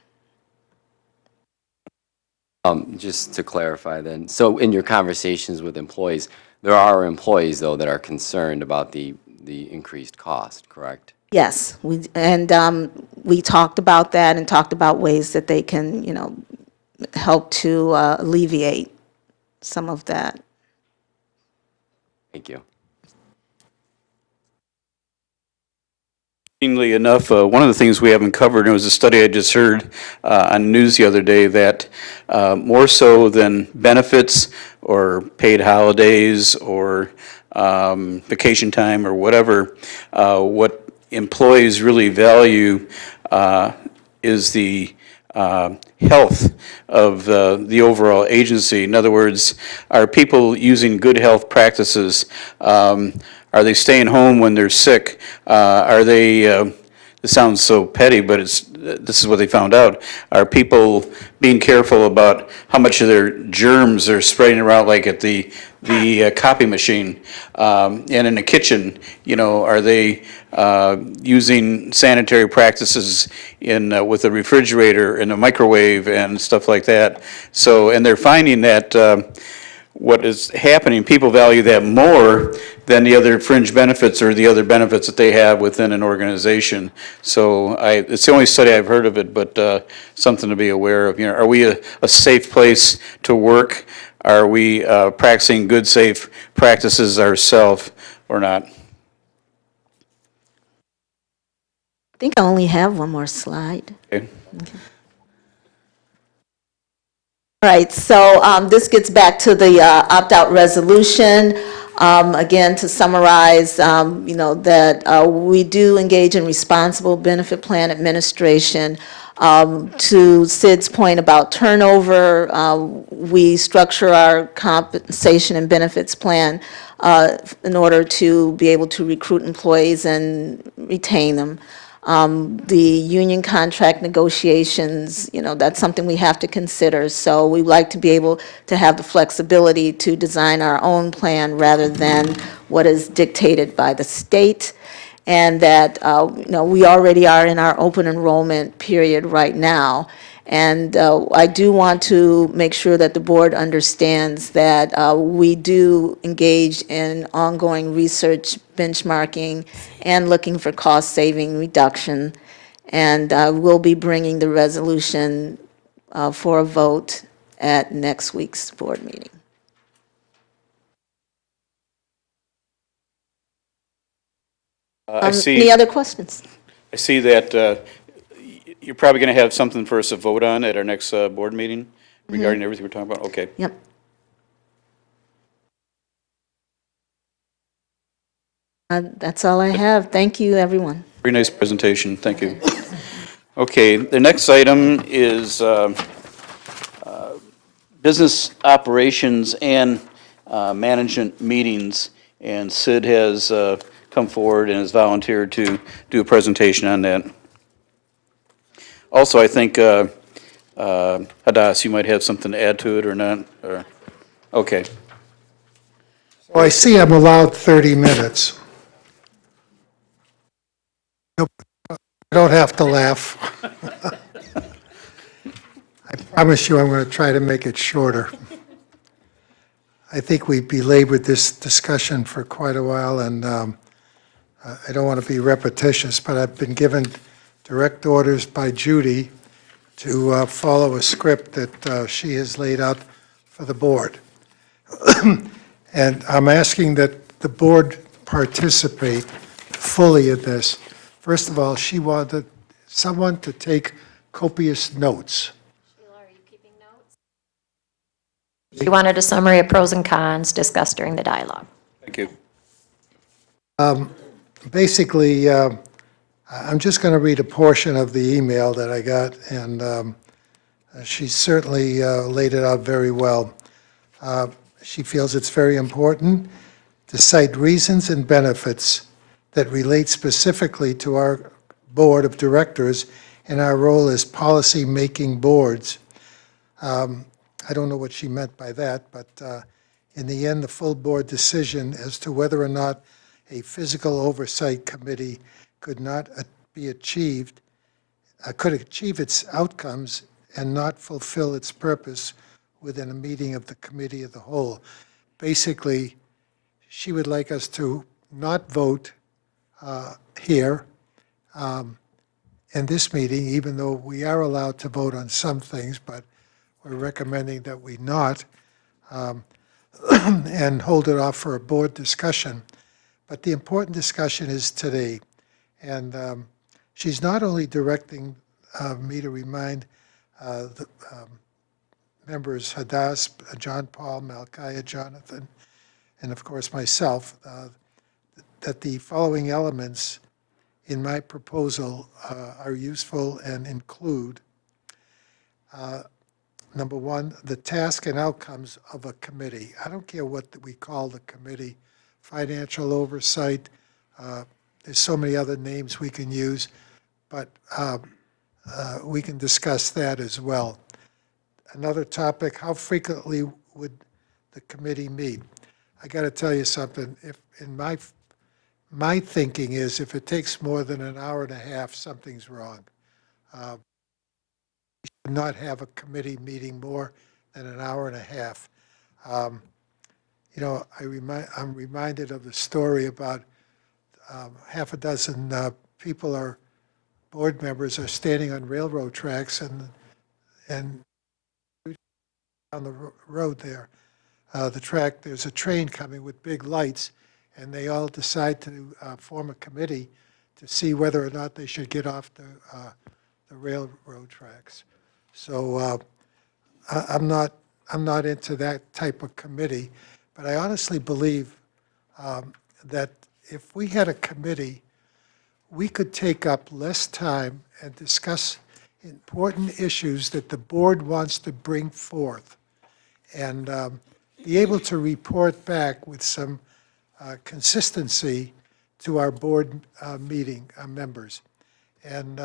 Just to clarify then, so in your conversations with employees, there are employees, though, that are concerned about the increased cost, correct? Yes, we talked about that and talked about ways that they can, help to alleviate some of that. Thank you. Interestingly enough, one of the things we haven't covered, and it was a study I just heard on the news the other day, that more so than benefits or paid holidays or vacation time or whatever, what employees really value is the health of the overall agency. In other words, are people using good health practices? Are they staying home when they're sick? Are they, this sounds so petty, but this is what they found out. Are people being careful about how much of their germs they're spraying around, like at the copy machine? And in the kitchen, are they using sanitary practices with the refrigerator and the microwave and stuff like that? So, and they're finding that what is happening, people value that more than the other fringe benefits or the other benefits that they have within an organization. So it's the only study I've heard of it, but something to be aware of. Are we a safe place to work? Are we practicing good, safe practices ourselves or not? I think I only have one more slide. Okay. All right, so this gets back to the opt-out resolution. Again, to summarize, that we do engage in responsible benefit plan administration. To Sid's point about turnover, we structure our compensation and benefits plan in order to be able to recruit employees and retain them. The union contract negotiations, that's something we have to consider. So we like to be able to have the flexibility to design our own plan rather than what is dictated by the state. And that, we already are in our open enrollment period right now. And I do want to make sure that the board understands that we do engage in ongoing research, benchmarking, and looking for cost-saving reduction. And we'll be bringing the resolution for a vote at next week's board meeting. I see. Any other questions? I see that you're probably going to have something for us to vote on at our next board meeting regarding everything we're talking about? Okay. Yep. That's all I have. Thank you, everyone. Very nice presentation. Thank you. Okay, the next item is business operations and management meetings. And Sid has come forward and has volunteered to do a presentation on that. Also, I think, Hadass, you might have something to add to it or not? Or, okay. Well, I see I'm allowed 30 minutes. Nope, I don't have to laugh. I promise you I'm going to try to make it shorter. I think we belabored this discussion for quite a while, and I don't want to be repetitious, but I've been given direct orders by Judy to follow a script that she has laid out for the board. And I'm asking that the board participate fully in this. First of all, she wanted someone to take copious notes. She wanted a summary of pros and cons discussed during the dialogue. Thank you. Basically, I'm just going to read a portion of the email that I got, and she certainly laid it out very well. She feels it's very important to cite reasons and benefits that relate specifically to our board of directors and our role as policy-making boards. I don't know what she meant by that, but in the end, the full board decision as to whether or not a physical oversight committee could not be achieved, could achieve its outcomes and not fulfill its purpose within a meeting of the committee of the whole. Basically, she would like us to not vote here in this meeting, even though we are allowed to vote on some things, but we're recommending that we not, and hold it off for a board discussion. But the important discussion is today. And she's not only directing me to remind the members Hadass, John Paul, Malchiah, Jonathan, and of course myself, that the following elements in my proposal are useful and include, number one, the task and outcomes of a committee. I don't care what we call the committee, financial oversight, there's so many other names we can use, but we can discuss that as well. Another topic, how frequently would the committee meet? I got to tell you something, if in my thinking is if it takes more than an hour and a half, something's wrong. We should not have a committee meeting more than an hour and a half. You know, I'm reminded of the story about half a dozen people are, board members are standing on railroad tracks and on the road there, the track, there's a train coming with big lights, and they all decide to form a committee to see whether or not they should get off the railroad tracks. So I'm not into that type of committee, but I honestly believe that if we had a committee, we could take up less time and discuss important issues that the board wants to bring forth and be able to report back with some consistency to our board meeting members. And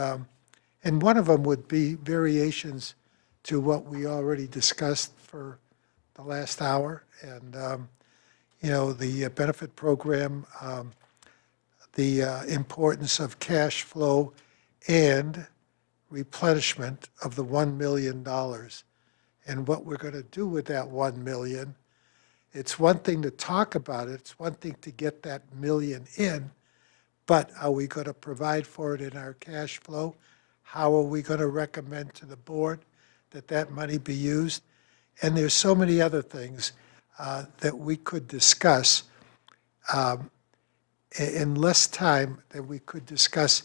one of them would be variations to what we already discussed for the last hour. And, you know, the benefit program, the importance of cash flow and replenishment of the $1 million and what we're going to do with that 1 million. It's one thing to talk about it. It's one thing to get that million in, but are we going to provide for it in our cash flow? How are we going to recommend to the board that that money be used? And there's so many other things that we could discuss in less time than we could discuss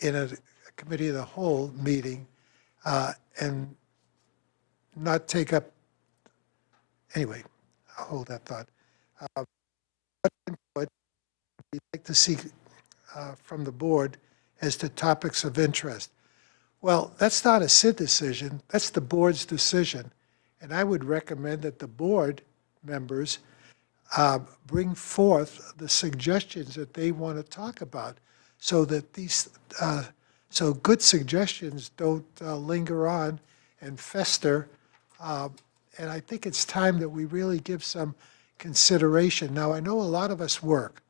in a committee of the whole meeting and not take up, anyway, I'll hold that thought. What input we'd like to see from the board as to topics of interest? Well, that's not a SID decision, that's the board's decision. And I would recommend that the board members bring forth the suggestions that they want to talk about so that these, so good suggestions don't linger on and fester. And I think it's time that we really give some consideration. Now, I know a lot of us work,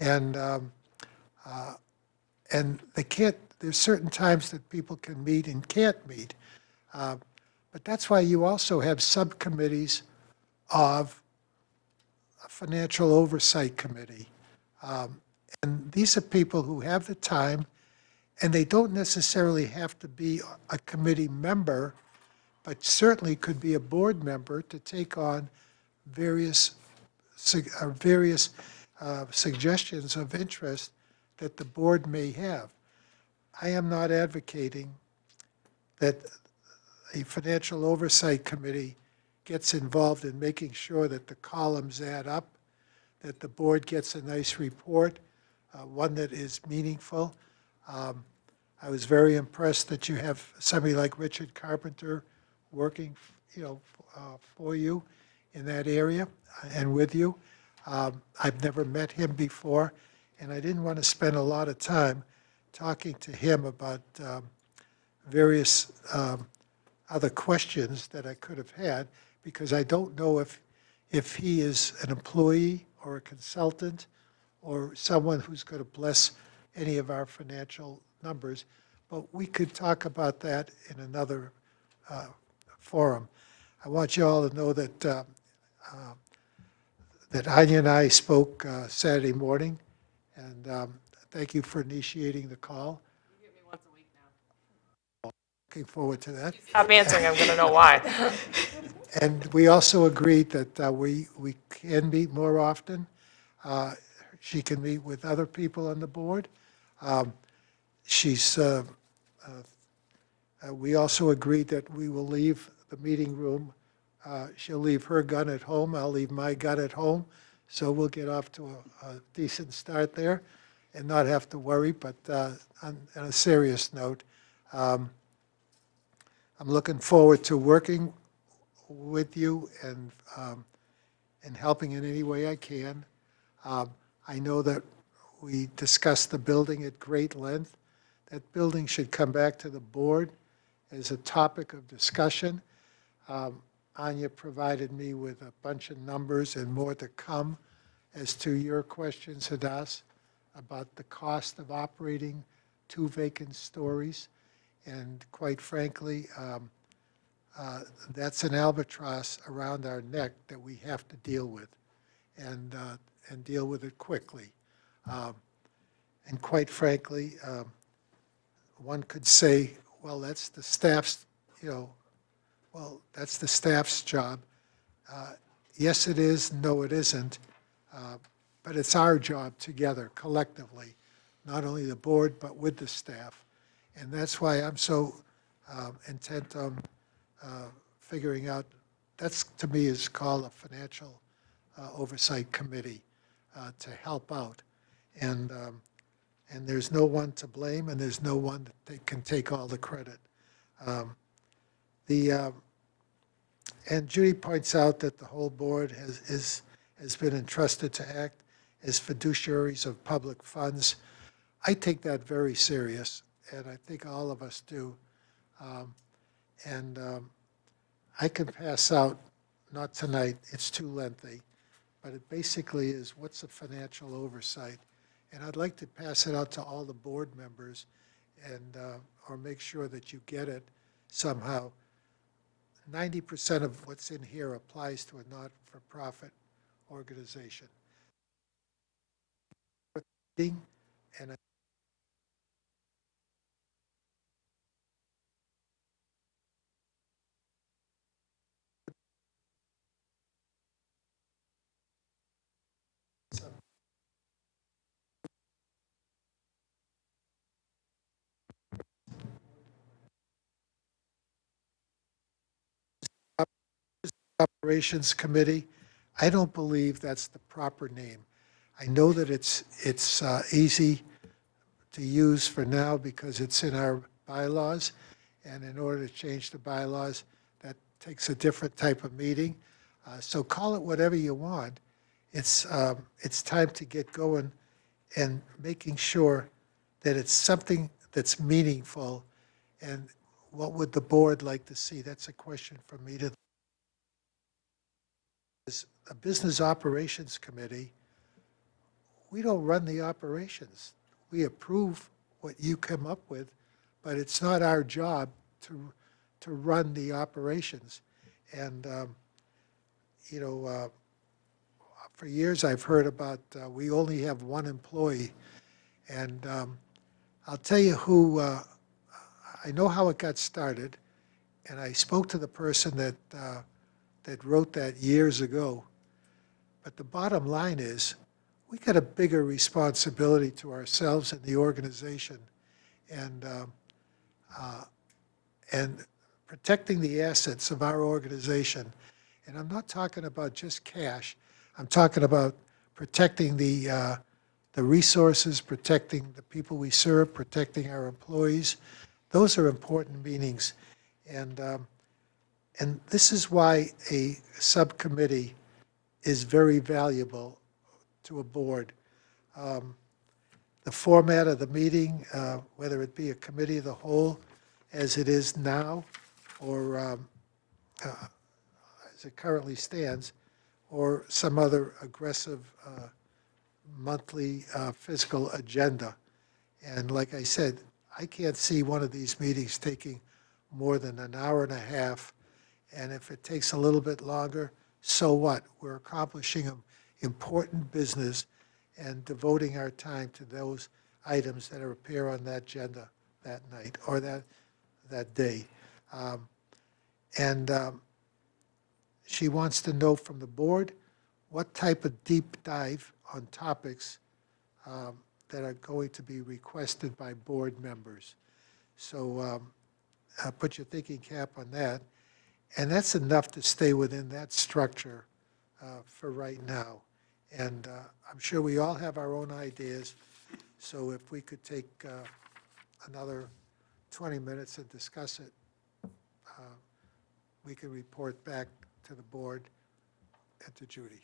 and they can't, there's certain times that people can meet and can't meet. But that's why you also have subcommittees of a financial oversight committee. And these are people who have the time, and they don't necessarily have to be a committee member, but certainly could be a board member to take on various suggestions of interest that the board may have. I am not advocating that a financial oversight committee gets involved in making sure that the columns add up, that the board gets a nice report, one that is meaningful. I was very impressed that you have somebody like Richard Carpenter working, you know, for you in that area and with you. I've never met him before, and I didn't want to spend a lot of time talking to him about various other questions that I could have had, because I don't know if he is an employee or a consultant or someone who's going to bless any of our financial numbers. But we could talk about that in another forum. I want you all to know that that Anya and I spoke Saturday morning, and thank you for initiating the call. You get me once a week now. Looking forward to that. Stop answering, I'm gonna know why. And we also agreed that we can meet more often. She can meet with other people on the board. We also agreed that we will leave the meeting room. She'll leave her gun at home, I'll leave my gun at home, so we'll get off to a decent start there. and not have to worry. But on a serious note, um, I'm looking forward to working with you and helping in any way I can. Um, I know that we discussed the building at great length. That building should come back to the board as a topic of discussion. Anya provided me with a bunch of numbers and more to come as to your questions, Hadass, about the cost of operating 2 vacant stories. And quite frankly, that's an albatross around our neck that we have to deal with, and deal with it quickly. And quite frankly, one could say, well, that's the staff's, well, that's the staff's job. Yes, it is. No, it isn't. But it's our job together, collectively, not only the board, but with the staff. And that's why I'm so intent on figuring out, that's to me is called a financial oversight committee to help out. And there's no one to blame, and there's no one that can take all the credit. The And Judy points out that the whole board has been entrusted to act as fiduciaries of public funds. I take that very serious, and I think all of us do. And I can pass out, not tonight, it's too lengthy, but it basically is what's a financial oversight. And I'd like to pass it out to all the board members and, or make sure that you get it somehow. 90% of what's in here applies to a not-for-profit organization. And Operations Committee, I don't believe that's the proper name. I know that it's easy to use for now because it's in our bylaws, and in order to change the bylaws, that takes a different type of meeting. So call it whatever you want. It's time to get going and making sure that it's something that's meaningful. And what would the board like to see? That's a question from me to a Business Operations Committee. We don't run the operations. We approve what you come up with, but it's not our job to run the operations. And, for years I've heard about we only have one employee. And I'll tell you who, I know how it got started, and I spoke to the person that wrote that years ago. But the bottom line is, we got a bigger responsibility to ourselves and the organization, and protecting the assets of our organization. And I'm not talking about just cash. I'm talking about protecting the resources, protecting the people we serve, protecting our employees. Those are important meanings. And this is why a subcommittee is very valuable to a board. The format of the meeting, whether it be a committee of the whole, as it is now, or as it currently stands, or some other aggressive monthly fiscal agenda. And like I said, I can't see one of these meetings taking more than an hour and a half. And if it takes a little bit longer, so what? We're accomplishing an important business and devoting our time to those items that appear on that agenda that night or that day. And she wants to know from the board what type of deep dive on topics that are going to be requested by board members. So put your thinking cap on that. And that's enough to stay within that structure for right now. And I'm sure we all have our own ideas. So if we could take another 20 minutes and discuss it, we can report back to the board and to Judy.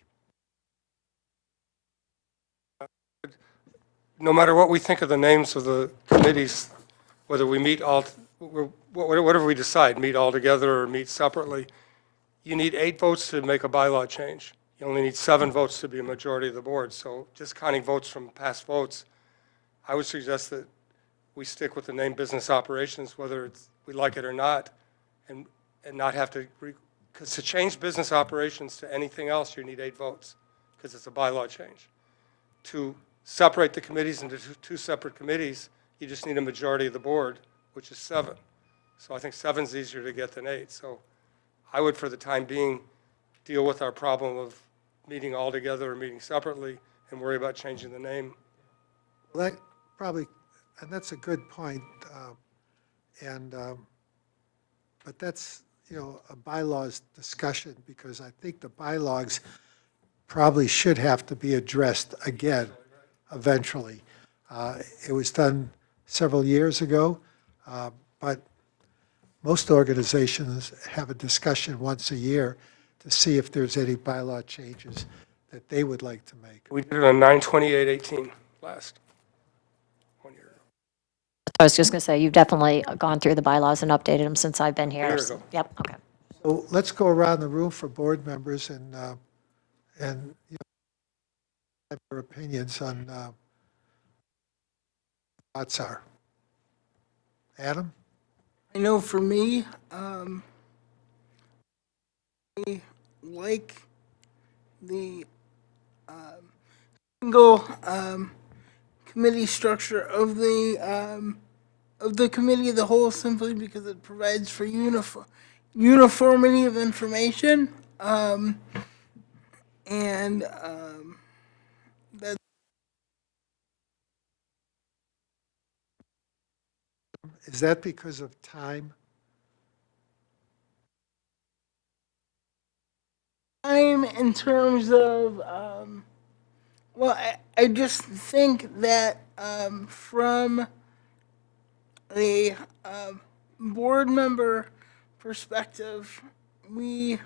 No matter what we think of the names of the committees, whether we meet all, whatever we decide, meet all together or meet separately, you need 8 votes to make a bylaw change. You only need 7 votes to be a majority of the board. So just counting votes from past votes, I would suggest that we stick with the name business operations, whether we like it or not, and not have to, because to change business operations to anything else, you need 8 votes, because it's a bylaw change. To separate the committees into two separate committees, you just need a majority of the board, which is 7. So I think 7's easier to get than 8. So I would, for the time being, deal with our problem of meeting all together or meeting separately and worry about changing the name. Well, that probably, and that's a good point. But that's, a bylaws discussion, because I think the bylaws probably should have to be addressed again eventually. It was done several years ago, but most organizations have a discussion once a year to see if there's any bylaw changes that they would like to make. We did it on 9/28/18 last, 1 year ago. I was just going to say, you've definitely gone through the bylaws and updated them since I've been here. year ago. Yep, okay. So let's go around the room for board members and have their opinions on thoughts are. Adam? I know for me, I like the single committee structure of the committee of the whole, simply because it provides for uniformity of information, and that. Is that because of time? Time in terms of, well, I just think that from a board member perspective, we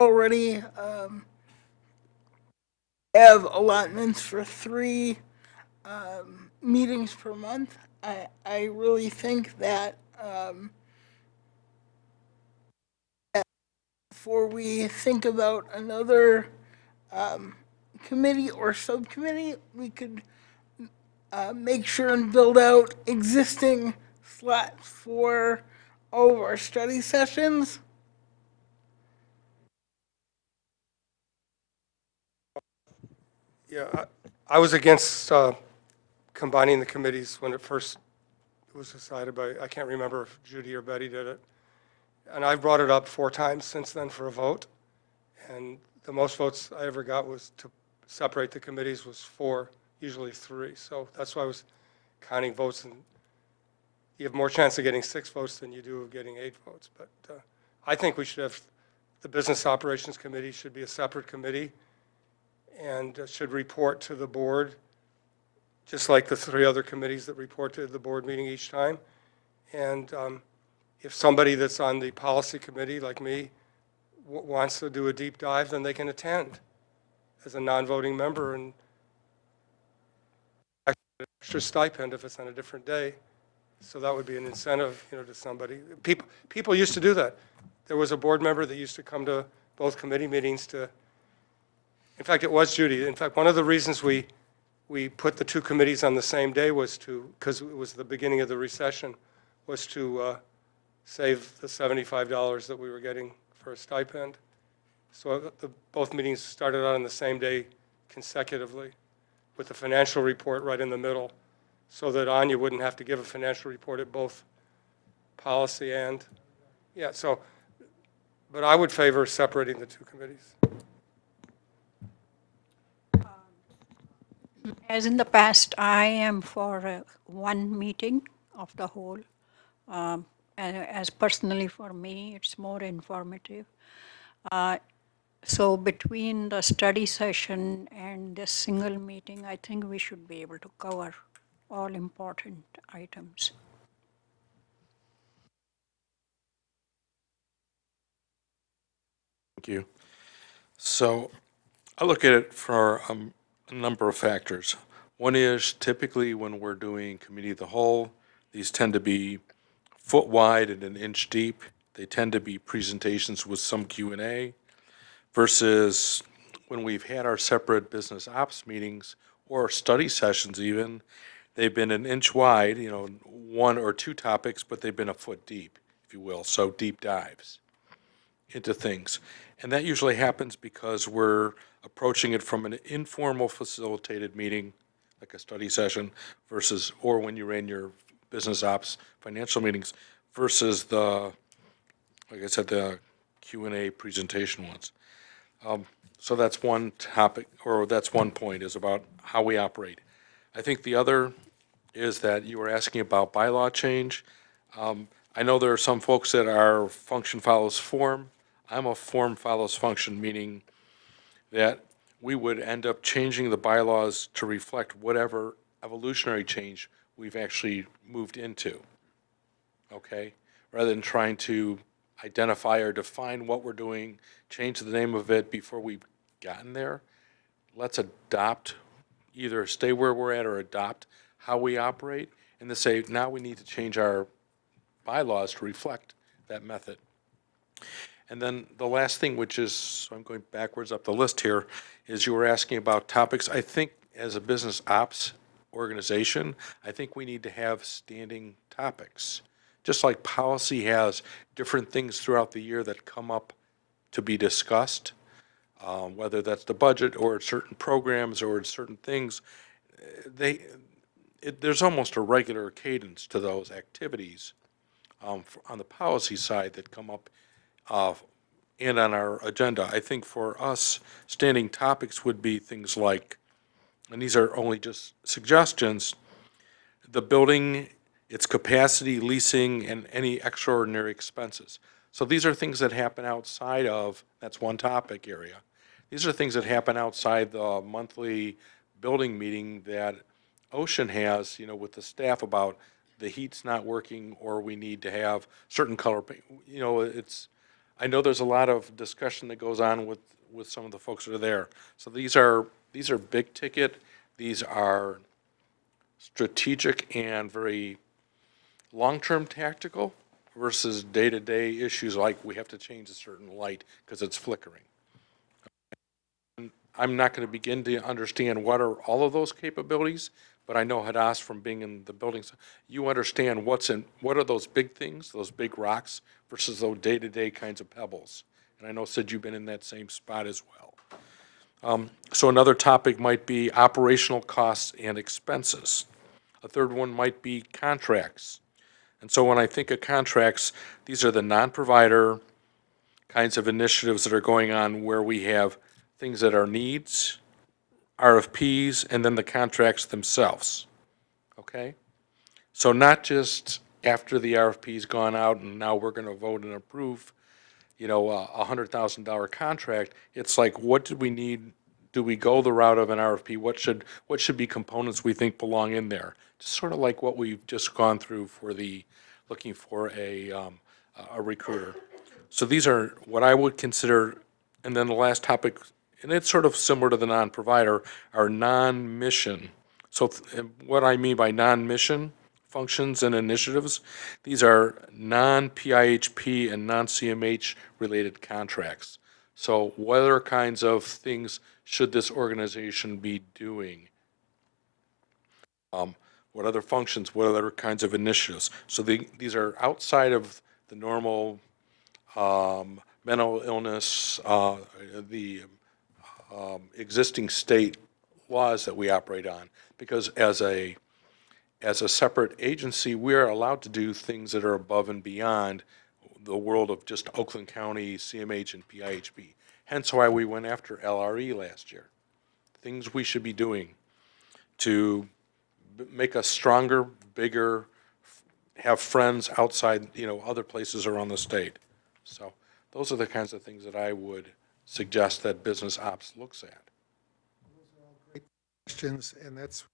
already have allotments for 3 meetings per month. I really think that before we think about another committee or subcommittee, we could make sure and build out existing slots for all of our study sessions. Yeah, I was against combining the committees when it first was decided by, I can't remember if Judy or Betty did it. And I've brought it up 4 times since then for a vote. And the most votes I ever got was to separate the committees was 4, usually 3. So that's why I was counting votes. And you have more chance of getting 6 votes than you do of getting 8 votes. But I think we should have, the Business Operations Committee should be a separate committee and should report to the board, just like the 3 other committees that report to the board meeting each time. And if somebody that's on the policy committee, like me, wants to do a deep dive, then they can attend as a non-voting member and extra stipend if it's on a different day. So that would be an incentive, to somebody. People used to do that. There was a board member that used to come to both committee meetings to, in fact, it was Judy. In fact, one of the reasons we put the 2 committees on the same day was because it was the beginning of the recession, was to save the $75 that we were getting for a stipend. So both meetings started out on the same day consecutively, with the financial report right in the middle, so that Anya wouldn't have to give a financial report at both policy and, but I would favor separating the 2 committees. As in the past, I am for one meeting of the whole. And as personally for me, it's more informative. So between the study session and this single meeting, I think we should be able to cover all important items. Thank you. So I look at it for a number of factors. One is typically when we're doing committee of the whole, these tend to be foot wide and an inch deep. They tend to be presentations with some Q&A versus when we've had our separate business ops meetings or study sessions even, they've been an inch wide, one or two topics, but they've been a foot deep, if you will, so deep dives into things. And that usually happens because we're approaching it from an informal facilitated meeting, like a study session, versus, or when you ran your business ops financial meetings, versus the, like I said, the Q&A presentation ones. So that's one topic, or that's one point, is about how we operate. I think the other is that you were asking about bylaw change. I know there are some folks that are function follows form. I'm a form follows function, meaning that we would end up changing the bylaws to reflect whatever evolutionary change we've actually moved into, okay? Rather than trying to identify or define what we're doing, change the name of it before we've gotten there. Let's adopt, either stay where we're at or adopt how we operate, and to say, now we need to change our bylaws to reflect that method. And then the last thing, which is, so I'm going backwards up the list here, is you were asking about topics. I think as a business ops organization, I think we need to have standing topics. Just like policy has different things throughout the year that come up to be discussed, whether that's the budget or certain programs or certain things, there's almost a regular cadence to those activities on the policy side that come up and on our agenda. I think for us, standing topics would be things like, and these are only just suggestions, the building, its capacity, leasing, and any extraordinary expenses. So these are things that happen outside of, that's one topic area. These are things that happen outside the monthly building meeting that OCHN has, with the staff about the heat's not working or we need to have certain color paint. I know there's a lot of discussion that goes on with some of the folks that are there. So these are big ticket, these are strategic and very long-term tactical versus day-to-day issues like we have to change a certain light because it's flickering. And I'm not going to begin to understand what are all of those capabilities, but I know Hadass from being in the buildings, you understand what are those big things, those big rocks versus those day-to-day kinds of pebbles. And I know, Sid, you've been in that same spot as well. So another topic might be operational costs and expenses. A third one might be contracts. And so when I think of contracts, these are the non-provider kinds of initiatives that are going on where we have things that are needs, RFPs, and then the contracts themselves, okay? So not just after the RFP's gone out and now we're gonna vote and approve, a $100,000 contract. It's like, what do we need? Do we go the route of an RFP? What should be components we think belong in there? Just sort of like what we've just gone through for looking for a recruiter. So these are what I would consider, and then the last topic, and it's sort of similar to the non-provider, are non-mission. So what I mean by non-mission functions and initiatives, these are non-PIHP and non-CMH related contracts. So what other kinds of things should this organization be doing? What other functions, what other kinds of initiatives? So these are outside of the normal mental illness, the existing state laws that we operate on. Because as a separate agency, we are allowed to do things that are above and beyond the world of just Oakland County, CMH, and PIHP. Hence why we went after LRE last year. Things we should be doing to make us stronger, bigger, have friends outside, other places around the state. So those are the kinds of things that I would suggest that business ops looks at? Questions, and that's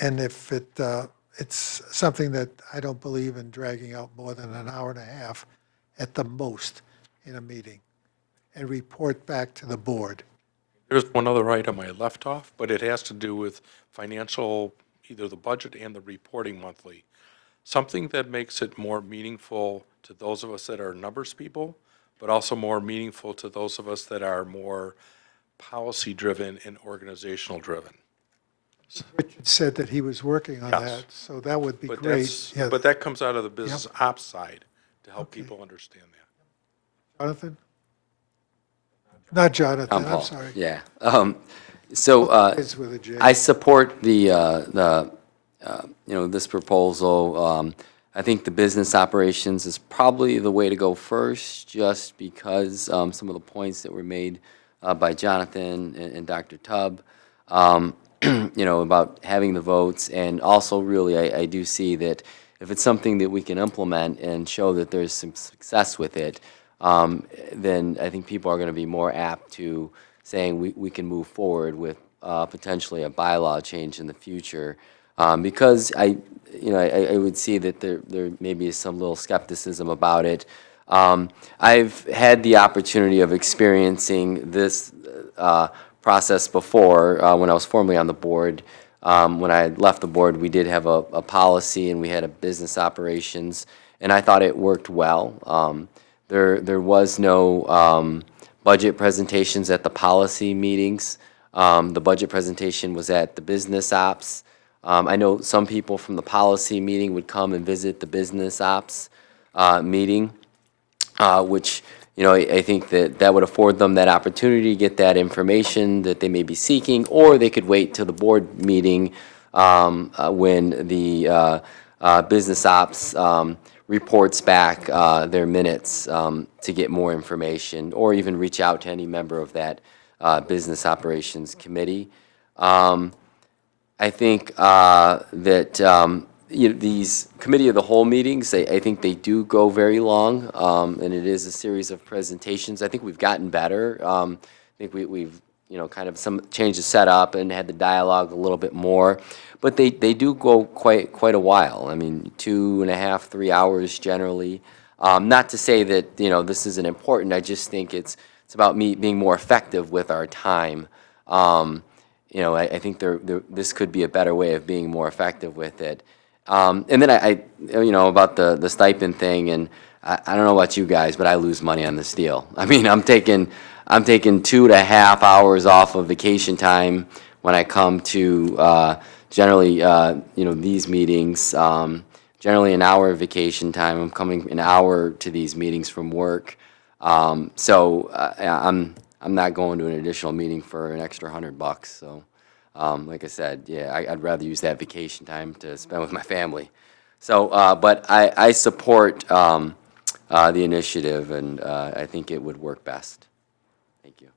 and if it's something that I don't believe in dragging out more than an hour and a half at the most in a meeting, and report back to the board. There's one other item I left off, but it has to do with financial, either the budget and the reporting monthly. Something that makes it more meaningful to those of us that are numbers people, but also more meaningful to those of us that are more policy-driven and organizational-driven. Richard said that he was working on Yes. that, so that would be But great. that's, Yeah. but that comes out of the business ops side to help Okay. people understand that. Jonathan? Not Jonathan, I'm Paul. sorry. Yeah. So It's with a J. I support this proposal. I think the business operations is probably the way to go first, just because some of the points that were made by Jonathan and Dr. Tubb, about having the votes, and also really I do see that if it's something that we can implement and show that there's some success with it, then I think people are going to be more apt to saying we can move forward with potentially a bylaw change in the future. Because I would see that there maybe is some little skepticism about it. I've had the opportunity of experiencing this process before when I was formerly on the board. When I left the board, we did have a policy and we had a business operations, and I thought it worked well. There was no budget presentations at the policy meetings. The budget presentation was at the business ops. I know some people from the policy meeting would come and visit the business ops meeting, which, I think that would afford them that opportunity to get that information that they may be seeking, or they could wait till the board meeting when the business ops reports back their minutes to get more information, or even reach out to any member of that business operations committee. I think that these committee of the whole meetings, I think they do go very long, and it is a series of presentations. I think we've gotten better. I think we've kind of some changed the setup and had the dialogue a little bit more, but they do go quite a while. I mean, 2.5, 3 hours generally. Not to say that this isn't important. I just think it's about me being more effective with our time. I think this could be a better way of being more effective with it. And then about the stipend thing, and I don't know about you guys, but I lose money on this deal. I mean, I'm taking 2.5 hours off of vacation time when I come to generally these meetings. Generally an hour of vacation time. I'm coming an hour to these meetings from work. So I'm not going to an additional meeting for an extra $100. So, like I said, yeah, I'd rather use that vacation time to spend with my family. So, but I support the initiative, and I think it would work best. Thank you.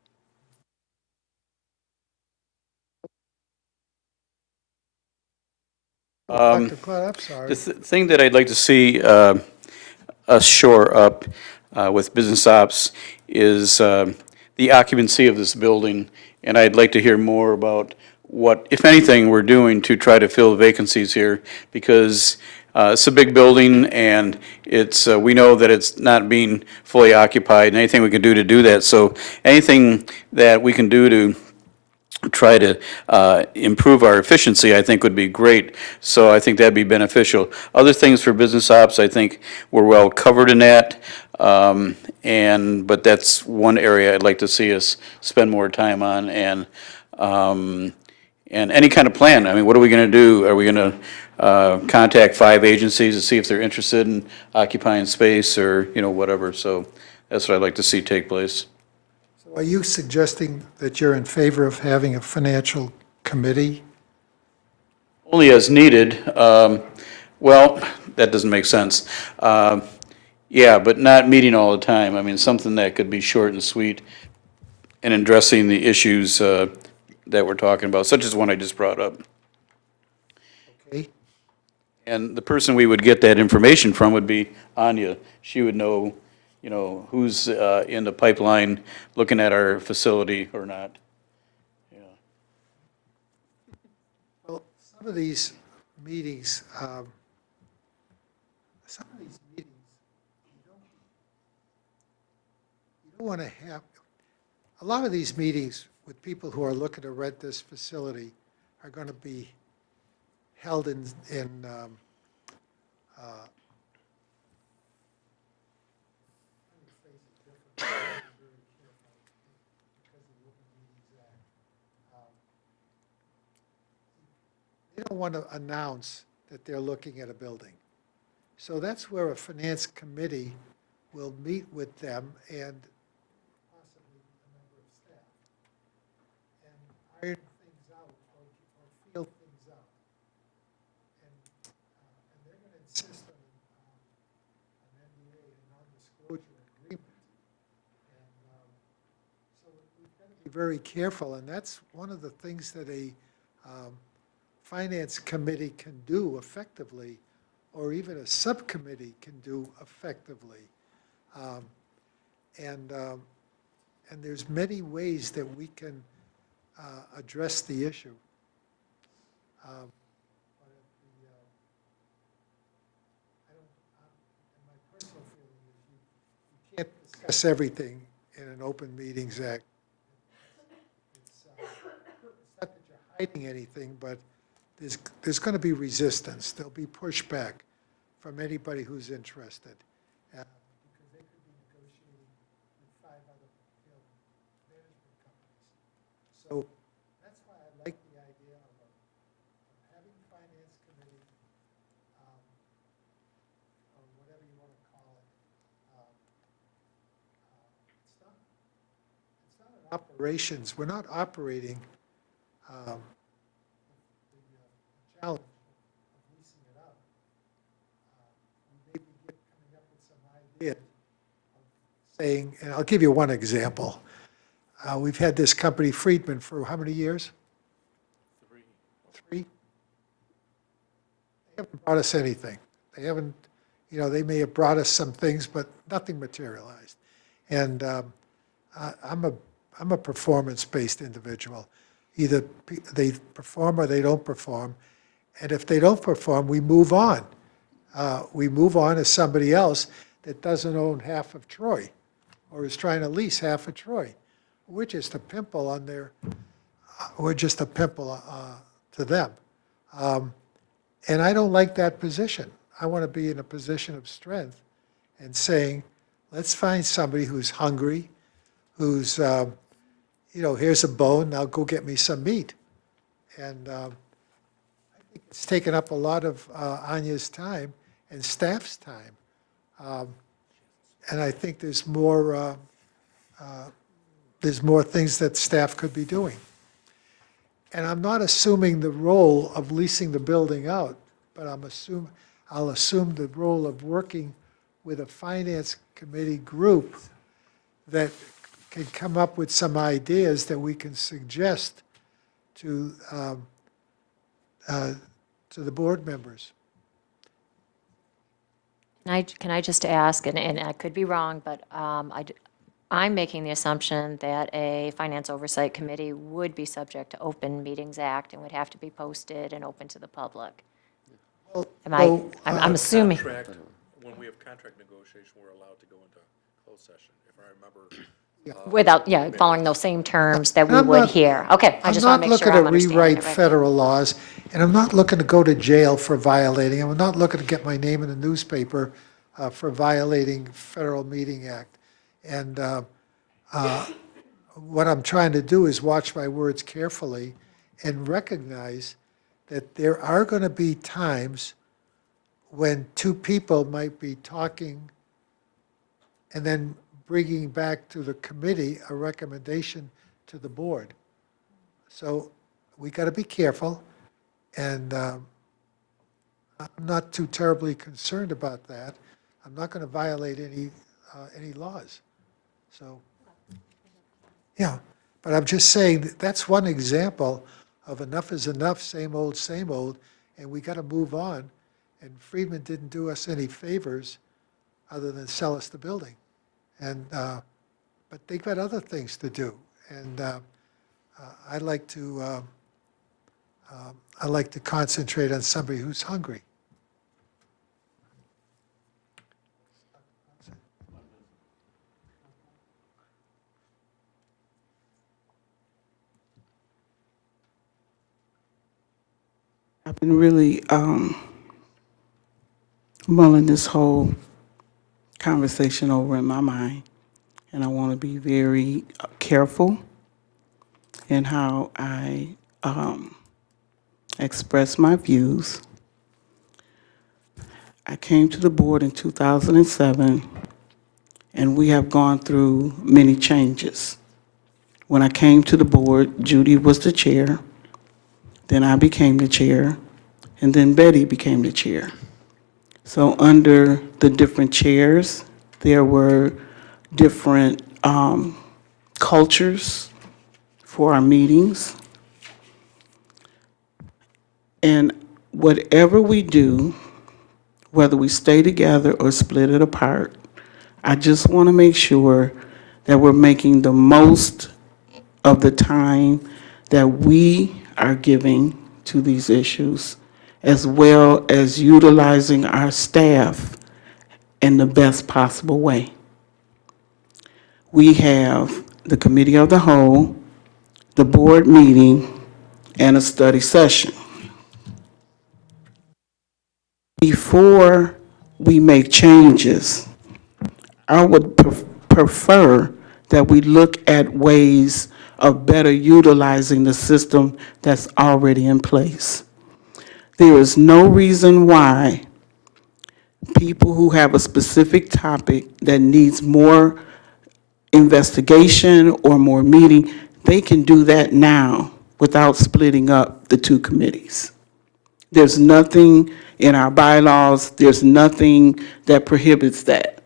Dr. Cloud, I'm sorry. The thing that I'd like to see us shore up with business ops is the occupancy of this building, and I'd like to hear more about what, if anything, we're doing to try to fill the vacancies here, because it's a big building, and we know that it's not being fully occupied, and anything we can do to do that. So anything that we can do to try to improve our efficiency, I think would be great. So I think that'd be beneficial. Other things for business ops, I think we're well covered in that. But that's one area I'd like to see us spend more time on, and any kind of plan. I mean, what are we going to do? Are we going to contact 5 agencies to see if they're interested in occupying space, or whatever? So that's what I'd like to see take place. Are you suggesting that you're in favor of having a financial committee? Only as needed. Well, that doesn't make sense. Yeah, but not meeting all the time. I mean, something that could be short and sweet in addressing the issues that we're talking about, such as one I just brought up. Okay? And the person we would get that information from would be Anya. She would know, who's in the pipeline looking at our facility or not. Well, some of these meetings, you don't want to have, a lot of these meetings with people who are looking to rent this facility are going to be held in they don't want to announce that they're looking at a building. So that's where a finance committee will meet with them and possibly a member of staff and iron things out or feel things out. And they're going to insist on an NDA, a non-disclosure agreement. And so we've got to be very careful, and that's one of the things that a finance committee can do effectively, or even a subcommittee can do effectively. And there's many ways that we can address the issue. But my personal feeling is you can't discuss everything in an Open Meetings Act. It's not that you're hiding anything, but there's going to be resistance. There'll be pushback from anybody who's interested. Because they could be negotiating with 5 other management companies. So that's why I like the idea of having a finance committee, or whatever you want to call it. It's not an operations. We're not operating challenge of leasing it out. We may be coming up with some ideas of saying, and I'll give you one example. We've had this company, Friedman, for how many years? 3. They haven't brought us anything. They haven't, they may have brought us some things, but nothing materialized. And I'm a performance-based individual. Either they perform or they don't perform. And if they don't perform, we move on. We move on to somebody else that doesn't own half of Troy or is trying to lease half of Troy. We're just a pimple on their, we're just a pimple to them. And I don't like that position. I want to be in a position of strength and saying, let's find somebody who's hungry, who's, here's a bone, now go get me some meat. And it's taken up a lot of Anya's time and staff's time. And I think there's more things that staff could be doing. And I'm not assuming the role of leasing the building out, but I'll assume the role of working with a finance committee group that can come up with some ideas that we can suggest to the board members. Can I just ask, and I could be wrong, but I'm making the assumption that a Finance Oversight Committee would be subject to Open Meetings Act and would have to be posted and open to the public. I'm assuming. When we have contract negotiation, we're allowed to go into closed session, if I remember. Without, following those same terms that we would here. Okay, I just want to make sure I'm I'm not looking to understanding rewrite it right. federal laws, and I'm not looking to go to jail for violating. I'm not looking to get my name in the newspaper for violating Federal Meeting Act. And what I'm trying to do is watch my words carefully and recognize that there are going to be times when 2 people might be talking and then bringing back to the committee a recommendation to the board. So we got to be careful, and I'm not too terribly concerned about that. I'm not going to violate any laws. So, yeah, but I'm just saying that's one example of enough is enough, same old, and we got to move on. And Friedman didn't do us any favors other than sell us the building. And but they've got other things to do, and I like to concentrate on somebody who's hungry. I've been really mulling this whole conversation over in my mind, and I want to be very careful in how I express my views. I came to the board in 2007, and we have gone through many changes. When I came to the board, Judy was the chair, then I became the chair, and then Betty became the chair. So under the different chairs, there were different cultures for our meetings. And whatever we do, whether we stay together or split it apart, I just want to make sure that we're making the most of the time that we are giving to these issues, as well as utilizing our staff in the best possible way. We have the committee of the whole, the board meeting, and a study session. Before we make changes, I would prefer that we look at ways of better utilizing the system that's already in place. There is no reason why people who have a specific topic that needs more investigation or more meeting, they can do that now without splitting up the two committees. There's nothing in our bylaws, there's nothing that prohibits that.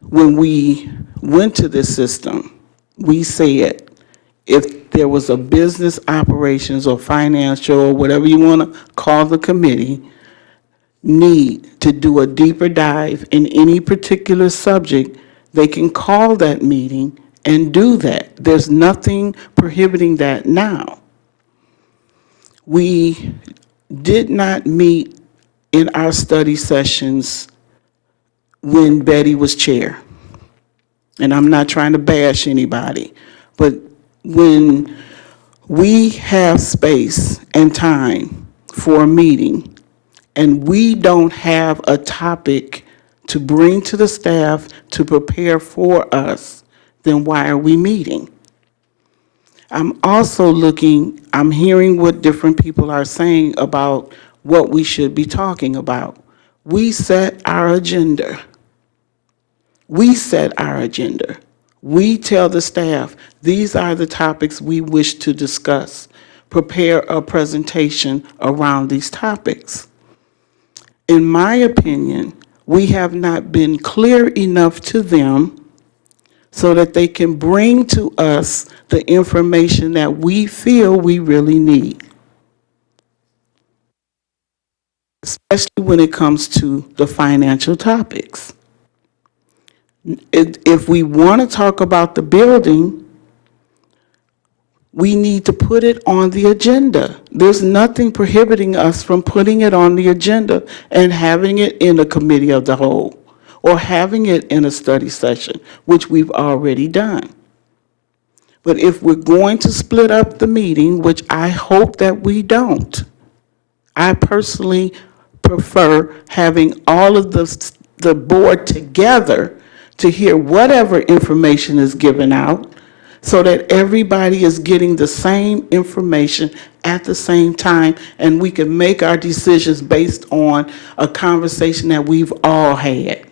When we went to this system, we said if there was a business operations or financial or whatever you want to call the committee, need to do a deeper dive in any particular subject, they can call that meeting and do that. There's nothing prohibiting that now. We did not meet in our study sessions when Betty was chair. And I'm not trying to bash anybody, but when we have space and time for a meeting and we don't have a topic to bring to the staff to prepare for us, then why are we meeting? I'm also I'm hearing what different people are saying about what we should be talking about. We set our agenda. We set our agenda. We tell the staff, these are the topics we wish to discuss. Prepare a presentation around these topics. In my opinion, we have not been clear enough to them so that they can bring to us the information that we feel we really need, especially when it comes to the financial topics. If we want to talk about the building, we need to put it on the agenda. There's nothing prohibiting us from putting it on the agenda and having it in a committee of the whole or having it in a study session, which we've already done. But if we're going to split up the meeting, which I hope that we don't, I personally prefer having all of the board together to hear whatever information is given out so that everybody is getting the same information at the same time and we can make our decisions based on a conversation that we've all had.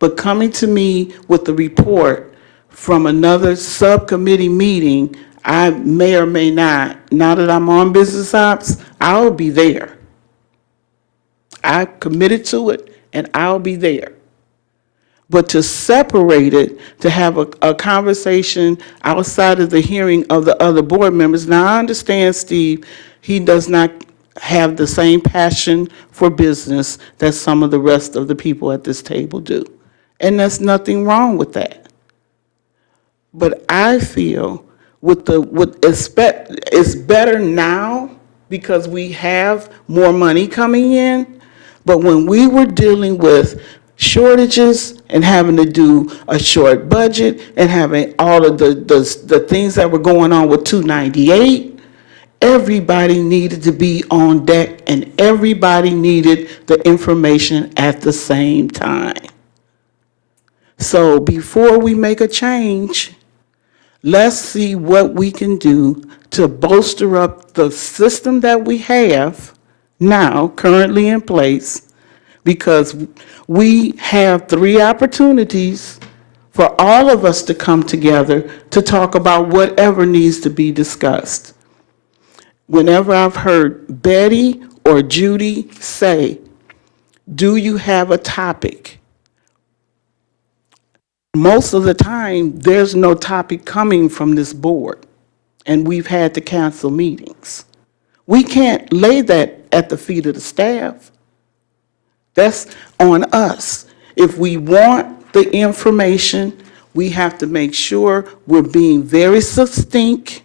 But coming to me with the report from another subcommittee meeting, I may or may not, now that I'm on business ops, I'll be there. I committed to it and I'll be there. But to separate it, to have a conversation outside of the hearing of the other board members. Now, I understand, Steve, he does not have the same passion for business that some of the rest of the people at this table do. And there's nothing wrong with that. But I feel it's better now because we have more money coming in. But when we were dealing with shortages and having to do a short budget and having all of the things that were going on with 298, everybody needed to be on deck and everybody needed the information at the same time. So before we make a change, let's see what we can do to bolster up the system that we have now, currently in place, because we have 3 opportunities for all of us to come together to talk about whatever needs to be discussed. Whenever I've heard Betty or Judy say, "Do you have a topic?" Most of the time, there's no topic coming from this board, and we've had to cancel meetings. We can't lay that at the feet of the staff. That's on us. If we want the information, we have to make sure we're being very succinct,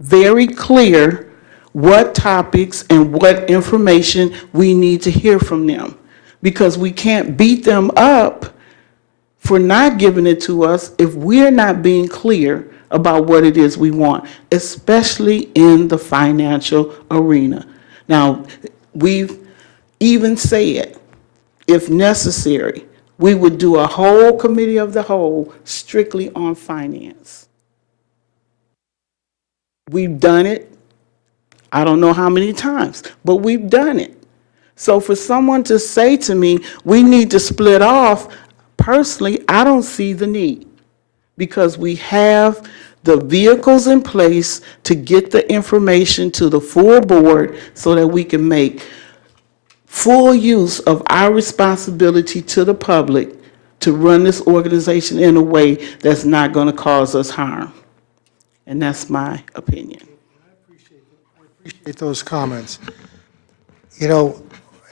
very clear what topics and what information we need to hear from them. Because we can't beat them up for not giving it to us if we're not being clear about what it is we want, especially in the financial arena. Now, we've even said, if necessary, we would do a whole committee of the whole strictly on finance. We've done it, I don't know how many times, but we've done it. So for someone to say to me, we need to split off, personally, I don't see the need, because we have the vehicles in place to get the information to the full board so that we can make full use of our responsibility to the public to run this organization in a way that's not going to cause us harm. And that's my opinion. Appreciate those comments. You know,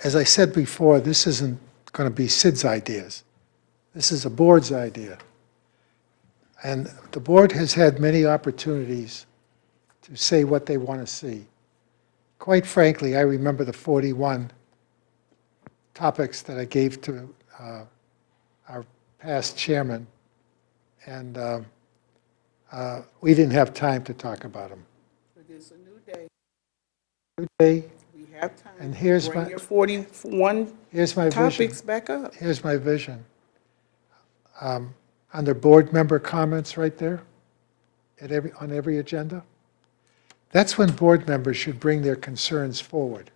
as I said before, this isn't going to be Sid's ideas. This is a board's idea. And the board has had many opportunities to say what they want to see. Quite frankly, I remember the 41 topics that I gave to our past chairman, and we didn't have time to talk about them. It's a new day. New day, We have time. and here's Bring my, your 41 here's my vision. topics back up. Here's my vision. Under board member comments right there, on every agenda, that's when board members should bring their concerns forward.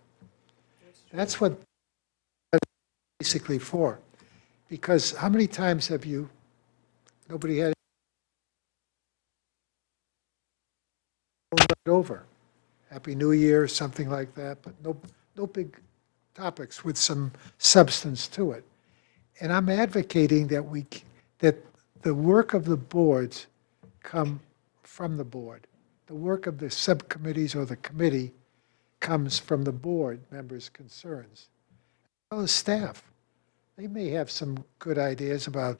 That's what that's basically for. Because how many times have nobody had it over? Happy New Year, something like that, but no big topics with some substance to it. And I'm advocating that the work of the boards come from the board. The work of the subcommittees or the committee comes from the board members' concerns. Well, the staff, they may have some good ideas about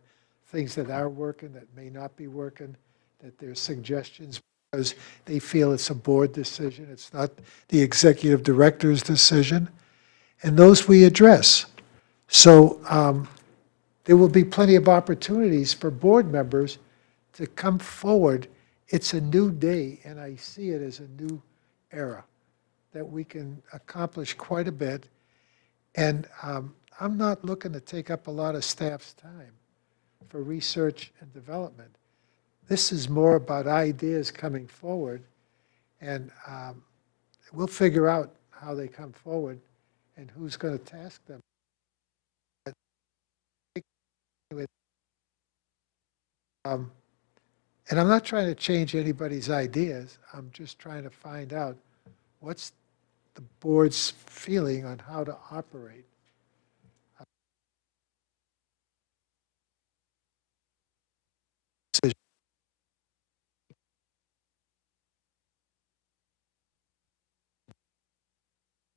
things that are working, that may not be working, that there's suggestions because they feel it's a board decision, it's not the executive director's decision, and those we address. So there will be plenty of opportunities for board members to come forward. It's a new day, and I see it as a new era that we can accomplish quite a bit. And I'm not looking to take up a lot of staff's time for research and development. This is more about ideas coming forward, and we'll figure out how they come forward and who's going to task them. And I'm not trying to change anybody's ideas. I'm just trying to find out what's the board's feeling on how to operate.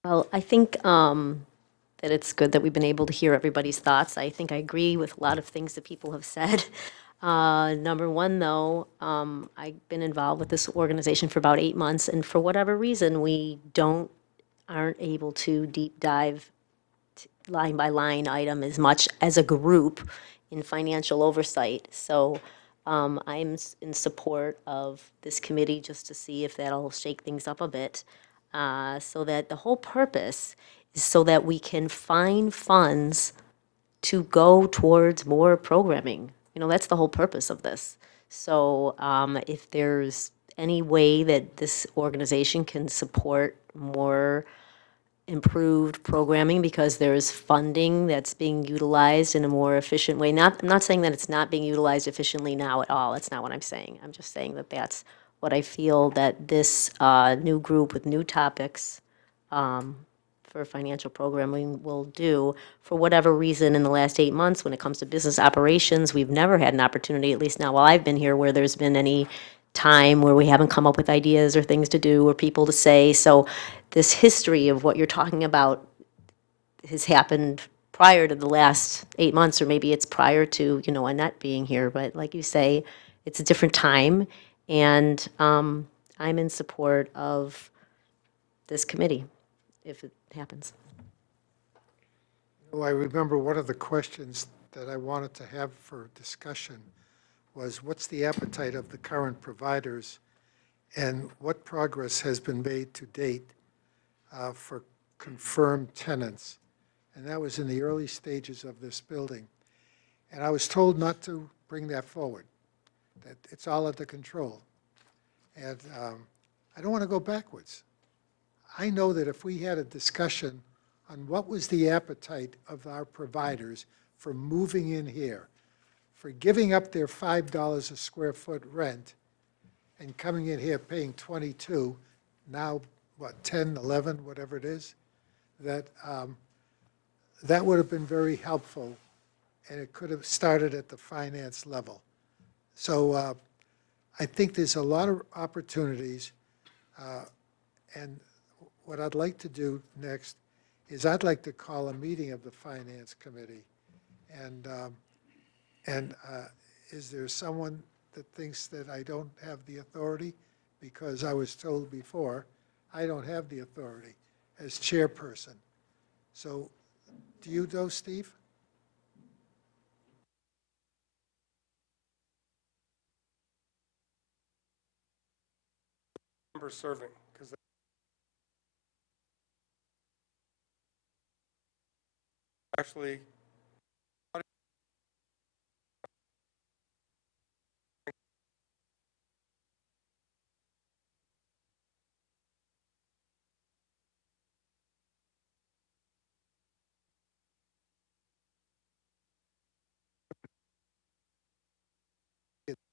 Well, I think that it's good that we've been able to hear everybody's thoughts. I think I agree with a lot of things that people have said. Number one, though, I've been involved with this organization for about 8 months, and for whatever reason, we aren't able to deep dive line by line item as much as a group in financial oversight. So I'm in support of this committee just to see if that'll shake things up a bit. So that the whole purpose is so that we can find funds to go towards more programming. You know, that's the whole purpose of this. So if there's any way that this organization can support more improved programming because there's funding that's being utilized in a more efficient way. I'm not saying that it's not being utilized efficiently now at all. That's not what I'm saying. I'm just saying that that's what I feel that this new group with new topics for financial programming will do. For whatever reason, in the last 8 months, when it comes to business operations, we've never had an opportunity, at least not while I've been here, where there's been any time where we haven't come up with ideas or things to do or people to say. So this history of what you're talking about has happened prior to the last 8 months, or maybe it's prior to, Annette being here. But like you say, it's a different time, and I'm in support of this committee if it happens. Oh, I remember one of the questions that I wanted to have for discussion was what's the appetite of the current providers and what progress has been made to date for confirmed tenants? And that was in the early stages of this building. And I was told not to bring that forward, that it's all under control. And I don't want to go backwards. I know that if we had a discussion on what was the appetite of our providers for moving in here, for giving up their $5 a square foot rent and coming in here paying 22, now, what, 10, 11, whatever it is, that that would have been very helpful, and it could have started at the finance level. So I think there's a lot of opportunities, and what I'd like to do next is I'd like to call a meeting of the Finance Committee. And is there someone that thinks that I don't have the authority? Because I was told before, I don't have the authority as chairperson. So do you know, Steve? Remember serving, because actually,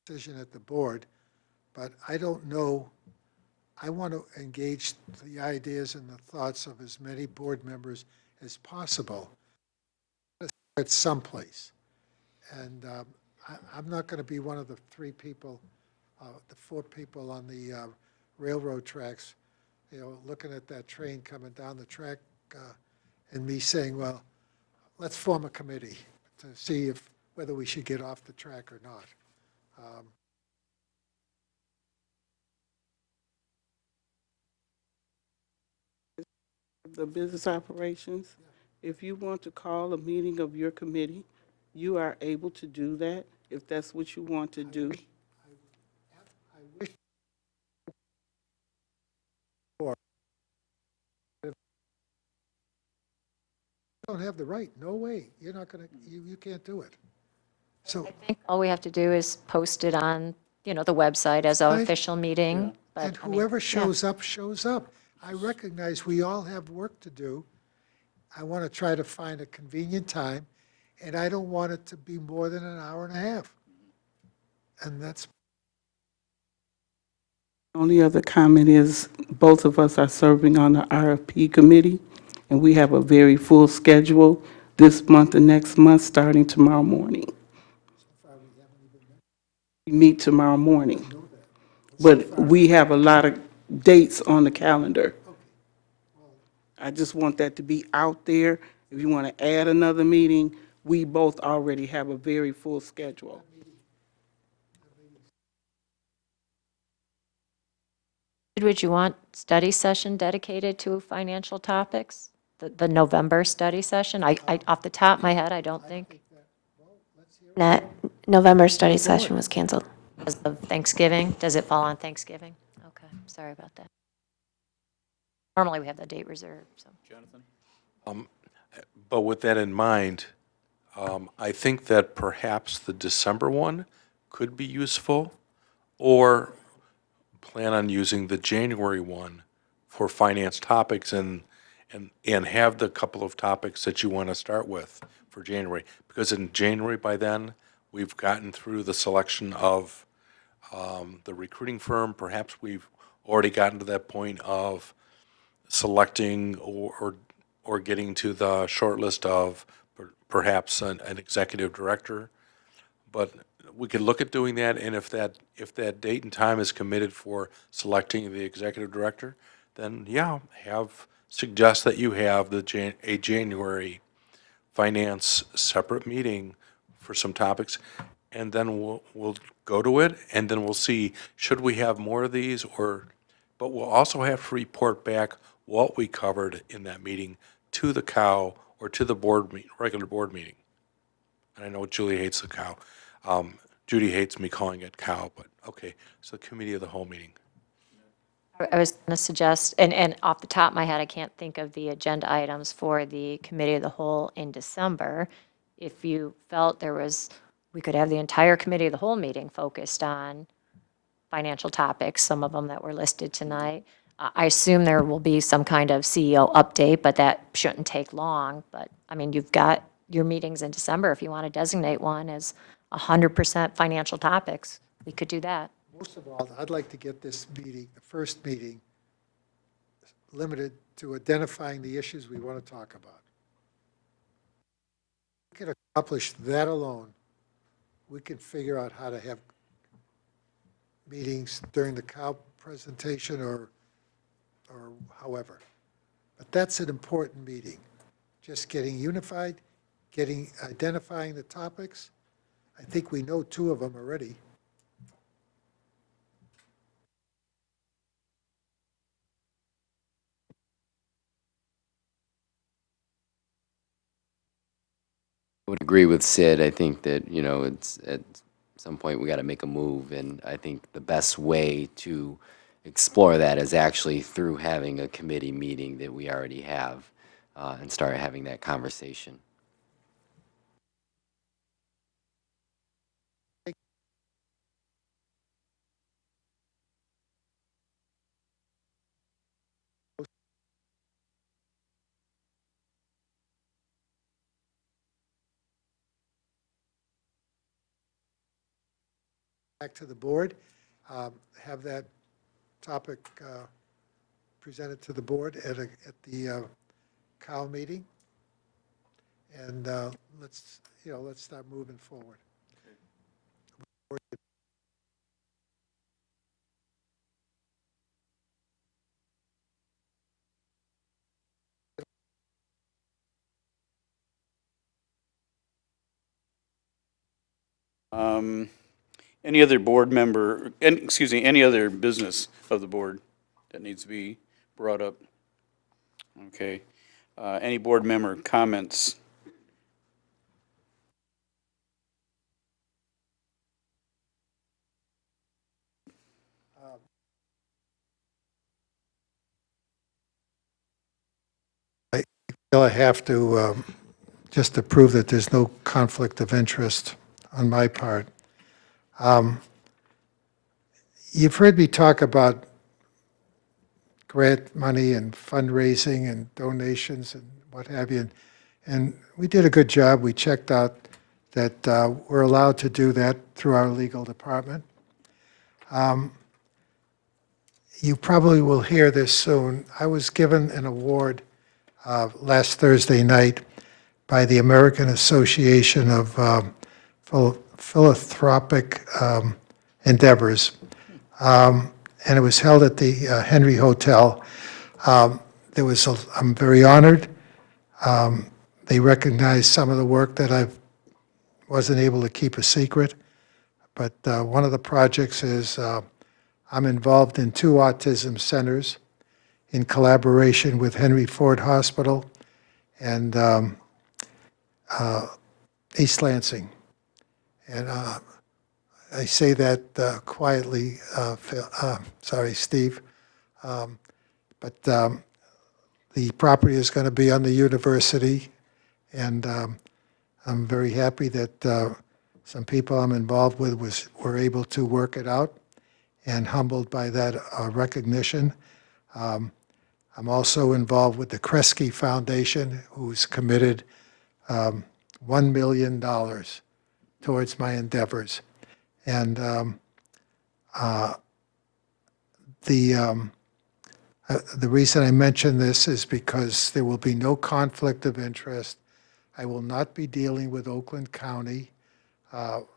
Decision at the board, but I don't know. I want to engage the ideas and the thoughts of as many board members as possible at someplace. And I'm not going to be one of the three people, the four people on the railroad tracks, looking at that train coming down the track and me saying, well, let's form a committee to see whether we should get off the track or not. The business operations, if you want to call a meeting of your committee, you are able to do that if that's what you want to do. I wish for you don't have the right. No way. You're not going to. You can't do it. So All we have to do is post it on, the website as an Right. official meeting. But, and I mean, whoever yeah. shows up, shows up. I recognize we all have work to do. I want to try to find a convenient time, and I don't want it to be more than an hour and a half. And that's, Only other comment is both of us are serving on the RFP committee, and we have a very full schedule this month and next month, starting tomorrow morning. We meet tomorrow morning, but we have a lot of dates on the calendar. I just want that to be out there. If you want to add another meeting, we both already have a very full schedule. Would you want study session dedicated to financial topics? The November study session? Off the top of my head, I don't think. Net November study session was canceled. Because of Thanksgiving? Does it fall on Thanksgiving? Okay, sorry about that. Normally, we have the date reserved, so. But with that in mind, I think that perhaps the December one could be useful, or plan on using the January one for finance topics and have the couple of topics that you want to start with for January. Because in January, by then, we've gotten through the selection of the recruiting firm. Perhaps we've already gotten to that point of selecting or getting to the short list of perhaps an executive director. But we could look at doing that, and if that date and time is committed for selecting the executive director, then yeah, suggest that you have a January finance separate meeting for some topics, and then we'll go to it, and then we'll see, should we have more of these, but we'll also have to report back what we covered in that meeting to the COW or to the regular board meeting. And I know Julie hates the COW. Judy hates me calling it COW, but okay, so the committee of the whole meeting. I was going to suggest, and off the top of my head, I can't think of the agenda items for the committee of the whole in December. If you felt we could have the entire committee of the whole meeting focused on financial topics, some of them that were listed tonight. I assume there will be some kind of CEO update, but that shouldn't take long. But, I mean, you've got your meetings in December. If you want to designate one as 100% financial topics, we could do that. most of all, I'd like to get this meeting, the first meeting, limited to identifying the issues we want to talk about. We can accomplish that alone. We can figure out how to have meetings during the cow presentation or however. But that's an important meeting. Just getting unified, identifying the topics. I think we know two of them already. I would agree with Sid. I think that, it's at some point we got to make a move, and I think the best way to explore that is actually through having a committee meeting that we already have, and start having that conversation. Back to the board, have that topic presented to the board at the COW meeting. And let's start moving forward. Any other board member, any other business of the board that needs to be brought up? Okay. Any board member comments? I feel I have to, just to prove that there's no conflict of interest on my part. You've heard me talk about grant money and fundraising and donations and what have you. And we did a good job. We checked out that we're allowed to do that through our legal department. You probably will hear this soon. I was given an award last Thursday night by the American Association of Philanthropic Endeavors, and it was held at the Henry Hotel. I'm very honored. They recognized some of the work that I wasn't able to keep a secret, but one of the projects is I'm involved in 2 autism centers in collaboration with Henry Ford Hospital and East Lansing. And I say that quietly, sorry, Steve, but the property is going to be on the university, and I'm very happy that some people I'm involved with were able to work it out, and humbled by that recognition. I'm also involved with the Kresge Foundation, who's committed $1 million towards my endeavors. And the reason I mention this is because there will be no conflict of interest. I will not be dealing with Oakland County.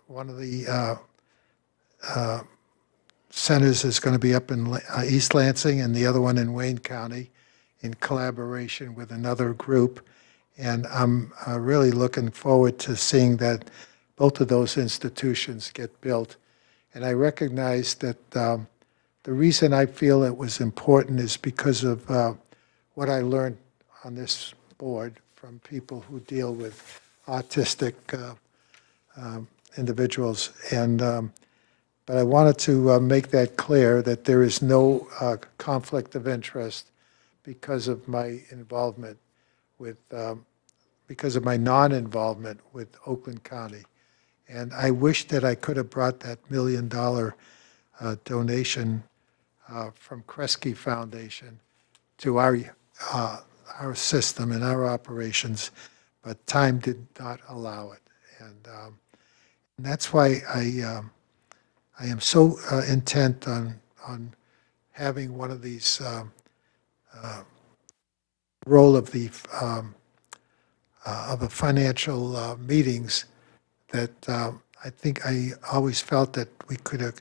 One of the centers is going to be up in East Lansing and the other one in Wayne County in collaboration with another group. And I'm really looking forward to seeing that both of those institutions get built. And I recognize that the reason I feel it was important is because of what I learned on this board from people who deal with autistic individuals. And but I wanted to make that clear that there is no conflict of interest because of my involvement with, because of my non-involvement with Oakland County. And I wish that I could have brought that $1 million donation from Kresge Foundation to our system and our operations, but time did not allow it. And that's why I am so intent on having one of these role of the financial meetings that I think I always felt that we could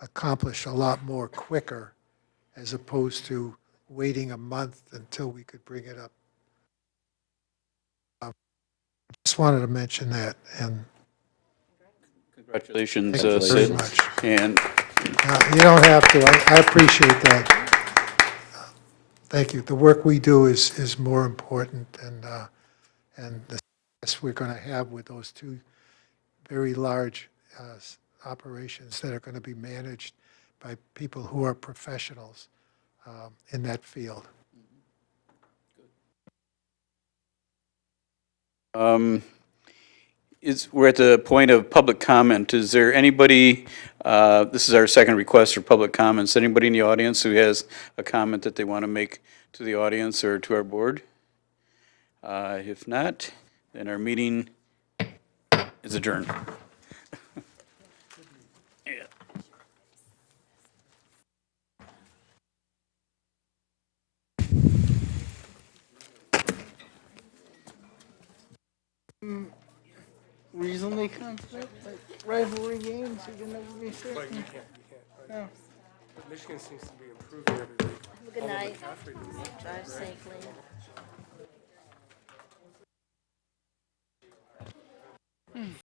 accomplish a lot more quicker as opposed to waiting a month until we could bring it up. Just wanted to mention that, and Congratulations, thank you very Sid. much. And You don't have to. I appreciate that. Thank you. The work we do is more important, and the success we're going to have with those 2 very large operations that are going to be managed by people who are professionals in that field. we're at the point of public comment. Is there anybody, this is our second request for public comments, anybody in the audience who has a comment that they want to make to the audience or to our board? If not, then our meeting is adjourned. Reasonably confident, like rivalry games, you can never be certain. But you can't. No. Michigan seems to be improving every week. Good night. Drive safely.